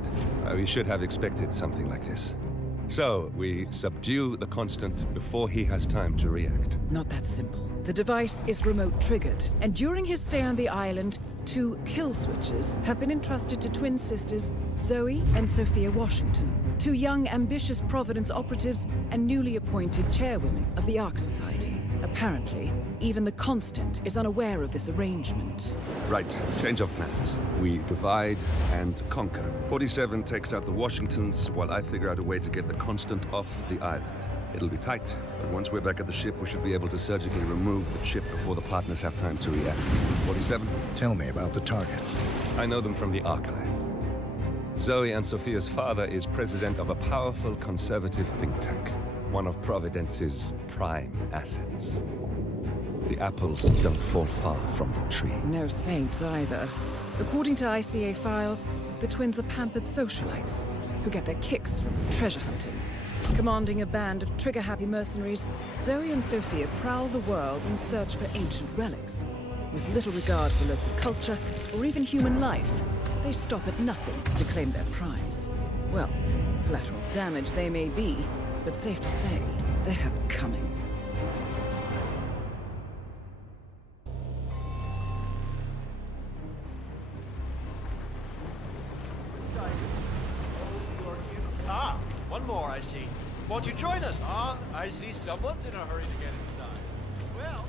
We should have expected something like this. So, we subdue the Constant before he has time to react. Not that simple. The device is remote-triggered, and during his stay on the island, 2 kill switches have been entrusted to twin sisters Zoe and Sophia Washington, 2 young, ambitious Providence operatives and newly appointed chairwomen of the Ark Society. Apparently, even the Constant is unaware of this arrangement. Right, change of plans. We divide and conquer. 47 takes out the Washingtons, while I figure out a way to get the Constant off the island. It'll be tight, but once we're back at the ship, we should be able to surgically remove the chip before the partners have time to react. 47? Tell me about the targets. I know them from the archive. Zoe and Sophia's father is president of a powerful conservative think tank, one of Providence's prime assets. The apples don't fall far from the tree. No saints either. According to ICA files, the twins are pampered socialites who get their kicks from treasure hunting. Commanding a band of trigger-happy mercenaries, Zoe and Sophia prowl the world in search for ancient relics. With little regard for local culture or even human life, they stop at nothing to claim their prize. Well, collateral damage they may be, but safe to say, they have it coming. Ah, one more, I see. Won't you join us? Ah, I see someone's in a hurry to get inside. Well...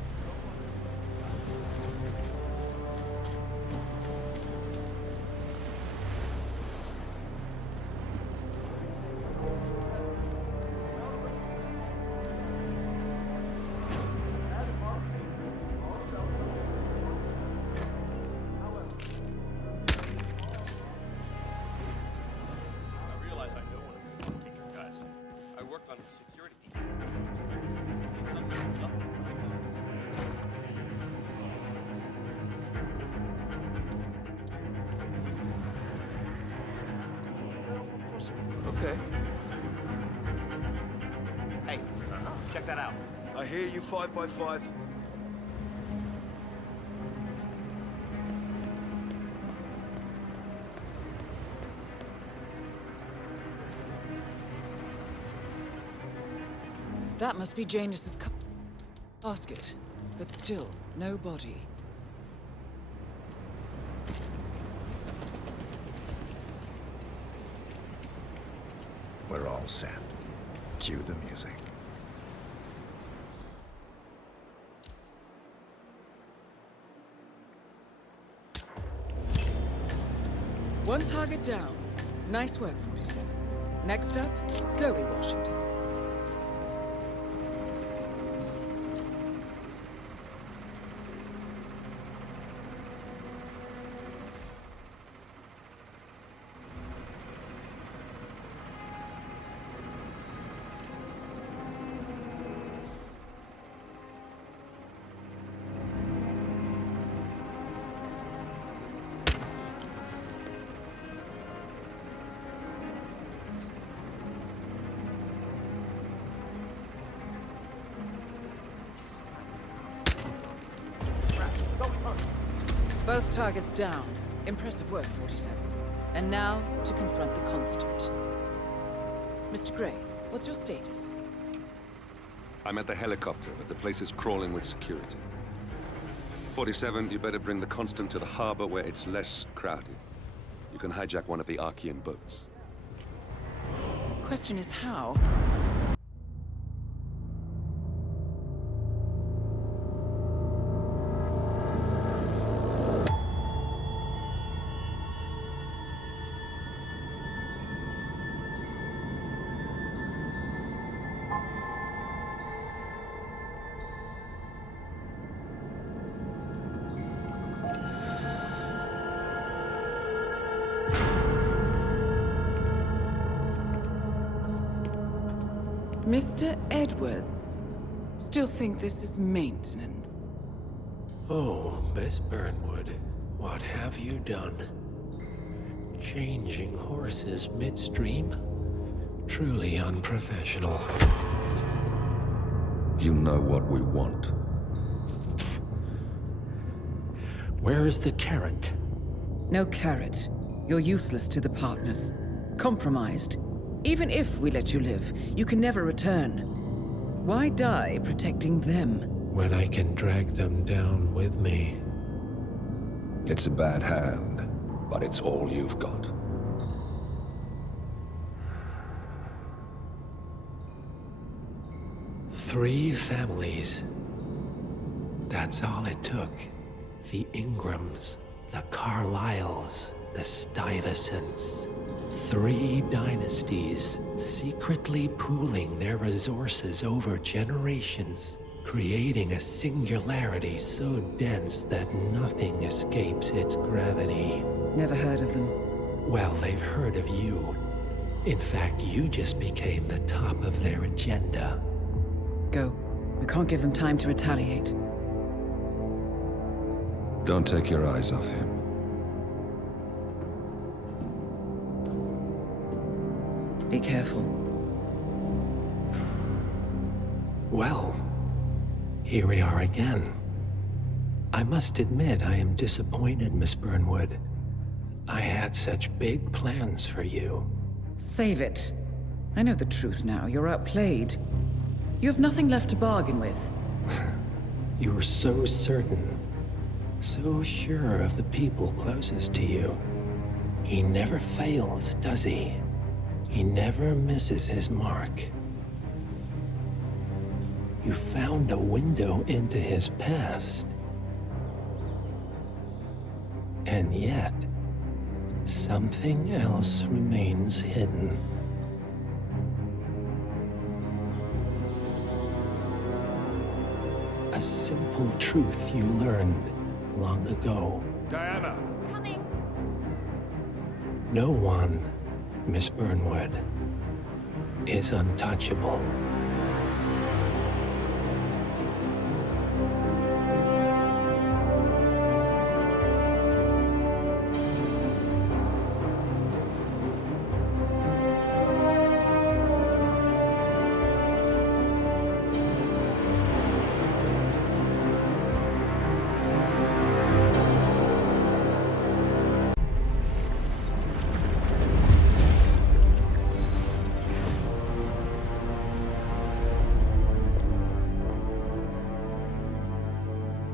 Okay. Hey, check that out. I hear you, 5x5. That must be Janus's basket, but still, no body. We're all set. Cue the music. One target down. Nice work, 47. Next up, Zoe Washington. Both targets down. Impressive work, 47. And now, to confront the constant. Mr. Gray, what's your status? I'm at the helicopter, but the place is crawling with security. 47, you better bring the Constant to the harbor where it's less crowded. You can hijack one of the Archean boats. Question is how? Mr. Edwards, still think this is maintenance? Oh, Miss Burnwood, what have you done? Changing horses midstream? Truly unprofessional. You know what we want. Where is the carrot? No carrot. You're useless to the partners. Compromised. Even if we let you live, you can never return. Why die protecting them? When I can drag them down with me. It's a bad hand, but it's all you've got. Three families. That's all it took. The Ingrams, the Carlyles, the Stuyvesants. 3 dynasties, secretly pooling their resources over generations, creating a singularity so dense that nothing escapes its gravity. Never heard of them. Well, they've heard of you. In fact, you just became the top of their agenda. Go. We can't give them time to retaliate. Don't take your eyes off him. Be careful. Well, here we are again. I must admit I am disappointed, Miss Burnwood. I had such big plans for you. Save it. I know the truth now. You're outplayed. You have nothing left to bargain with. You were so certain, so sure of the people closest to you. He never fails, does he? He never misses his mark. You found a window into his past. And yet, something else remains hidden. A simple truth you learned long ago. Diana! Coming! No one, Miss Burnwood, is untouchable.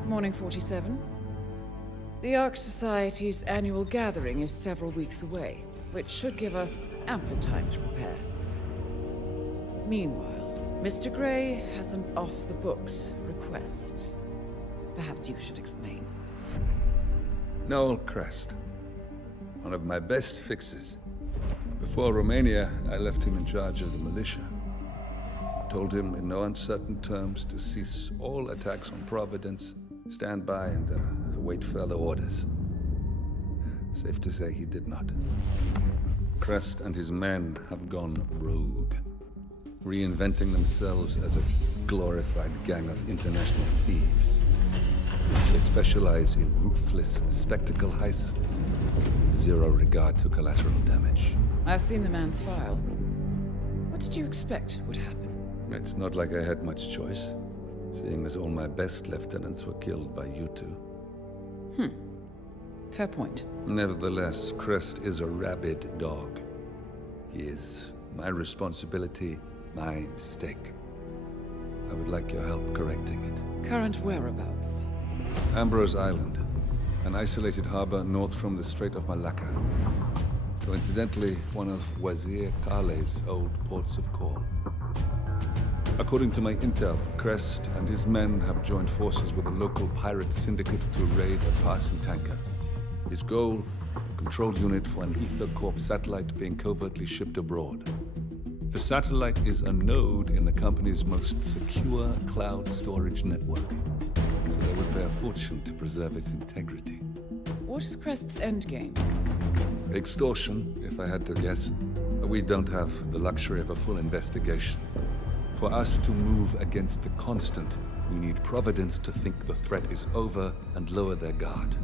Morning 47. The Ark Society's annual gathering is several weeks away, which should give us ample time to prepare. Meanwhile, Mr. Gray has an off-the-books request. Perhaps you should explain. Noel Crest. One of my best fixes. Before Romania, I left him in charge of the militia. Told him in no uncertain terms to cease all attacks on Providence, stand by and await further orders. Safe to say he did not. Crest and his men have gone rogue, reinventing themselves as a glorified gang of international thieves. They specialize in ruthless spectacle heists with zero regard to collateral damage. I've seen the man's file. What did you expect would happen? It's not like I had much choice, seeing as all my best lieutenants were killed by you two. Fair point. Nevertheless, Crest is a rabid dog. He is my responsibility, my mistake. I would like your help correcting it. Current whereabouts? Ambrose Island, an isolated harbor north from the Strait of Malacca. Coincidentally, one of Wazir Kale's old ports of call. According to my intel, Crest and his men have joined forces with a local pirate syndicate to raid a passing tanker. His goal, a control unit for an Ether Corp satellite being covertly shipped abroad. The satellite is a node in the company's most secure cloud storage network, so they would pay a fortune to preserve its integrity. What is Crest's endgame? Extortion, if I had to guess. We don't have the luxury of a full investigation. For us to move against the constant, we need Providence to think the threat is over and lower their guard.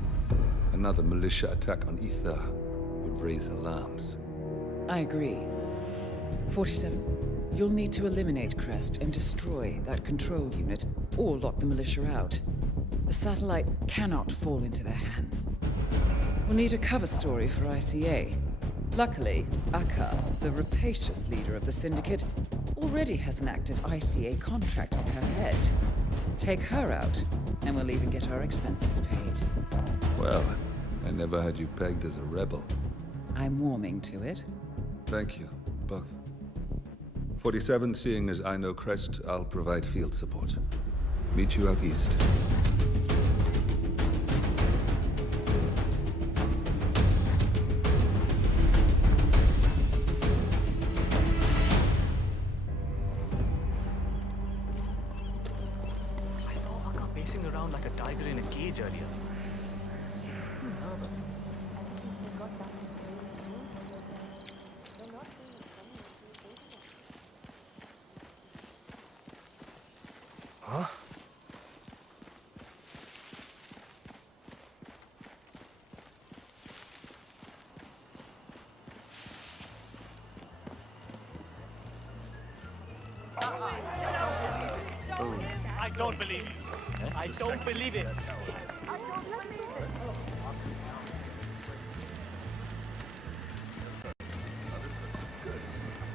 Another militia attack on Ether would raise alarms. I agree. 47, you'll need to eliminate Crest and destroy that control unit, or lock the militia out. The satellite cannot fall into their hands. We'll need a cover story for ICA. Luckily, Akka, the rapacious leader of the syndicate, already has an active ICA contract on her head. Take her out, and we'll even get our expenses paid. Well, I never had you pegged as a rebel. I'm warming to it. Thank you, both. 47, seeing as I know Crest, I'll provide field support. Meet you out east. Pacing around like a tiger in a cage earlier. Huh? I don't believe you. I don't believe it.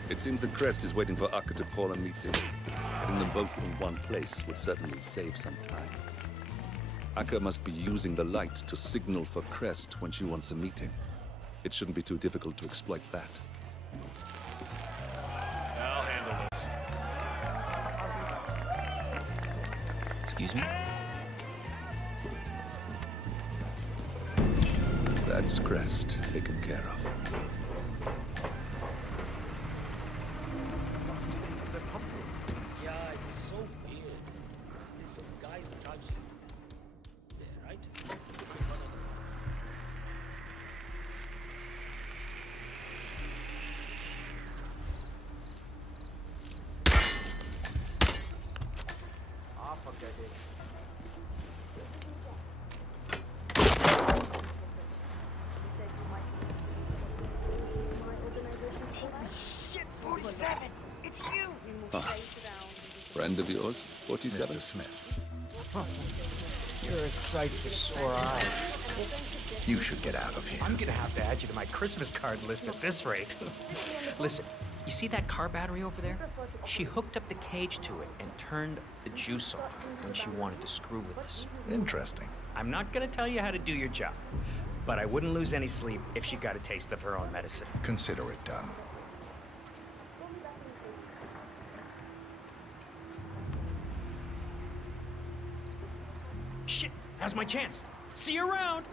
It seems that Crest is waiting for Akka to call a meeting. Having them both in one place would certainly save some time. Akka must be using the light to signal for Crest when she wants a meeting. It shouldn't be too difficult to exploit that. I'll handle this. Excuse me? That's Crest taken care of. Yeah, it was so weird. There's some guys crouching there, right? Ah, forget it. Shit, 47! It's you! Friend of yours, 47? Mr. Smith. You're a sight for sore eyes. You should get out of here. I'm gonna have to add you to my Christmas card list at this rate. Listen, you see that car battery over there? She hooked up the cage to it and turned the juice on when she wanted to screw with us. Interesting. I'm not gonna tell you how to do your job, but I wouldn't lose any sleep if she got a taste of her own medicine. Consider it done. Shit, now's my chance. See you around.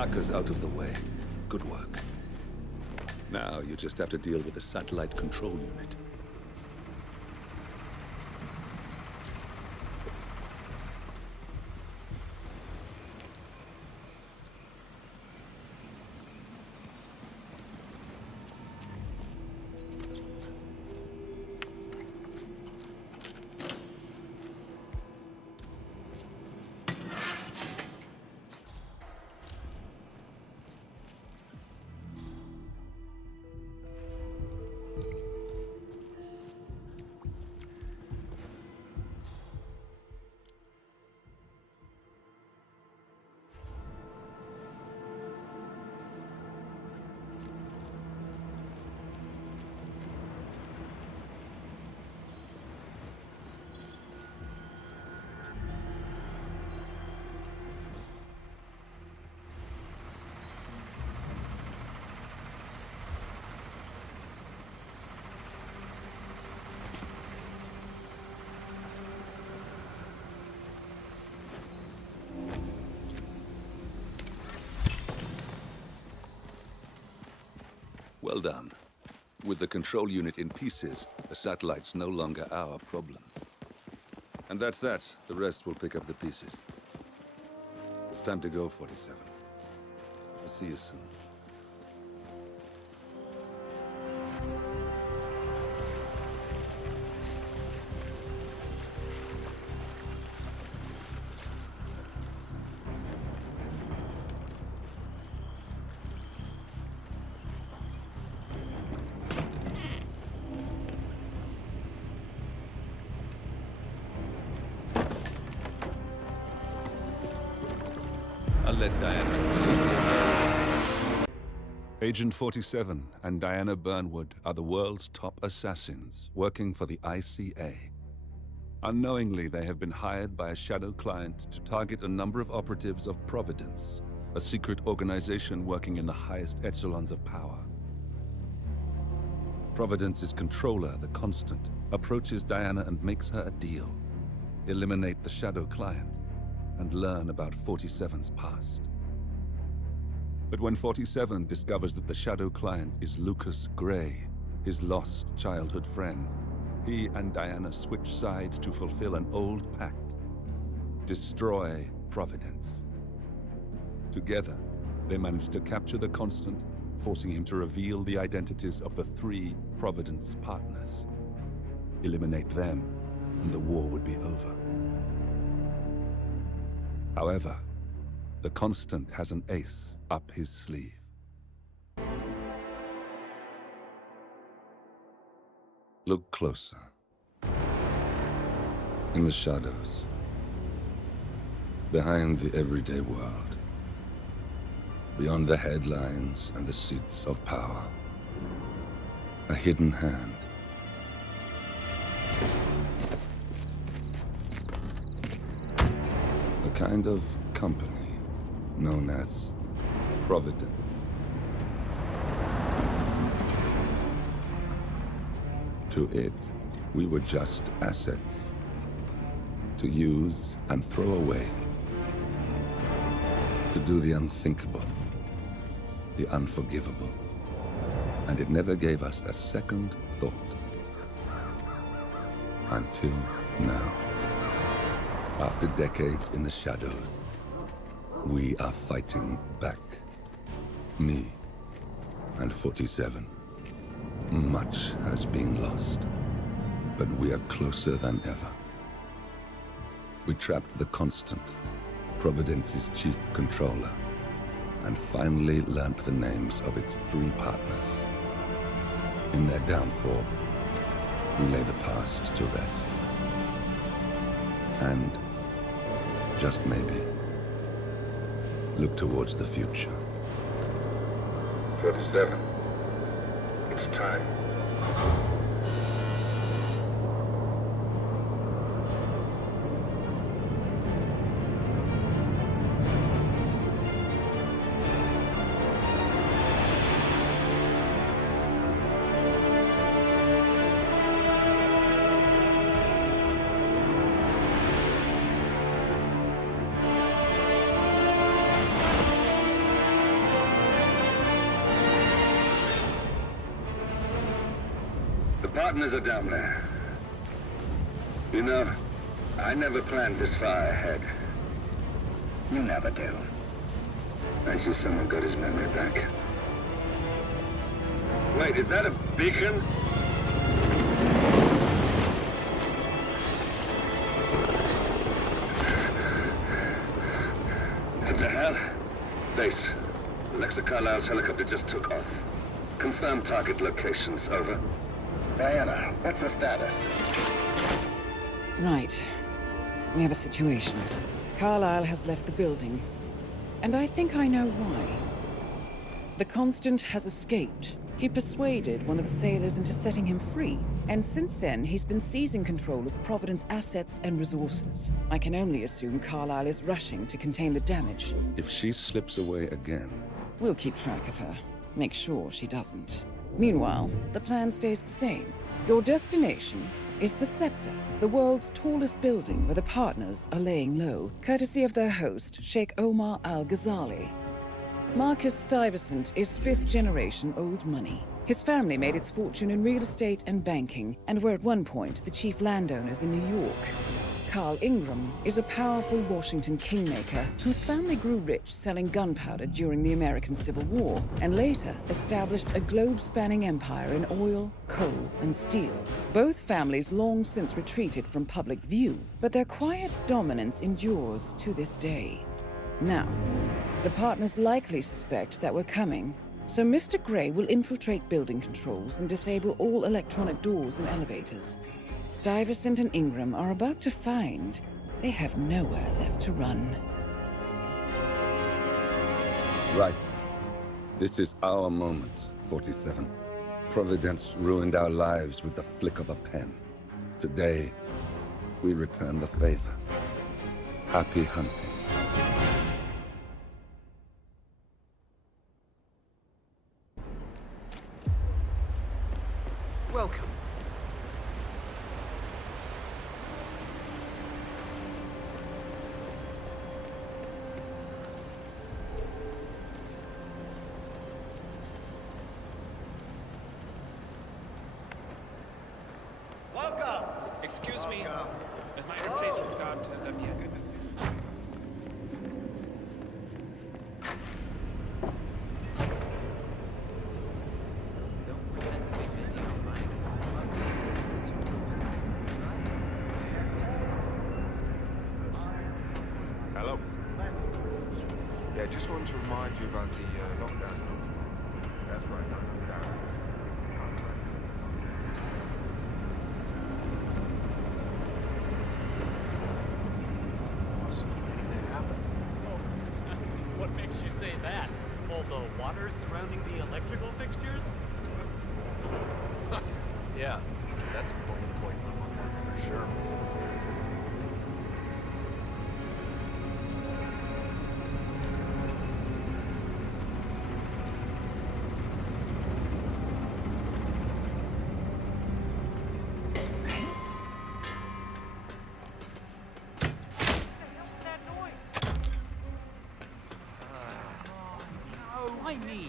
hackers out of the way. Good work. Now you just have to deal with the satellite control unit. Well done. With the control unit in pieces, the satellite's no longer our problem. And that's that. The rest will pick up the pieces. It's time to go, 47. I'll see you soon. I'll let Diana... Agent 47 and Diana Burnwood are the world's top assassins working for the ICA. Unknowingly, they have been hired by a shadow client to target a number of operatives of Providence, a secret organization working in the highest echelons of power. Providence's controller, the Constant, approaches Diana and makes her a deal. Eliminate the shadow client and learn about 47's past. But when 47 discovers that the shadow client is Lucas Gray, his lost childhood friend, he and Diana switch sides to fulfill an old pact: destroy Providence. Together, they manage to capture the Constant, forcing him to reveal the identities of the 3 Providence partners. Eliminate them, and the war would be over. However, the Constant has an ace up his sleeve. Look closer. In the shadows, behind the everyday world, beyond the headlines and the seats of power, a hidden hand. A kind of company known as Providence. To it, we were just assets to use and throw away, to do the unthinkable, the unforgivable, and it never gave us a second thought. Until now. After decades in the shadows, we are fighting back. Me and 47. Much has been lost, but we are closer than ever. We trapped the Constant, Providence's chief controller, and finally learnt the names of its 3 partners. In their downfall, we lay the past to rest. And, just maybe, look towards the future. 47. It's time. partners are down there. You know, I never planned this far ahead. You never do. I see someone got his memory back. Wait, is that a beacon? What the hell? Base. Alexa Carlisle's helicopter just took off. Confirm target locations, over. Diana, what's the status? Right. We have a situation. Carlisle has left the building. And I think I know why. The Constant has escaped. He persuaded one of the sailors into setting him free. And since then, he's been seizing control of Providence assets and resources. I can only assume Carlisle is rushing to contain the damage. If she slips away again... We'll keep track of her. Make sure she doesn't. Meanwhile, the plan stays the same. Your destination is the Scepter, the world's tallest building where the partners are laying low, courtesy of their host, Sheikh Omar Al-Ghazali. Marcus Stuyvesant is fifth-generation old money. His family made its fortune in real estate and banking, and were at one point the chief landowners in New York. Carl Ingram is a powerful Washington kingmaker whose family grew rich selling gunpowder during the American Civil War, and later established a globe-spanning empire in oil, coal, and steel. Both families long since retreated from public view, but their quiet dominance endures to this day. Now, the partners likely suspect that we're coming, so Mr. Gray will infiltrate building controls and disable all electronic doors and elevators. Stuyvesant and Ingram are about to find they have nowhere left to run. Right. This is our moment, 47. Providence ruined our lives with the flick of a pen. Today, we return the favor. Happy hunting. Welcome. Welcome! Excuse me. Is my replacement card let me in? Hello. Yeah, just wanted to remind you about the lockdown. That's right, lockdown. What makes you say that? All the water surrounding the electrical fixtures? Yeah, that's bullet point number one for sure. Why me?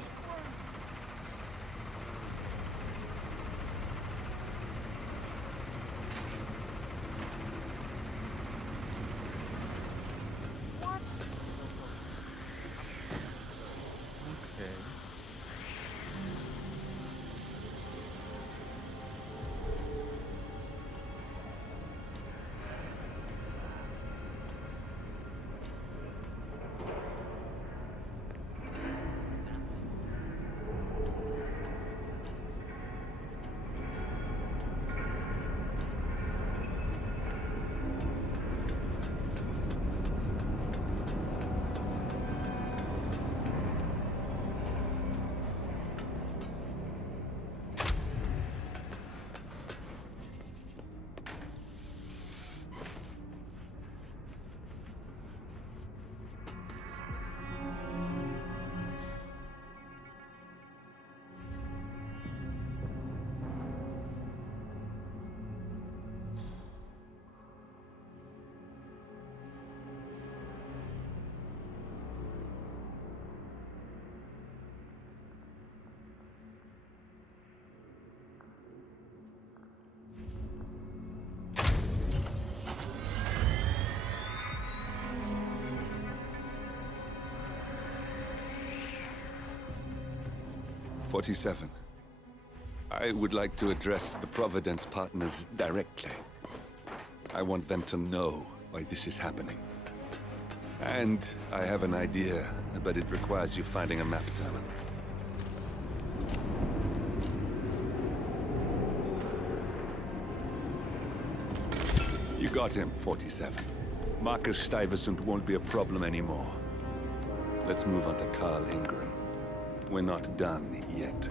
47. I would like to address the Providence partners directly. I want them to know why this is happening. And I have an idea, but it requires you finding a map terminal. You got him, 47. Marcus Stuyvesant won't be a problem anymore. Let's move on to Carl Ingram. We're not done yet.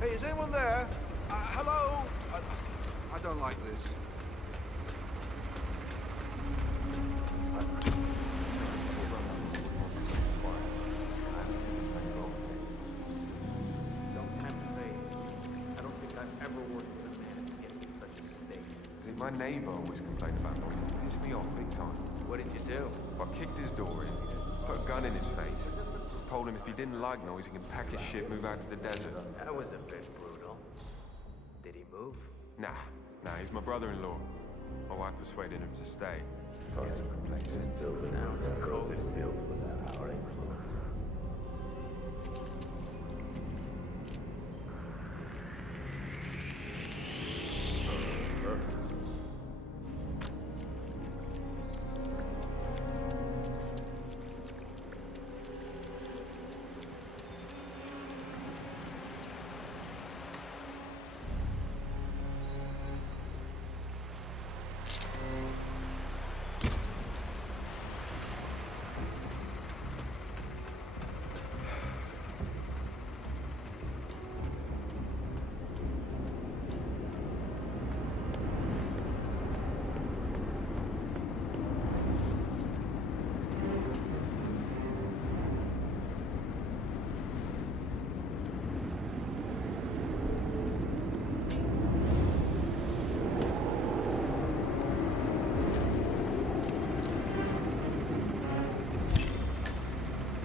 Hey, is anyone there? Hello? I don't like this. My neighbor always complained about noise. It pissed me off big time. What did you do? I kicked his door in, put a gun in his face, told him if he didn't like noise, he can pack his shit, move out to the desert. That was a bit brutal. Did he move? Nah, he's my brother-in-law. My wife persuaded him to stay. He hasn't complained since. Sounds cold built without our influence.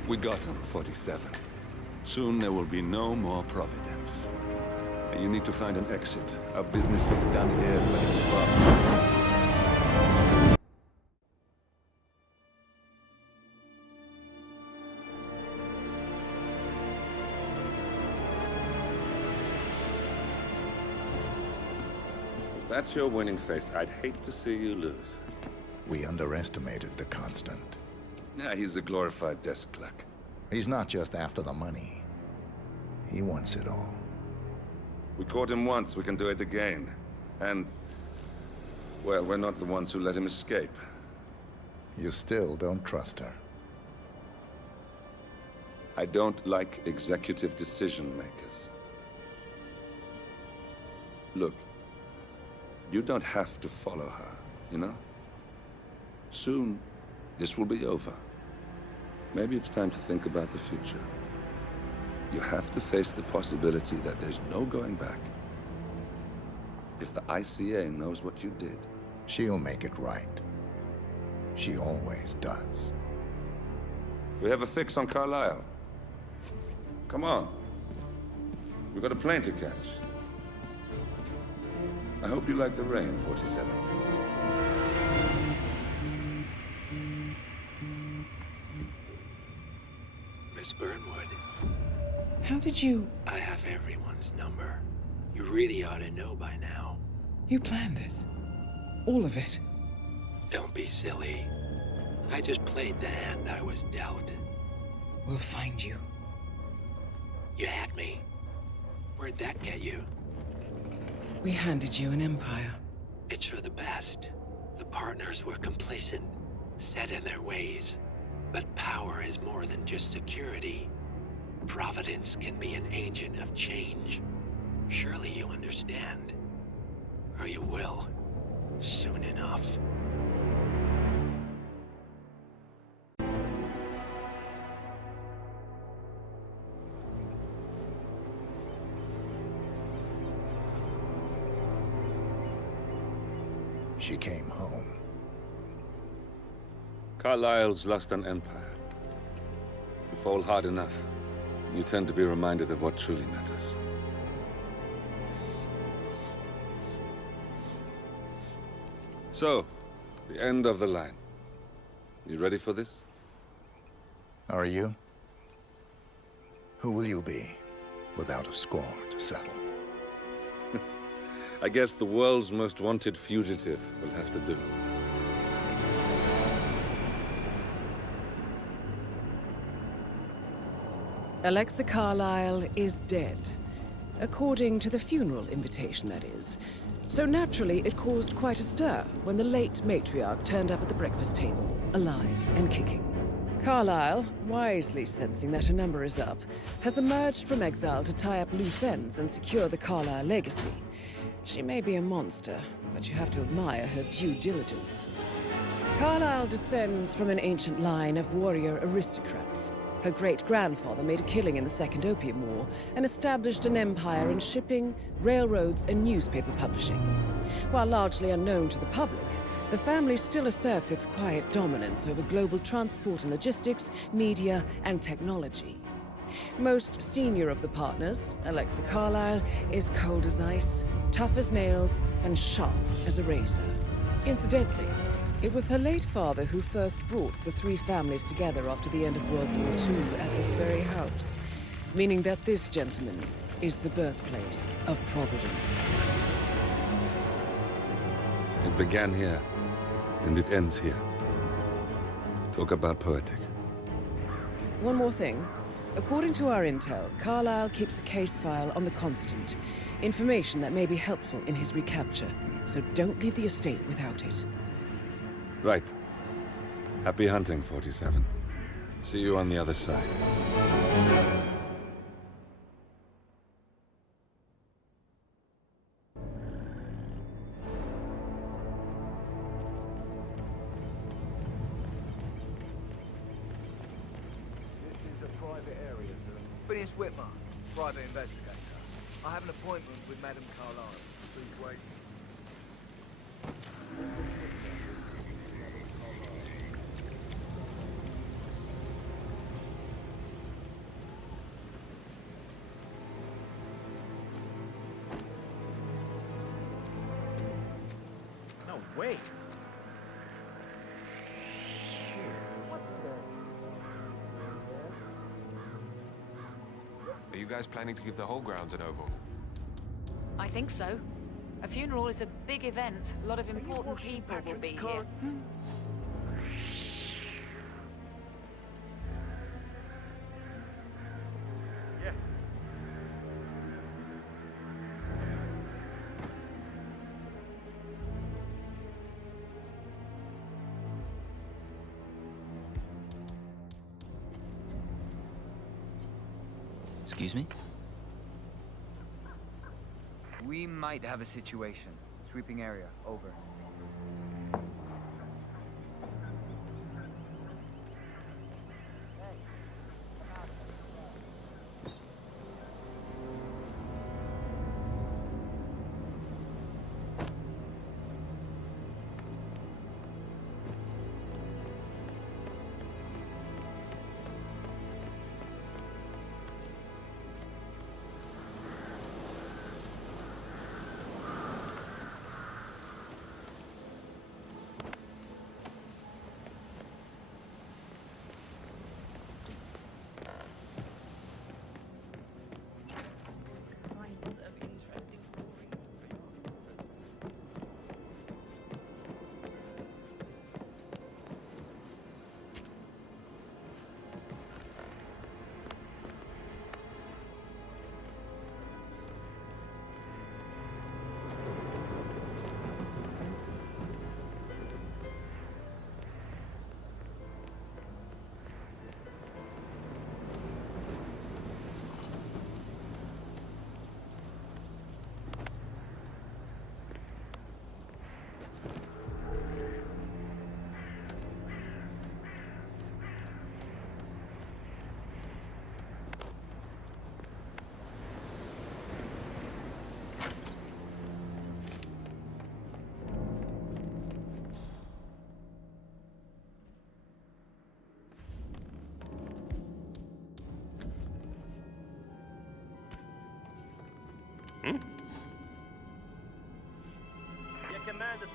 We got him, 47. Soon there will be no more Providence. And you need to find an exit. Our business is done here, but it's far from... If that's your winning face, I'd hate to see you lose. We underestimated the Constant. Yeah, he's a glorified desk clerk. He's not just after the money. He wants it all. We caught him once, we can do it again. And, well, we're not the ones who let him escape. You still don't trust her. I don't like executive decision makers. Look, you don't have to follow her, you know? Soon, this will be over. Maybe it's time to think about the future. You have to face the possibility that there's no going back. If the ICA knows what you did... She'll make it right. She always does. We have a fix on Carlisle. Come on. We've got a plane to catch. I hope you like the rain, 47. Miss Burnwood. How did you... I have everyone's number. You really ought to know by now. You planned this? All of it? Don't be silly. I just played the hand I was dealt. We'll find you. You had me. Where'd that get you? We handed you an empire. It's for the best. The partners were complacent, set in their ways. But power is more than just security. Providence can be an agent of change. Surely you understand. Or you will. Soon enough. She came home. Carlisle's lost an empire. You fall hard enough, you tend to be reminded of what truly matters. So, the end of the line. You ready for this? Are you? Who will you be, without a score to settle? I guess the world's most wanted fugitive will have to do. Alexa Carlyle is dead. According to the funeral invitation, that is. So naturally, it caused quite a stir when the late matriarch turned up at the breakfast table, alive and kicking. Carlyle, wisely sensing that her number is up, has emerged from exile to tie up loose ends and secure the Carlyle legacy. She may be a monster, but you have to admire her due diligence. Carlyle descends from an ancient line of warrior aristocrats. Her great-grandfather made a killing in the Second Opium War and established an empire in shipping, railroads, and newspaper publishing. While largely unknown to the public, the family still asserts its quiet dominance over global transport and logistics, media, and technology. Most senior of the partners, Alexa Carlyle, is cold as ice, tough as nails, and sharp as a razor. Incidentally, it was her late father who first brought the three families together after the end of World War II at this very house, meaning that this gentleman is the birthplace of Providence. It began here, and it ends here. Talk about poetic. One more thing. According to our intel, Carlyle keeps a case file on the Constant. Information that may be helpful in his recapture, so don't leave the estate without it. Right. Happy hunting, 47. See you on the other side. This is a private area, sir. Phineas Whitman, private investigator. I have an appointment with Madame Carlyle. Please wait. No way. Are you guys planning to give the whole grounds an oval? I think so. A funeral is a big event. A lot of important people will be here. Yeah. Excuse me? We might have a situation. Sweeping area, over.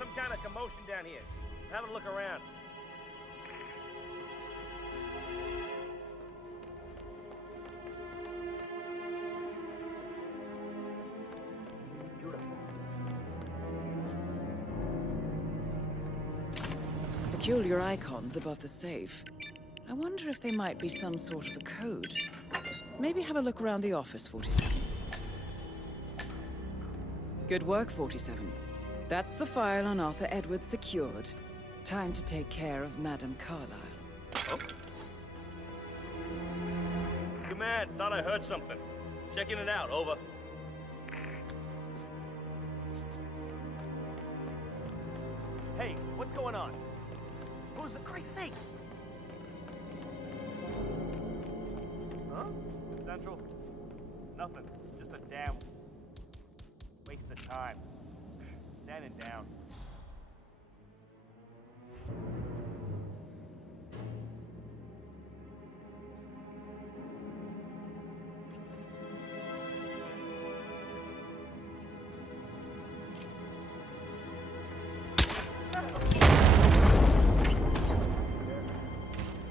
some kind of commotion down here. Have a look around. Peculiar icons above the safe. I wonder if they might be some sort of a code. Maybe have a look around the office, 47. Good work, 47. That's the file on Arthur Edwards secured. Time to take care of Madame Carlyle. Oh. Command, thought I heard something. Checking it out, over. Hey, what's going on? Who's the Christ's sake? Huh? Central? Nothing. Just a damn waste of time. Standing down.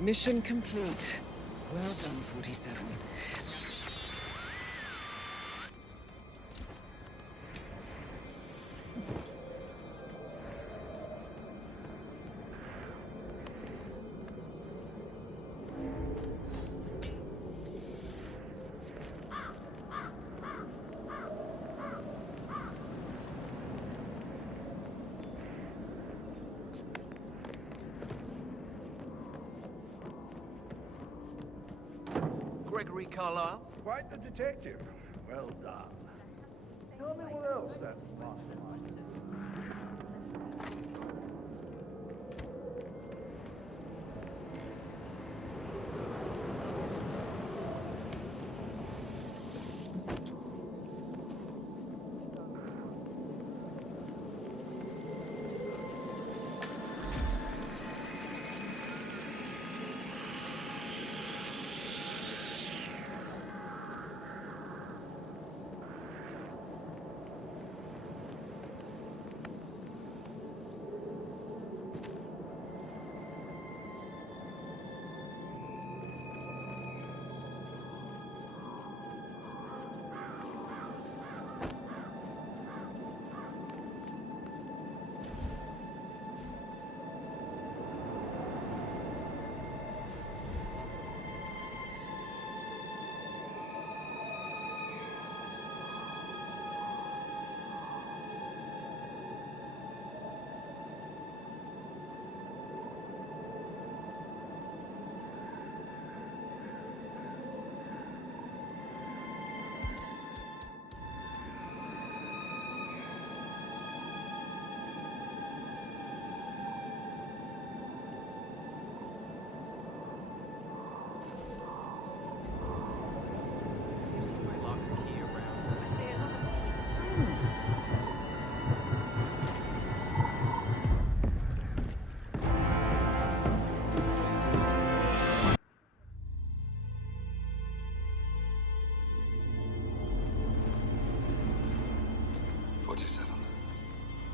Mission complete. Well done, 47. Gregory Carlyle? Quite the detective. Well done. Tell me what else that mastermind did.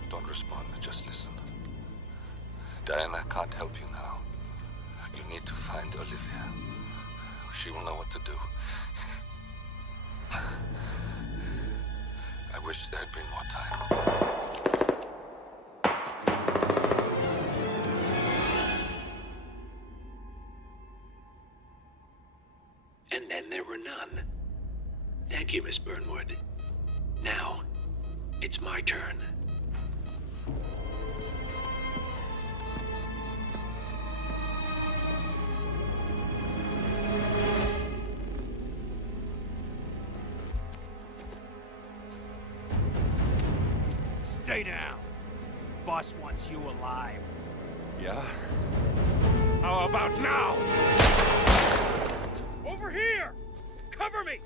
Don't respond, just listen. Diana can't help you now. You need to find Olivia. She will know what to do. I wish there had been more time. And then there were none. Thank you, Miss Burnwood. Now, it's my turn. Stay down. Boss wants you alive. Yeah? How about now? Over here! Cover me!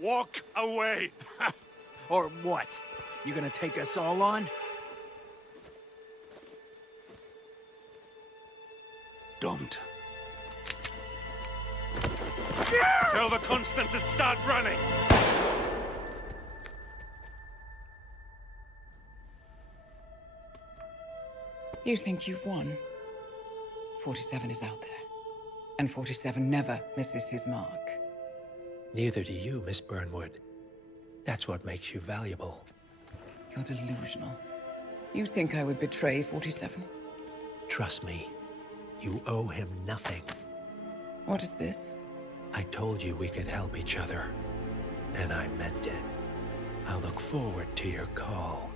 Walk away! Or what? You gonna take us all on? Don't. Yeah! Tell the Constant to start running! You think you've won? 47 is out there. And 47 never misses his mark. Neither do you, Miss Burnwood. That's what makes you valuable. You're delusional. You think I would betray 47? Trust me, you owe him nothing. What is this? I told you we could help each other, and I meant it. I'll look forward to your call.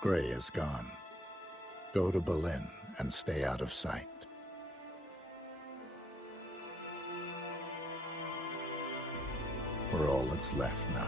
Gray is gone. Go to Berlin and stay out of sight. We're all that's left now.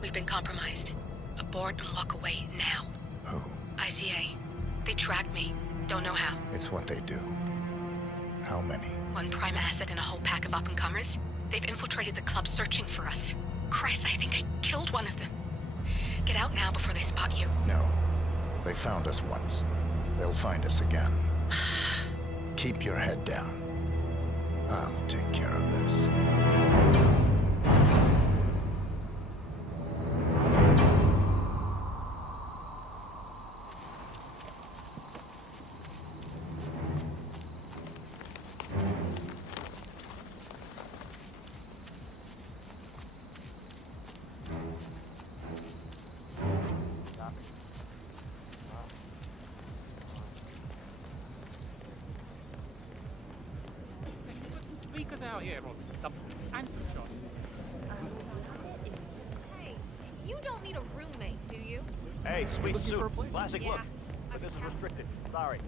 We've been compromised. Abort and walk away now. Who? ICA. They tracked me. Don't know how. It's what they do. How many? One prime asset and a whole pack of up-and-comers. They've infiltrated the club searching for us. Christ, I think I killed one of them. Get out now before they spot you. No. They found us once. They'll find us again. Keep your head down. I'll take care of this. Speakers out here, or something, and some shots. Hey, you don't need a roommate, do you? Hey, sweet Looking suit. for a place? Classic Yeah. look. But this is restricted. Sorry.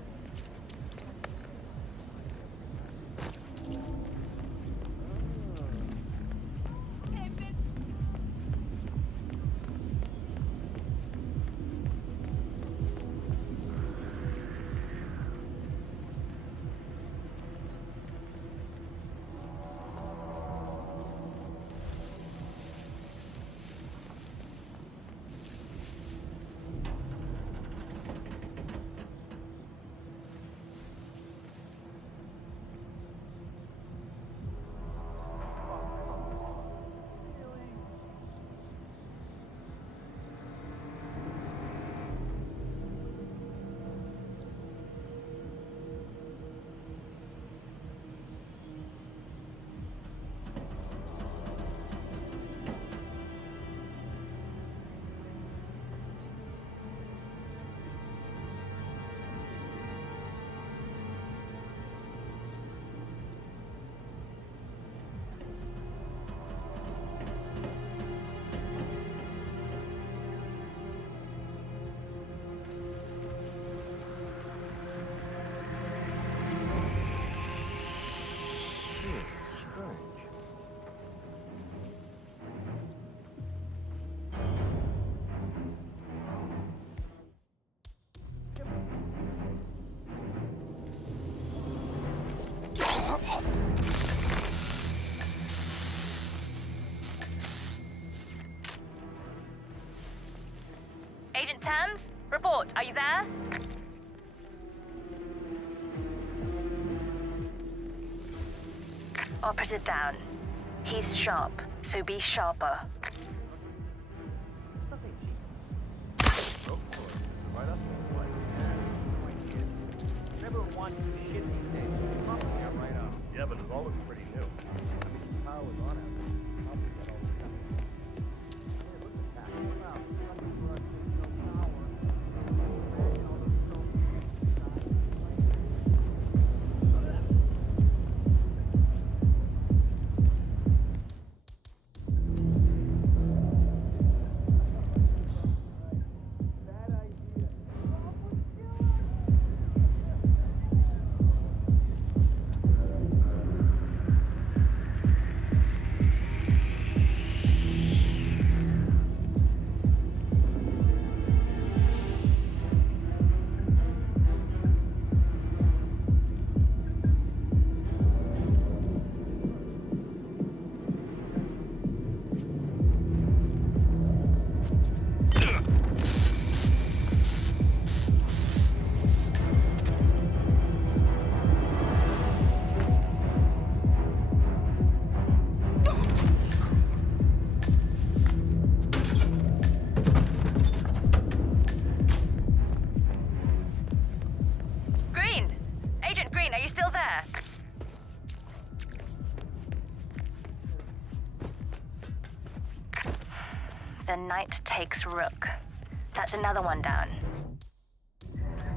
Agent Tams, report. Are you there? Operative down. He's sharp, so be sharper. wants shit these days. Yeah, right on. Yeah, but it all looks pretty new. I mean, the power was on it. Probably got all the stuff. Hey, look at that. Wow, nothing for us, there's no power. Imagine all those stones inside. The knight takes rook. That's another one down.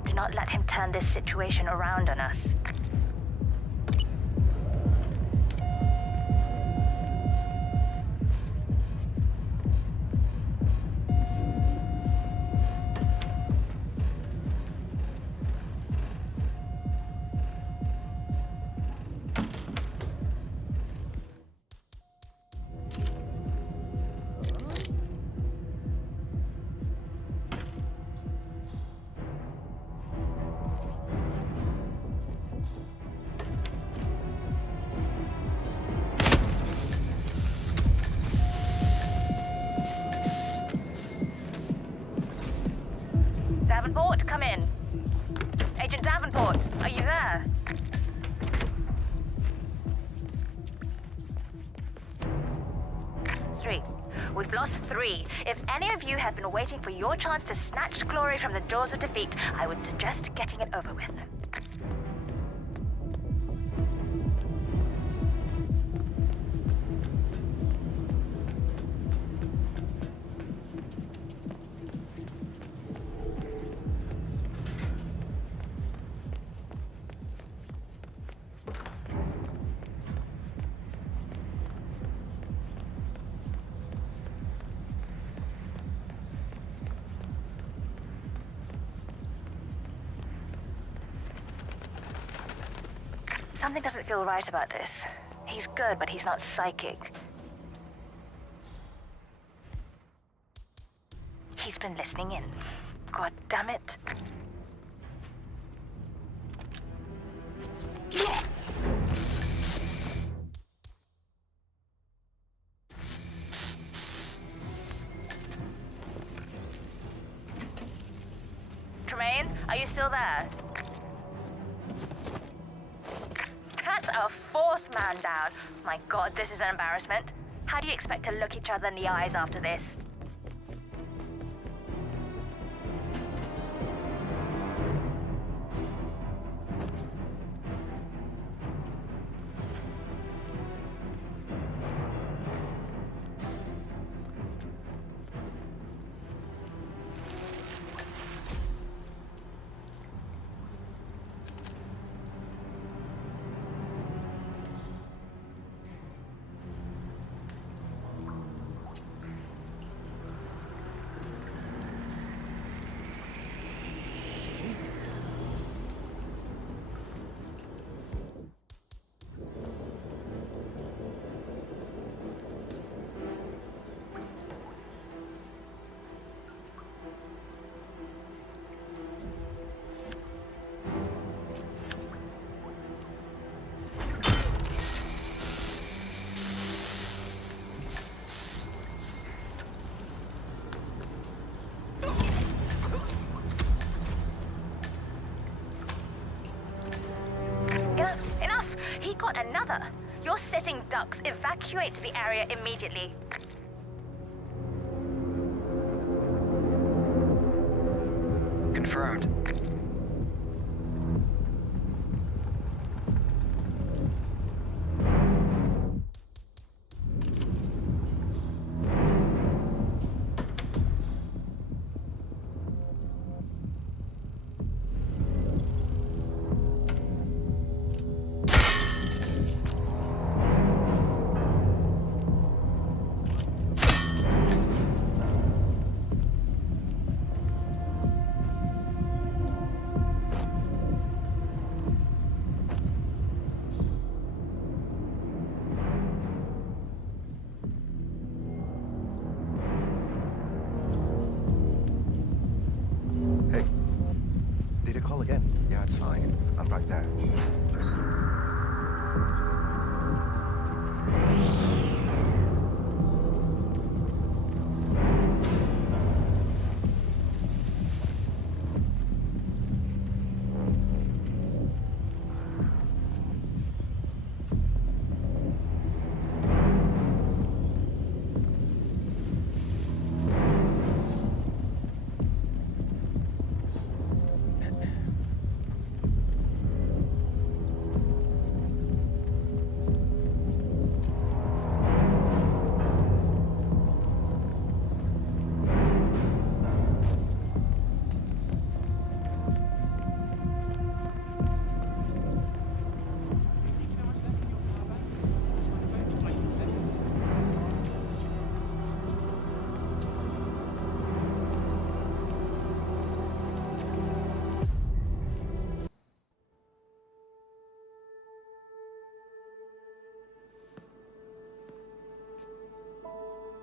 Do not let him turn this situation around on us. Davenport, come in. Agent Davenport, are you there? Three. We've lost 3. If any of you have been waiting for your chance to snatch glory from the jaws of defeat, I would suggest getting it over with. Something doesn't feel right about this. He's good, but he's not psychic. He's been listening in. God damn it. Tremaine, are you still there? That's a 4th man down. My God, this is an embarrassment. How do you expect to look each other in the eyes after this? Enough! He got another. You're sitting ducks. Evacuate the area immediately. Confirmed. like that.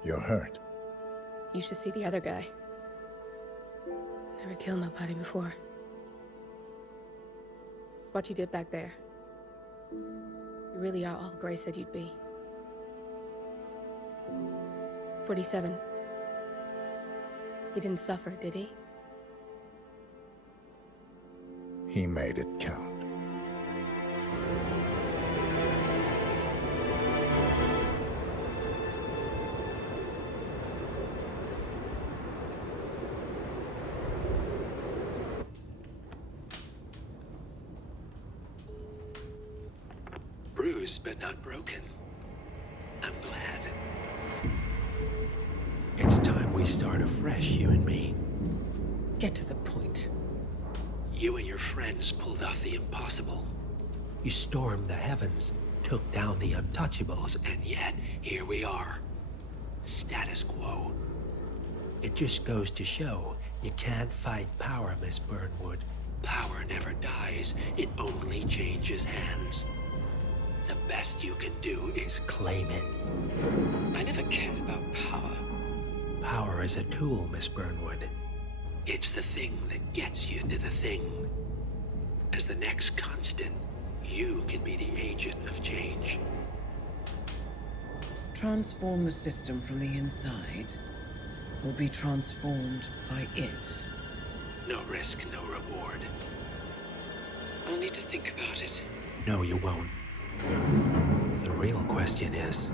You're hurt. You should see the other guy. Never killed nobody before. What you did back there. You really are all Gray said you'd be. 47. He didn't suffer, did he? He made it count. Bruised but not broken. I'm glad. It's time we start afresh, you and me. Get to the point. You and your friends pulled off the impossible. You stormed the heavens, took down the untouchables, and yet here we are. Status quo. It just goes to show you can't fight power, Miss Burnwood. Power never dies, it only changes hands. The best you can do is claim it. I never cared about power. Power is a tool, Miss Burnwood. It's the thing that gets you to the thing. As the next constant, you can be the agent of change. Transform the system from the inside, or be transformed by it. No risk, no reward. I'll need to think about it. No, you won't. The real question is,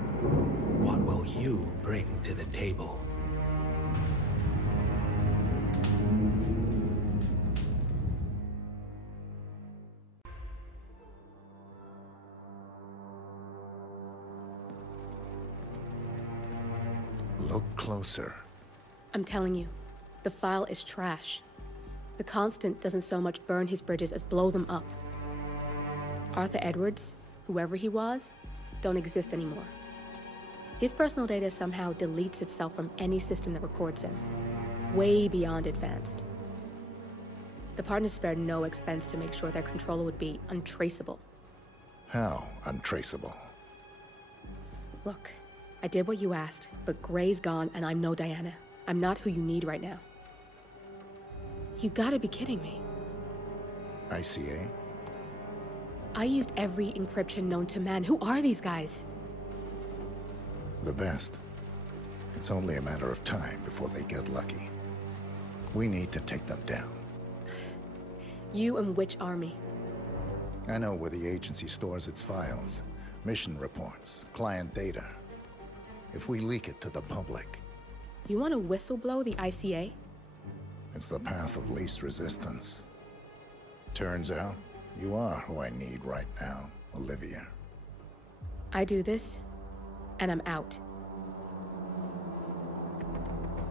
what will you bring to the table? Look closer. I'm telling you, the file is trash. The Constant doesn't so much burn his bridges as blow them up. Arthur Edwards, whoever he was, don't exist anymore. His personal data somehow deletes itself from any system that records him. Way beyond advanced. The partners spared no expense to make sure their controller would be untraceable. How untraceable? Look, I did what you asked, but Gray's gone and I'm no Diana. I'm not who you need right now. You gotta be kidding me. ICA? I used every encryption known to man. Who are these guys? The best. It's only a matter of time before they get lucky. We need to take them down. You and which army? I know where the agency stores its files, mission reports, client data. If we leak it to the public... You want to whistleblow the ICA? It's the path of least resistance. Turns out, you are who I need right now, Olivia. I do this, and I'm out.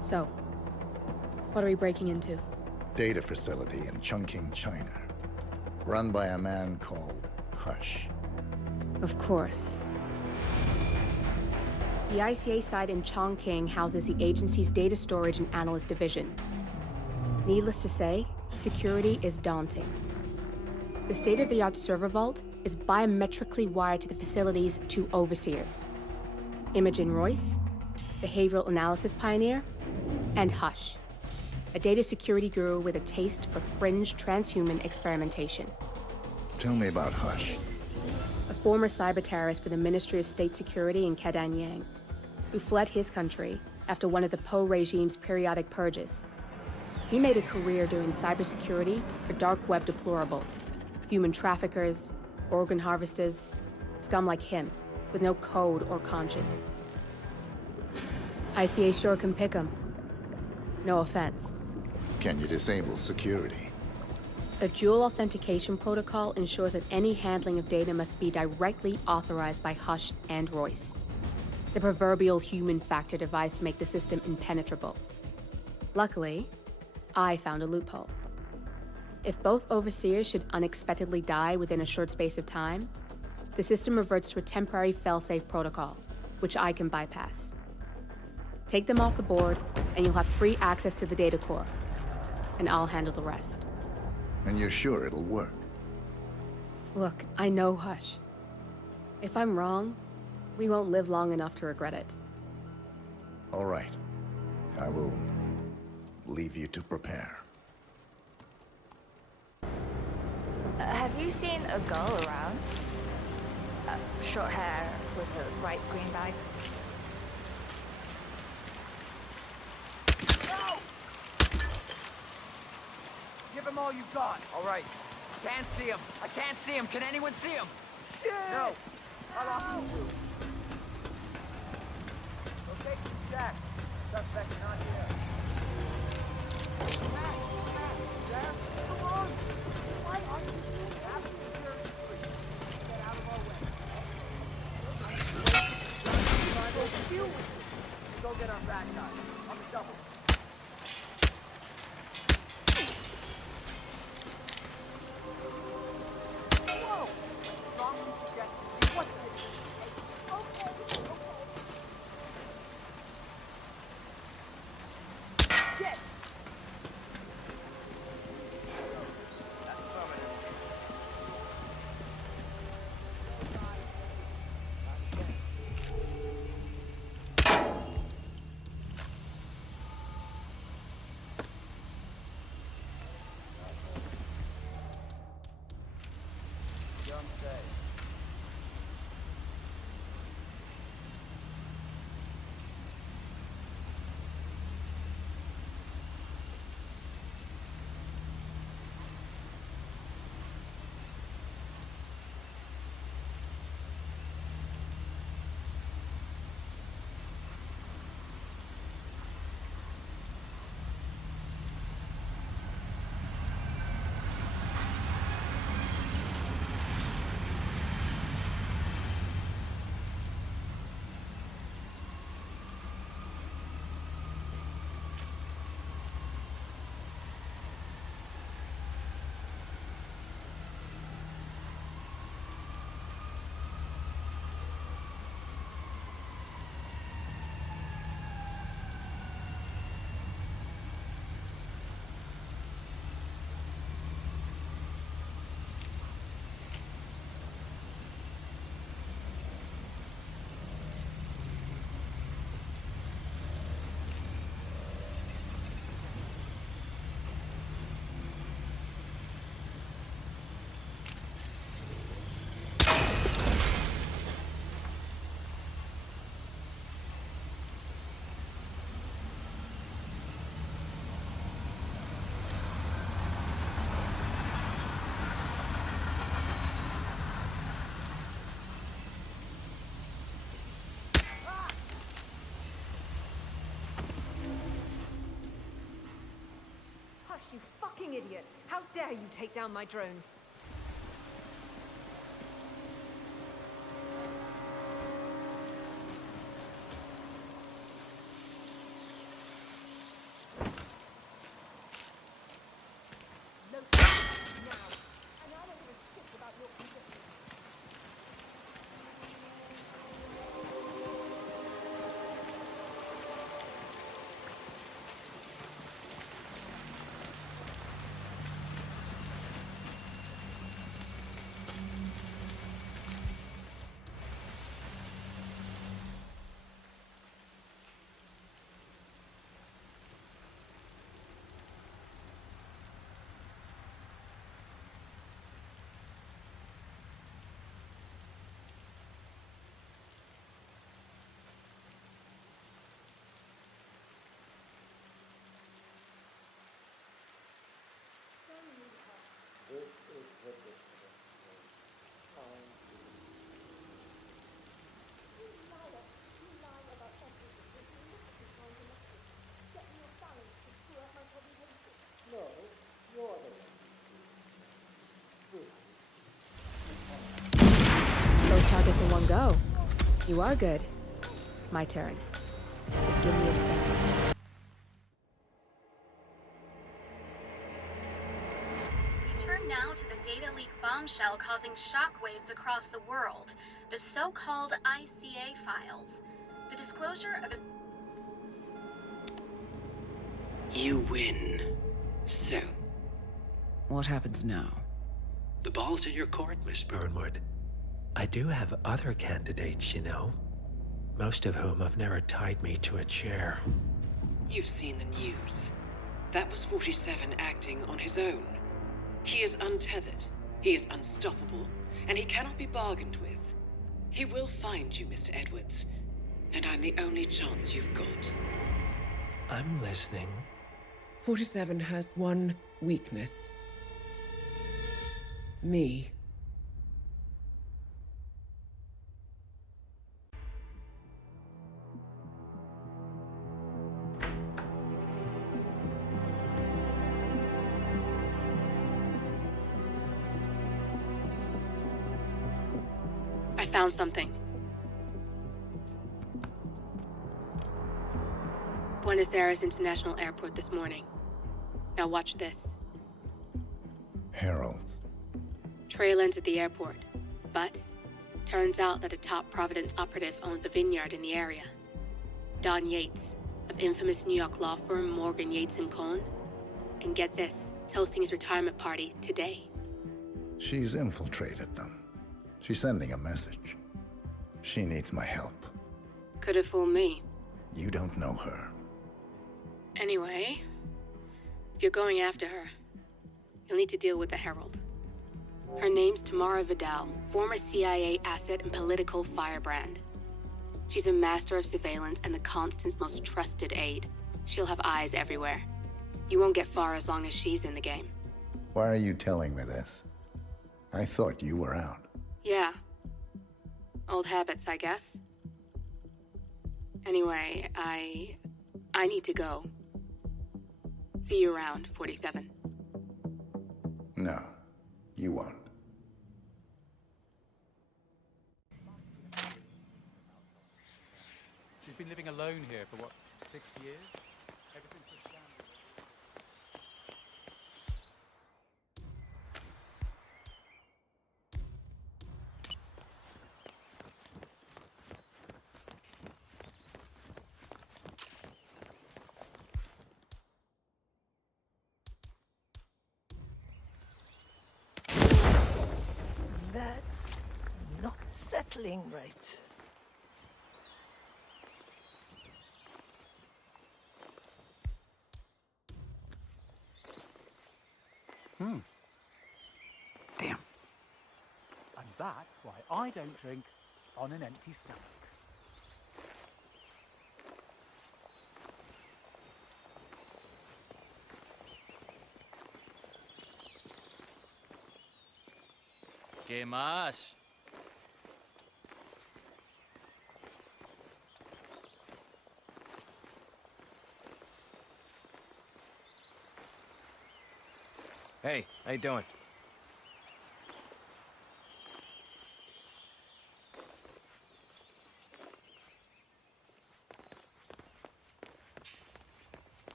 So, what are we breaking into? Data facility in Chongqing, China. Run by a man called Hush. Of course. The ICA site in Chongqing houses the agency's data storage and analyst division. Needless to say, security is daunting. The state-of-the-art server vault is biometrically wired to the facility's two overseers. Imogen Royce, behavioral analysis pioneer, and Hush, a data security guru with a taste for fringe transhuman experimentation. Tell me about Hush. A former cyber terrorist for the Ministry of State Security in Kadanyang, who fled his country after one of the Po regime's periodic purges. He made a career doing cybersecurity for dark web deplorables, human traffickers, organ harvesters, scum like him, with no code or conscience. ICA sure can pick him. No offense. Can you disable security? A dual authentication protocol ensures that any handling of data must be directly authorized by Hush and Royce, the proverbial human factor device to make the system impenetrable. Luckily, I found a loophole. If both overseers should unexpectedly die within a short space of time, the system reverts to a temporary fail-safe protocol, which I can bypass. Take them off the board, and you'll have free access to the data core, and I'll handle the rest. And you're sure it'll work? Look, I know Hush. If I'm wrong, we won't live long enough to regret it. All right. I will leave you to prepare. Have you seen a girl around? Short hair with a bright green bag? No! Give him all you've got. All right. Can't see him. I can't see him. Can anyone see him? No. I'll off you. Okay, Jack. Suspect not here. Jack, come on. Why aren't you doing that? Get out of our way. Go get our bad guy. On the double. Whoa! Wrong suggestion. What the? Okay. Get! You fucking idiot! How dare you take down my drones? No, now. And I don't give a shit about your condition. targets in one go. You are good. My turn. Just give me a second. We turn now to the data leak bombshell causing shockwaves across the world, the so-called ICA files. The disclosure of You win. So, what happens now? The ball's in your court, Miss Burnwood. I do have other candidates, you know. Most of whom have never tied me to a chair. You've seen the news. That was 47 acting on his own. He is untethered, he is unstoppable, and he cannot be bargained with. He will find you, Mr. Edwards, and I'm the only chance you've got. I'm listening. 47 has one weakness. Me. I found something. Buenos Aires International Airport this morning. Now watch this. Heralds. Trail ends at the airport, but turns out that a top Providence operative owns a vineyard in the area. Don Yates, of infamous New York law firm Morgan, Yates & Cohn. And get this, is hosting his retirement party today. She's infiltrated them. She's sending a message. She needs my help. Could have fooled me. You don't know her. Anyway, if you're going after her, you'll need to deal with the Herald. Her name's Tamara Vidal, former CIA asset and political firebrand. She's a master of surveillance and the Constant's most trusted aide. She'll have eyes everywhere. You won't get far as long as she's in the game. Why are you telling me this? I thought you were out. Yeah. Old habits, I guess. Anyway, I need to go. See you around, 47. No, you won't. She's been living alone here for what, 6 years? Ever since the scandal. That's not settling right. Damn. And that's why I don't drink on an empty stomach. ¿Qué más? Hey, how you doing?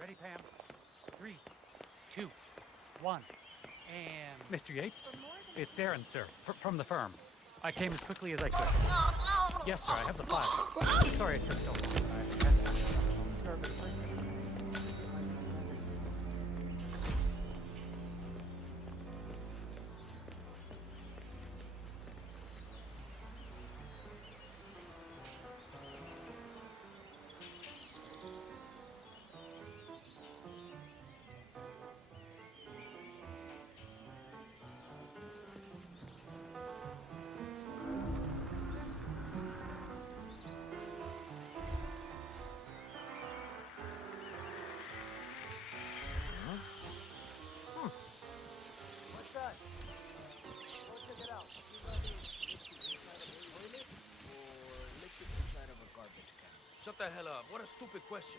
Ready, Pam? 3, 2, 1, and... Mr. Yates? It's Aaron, sir, from the firm. I came as quickly as I could. Yes, sir, I have the file. Sorry it took so long. I had to... Shut the hell up. What a stupid question.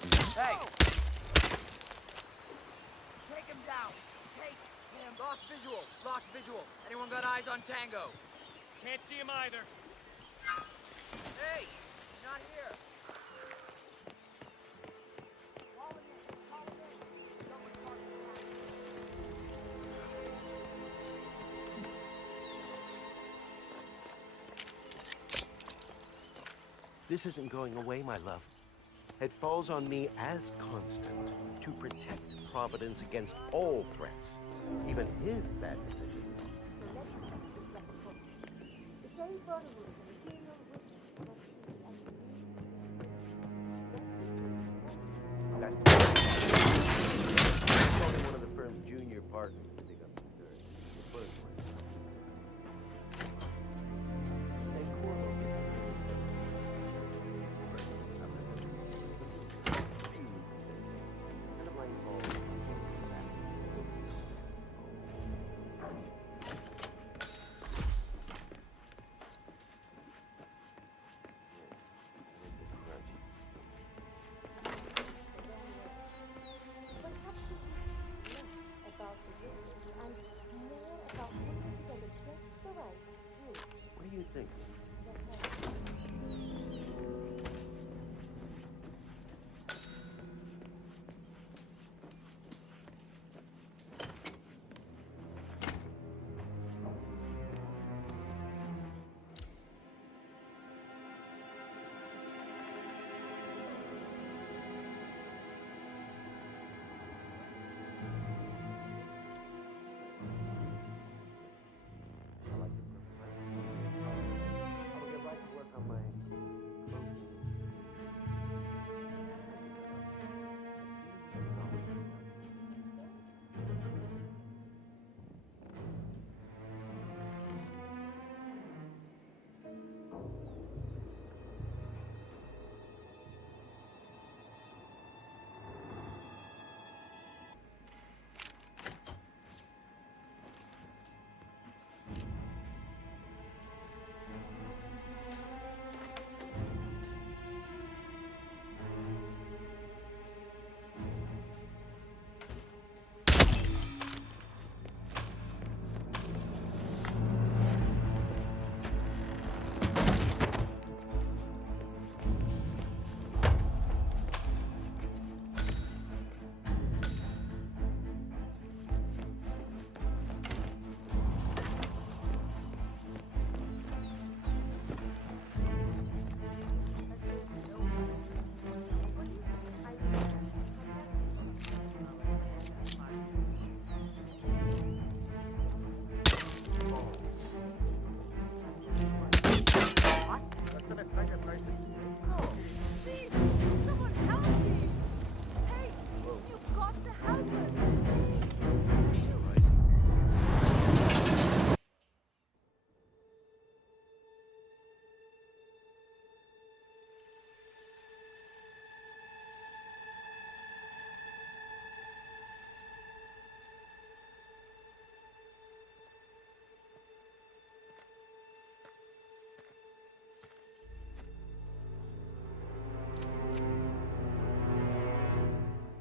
Hey! Take him down! Take him! Lost visual! Lost visual! Anyone got eyes on Tango? Can't see him either. Hey! Not here! This isn't going away, my love. It falls on me as constant to protect Providence against all threats, even his bad decisions. That's only one of the firm's junior partners to dig up the dirt. The first one. What do you think?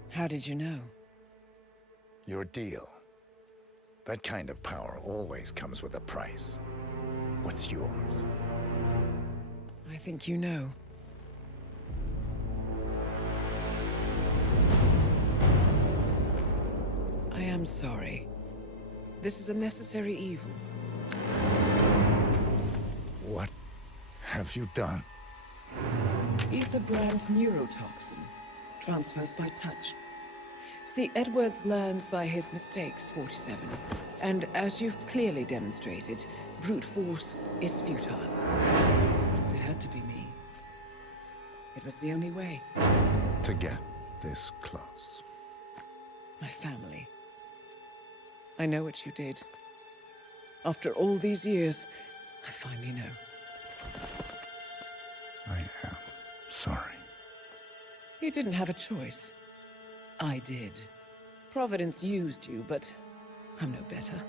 How did you know? Your deal. That kind of power always comes with a price. What's yours? I think you know. I am sorry. This is a necessary evil. What have you done? Ether brand neurotoxin transfers by touch. See, Edwards learns by his mistakes, 47. And as you've clearly demonstrated, brute force is futile. It had to be me. It was the only way. To get this close. My family. I know what you did. After all these years, I finally know. I am sorry. You didn't have a choice. I did. Providence used you, but I'm no better.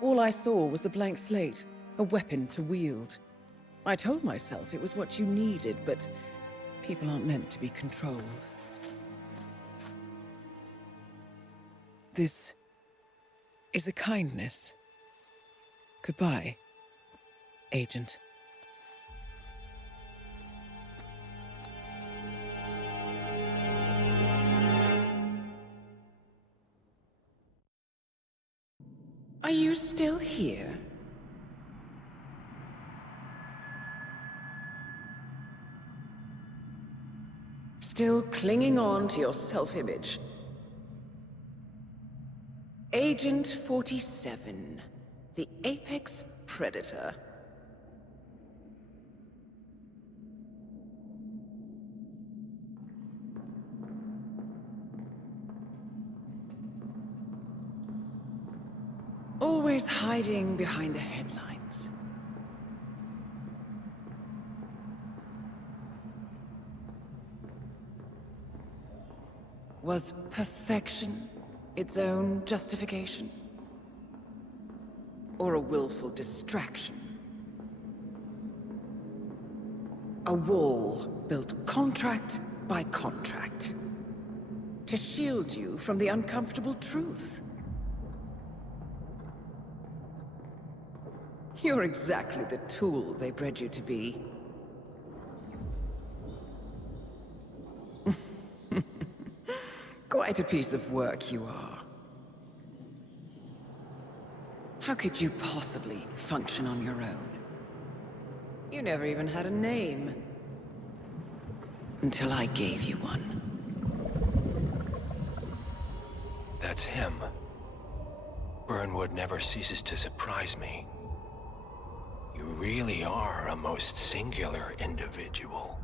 All I saw was a blank slate, a weapon to wield. I told myself it was what you needed, but people aren't meant to be controlled. This is a kindness. Goodbye, Agent. Are you still here? Still clinging on to your self-image? Agent 47, the apex predator. Always hiding behind the headlines. Was perfection its own justification? Or a willful distraction? A wall built contract by contract to shield you from the uncomfortable truth. You're exactly the tool they bred you to be. Quite a piece of work you are. How could you possibly function on your own? You never even had a name. Until I gave you one. That's him. Burnwood never ceases to surprise me. You really are a most singular individual.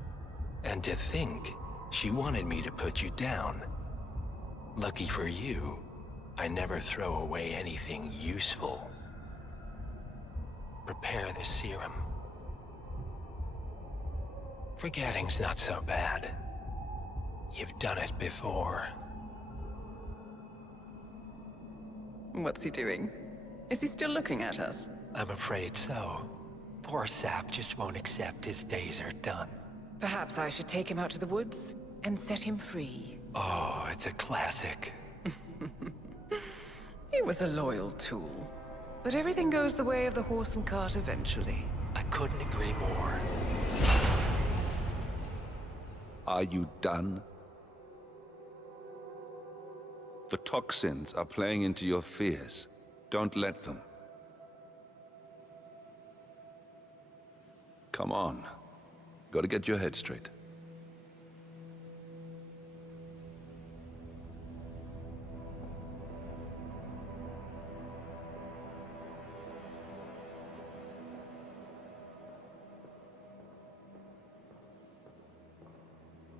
And to think, she wanted me to put you down. Lucky for you, I never throw away anything useful. Prepare the serum. Forgetting's not so bad. You've done it before. What's he doing? Is he still looking at us? I'm afraid so. Poor Sap just won't accept his days are done. Perhaps I should take him out to the woods and set him free. Oh, it's a classic. He was a loyal tool. But everything goes the way of the horse and cart eventually. I couldn't agree more. Are you done? The toxins are playing into your fears. Don't let them. Come on. Gotta get your head straight.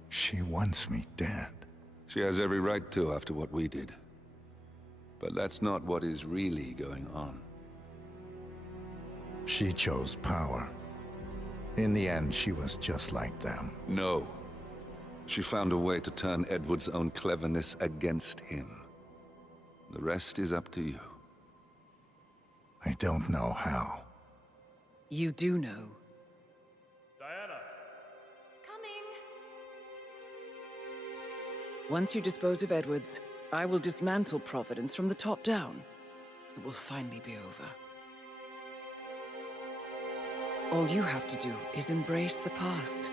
She wants me dead. She has every right to after what we did. But that's not what is really going on. She chose power. In the end, she was just like them. No. She found a way to turn Edward's own cleverness against him. The rest is up to you. I don't know how. You do know. Diana! Coming! Once you dispose of Edwards, I will dismantle Providence from the top down. It will finally be over. All you have to do is embrace the past.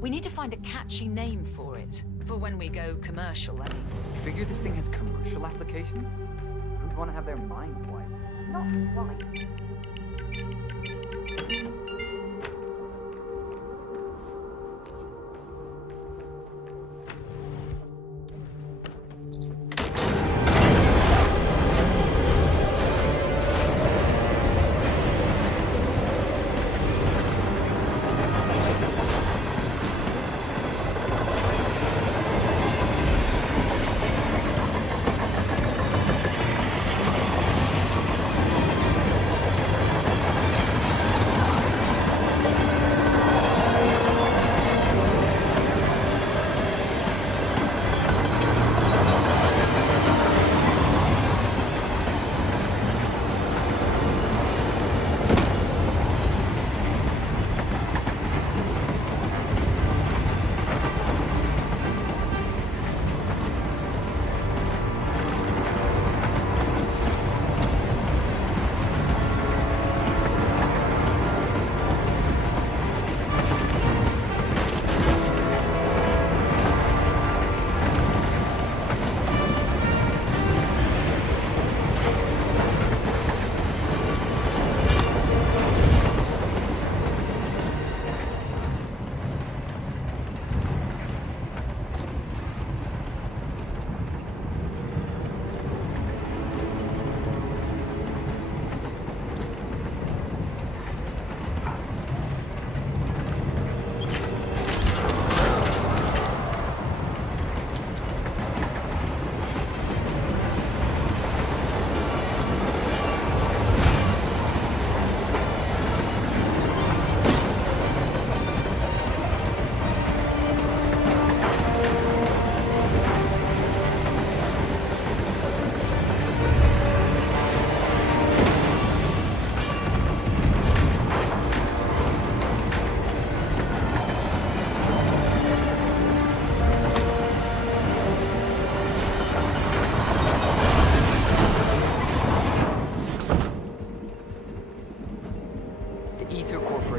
We need to find a catchy name for it. For when we go commercial, I mean. Figure this thing has commercial applications? Who'd want to have their mind wiped? Not quite.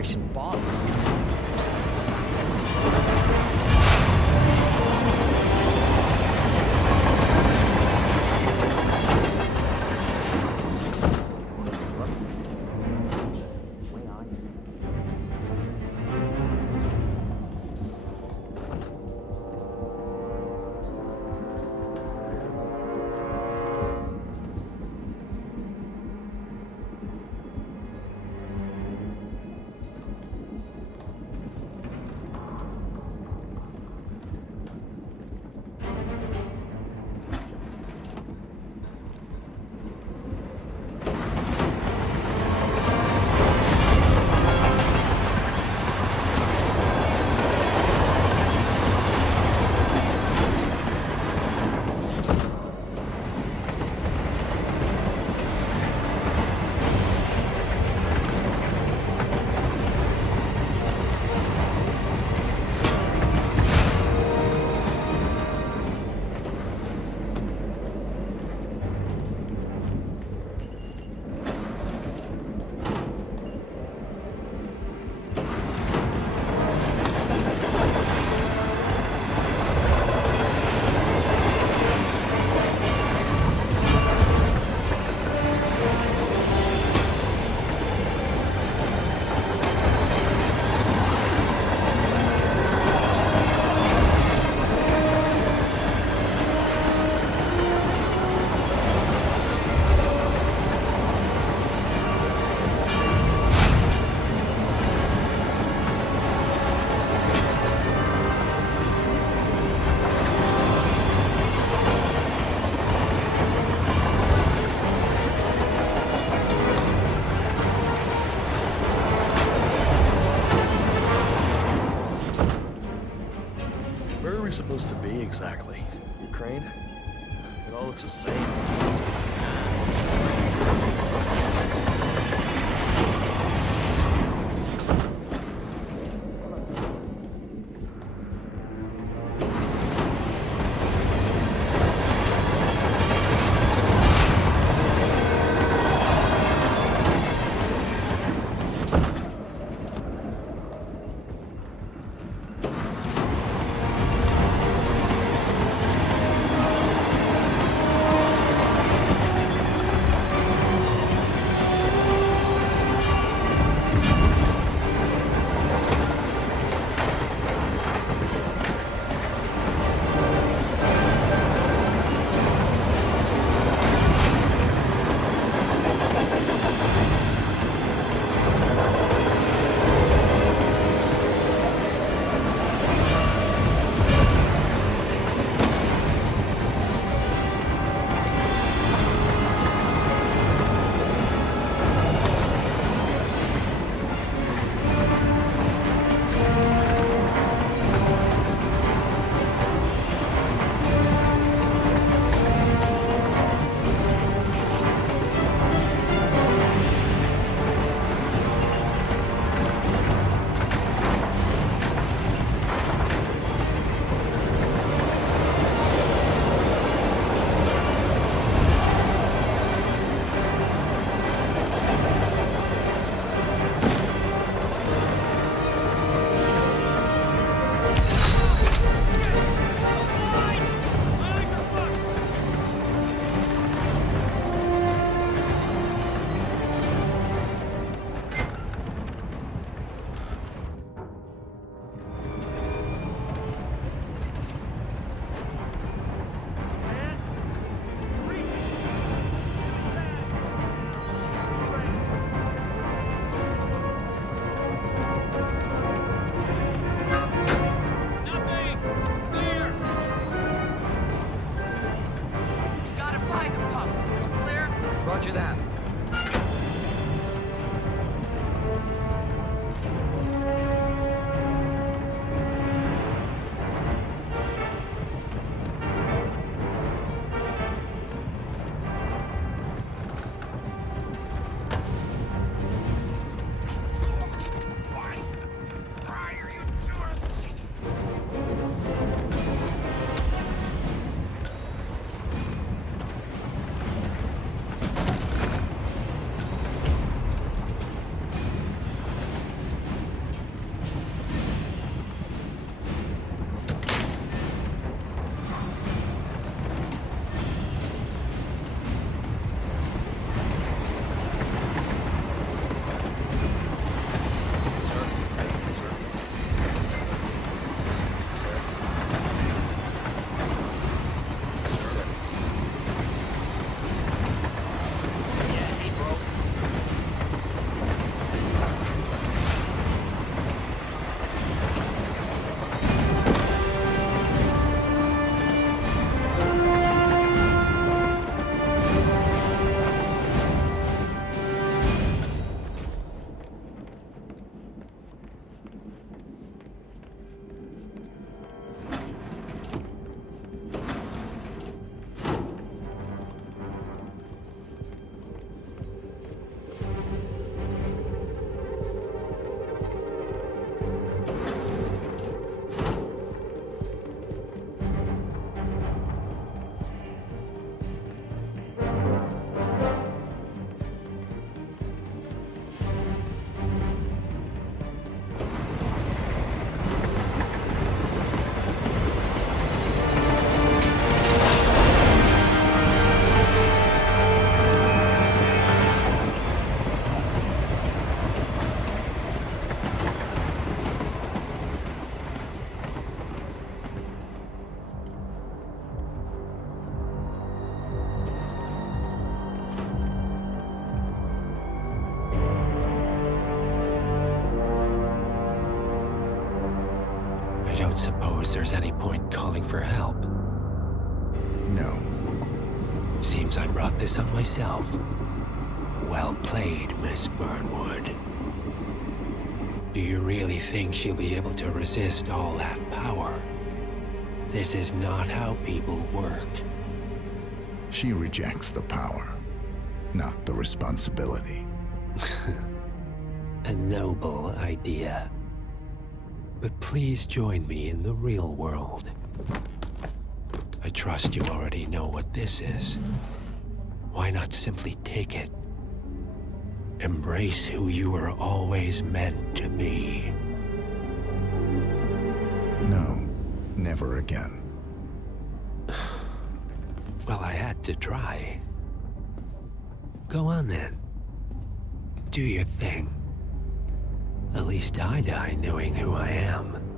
assassination bombs. Supposed to be exactly? Ukraine? It all looks the same. suppose there's any point calling for help? No. Seems I brought this on myself. Well played, Miss Burnwood. Do you really think she'll be able to resist all that power? This is not how people work. She rejects the power, not the responsibility. A noble idea. But please join me in the real world. I trust you already know what this is. Why not simply take it? Embrace who you were always meant to be. No, never again. Well, I had to try. Go on then. Do your thing. At least I die knowing who I am.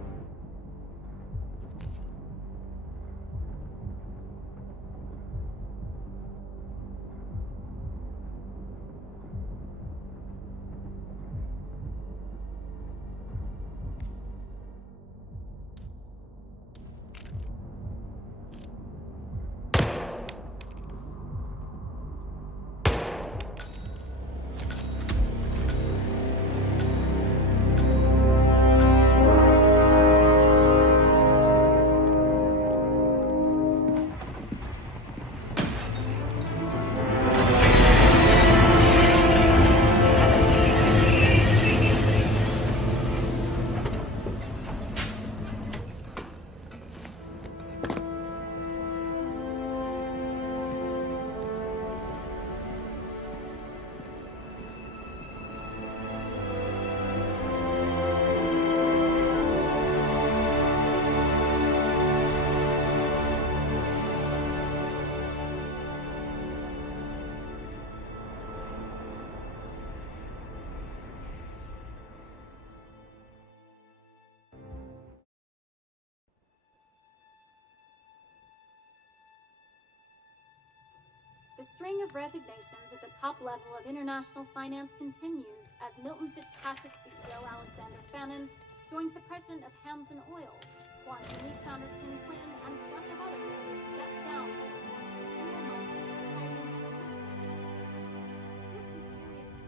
The string of resignations at the top level of international finance continues as Milton Fitzpatrick CEO Alexander Fannin joins the president of Hamson Oil, Quantum Leap founder Tim Quinn, and plenty of other people step down from the board of the single month This mysterious trend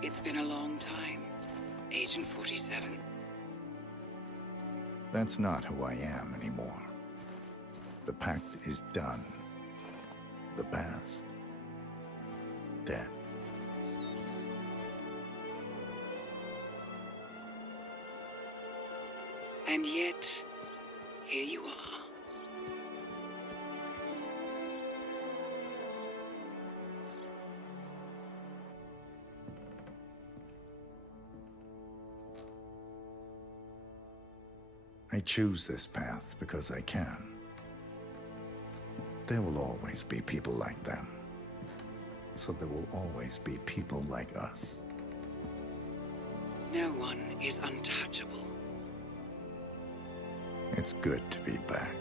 It's been a long time, Agent 47. That's not who I am anymore. The pact is done. The past, dead. And yet, here you are. I choose this path because I can. There will always be people like them. So there will always be people like us. No one is untouchable. It's good to be back.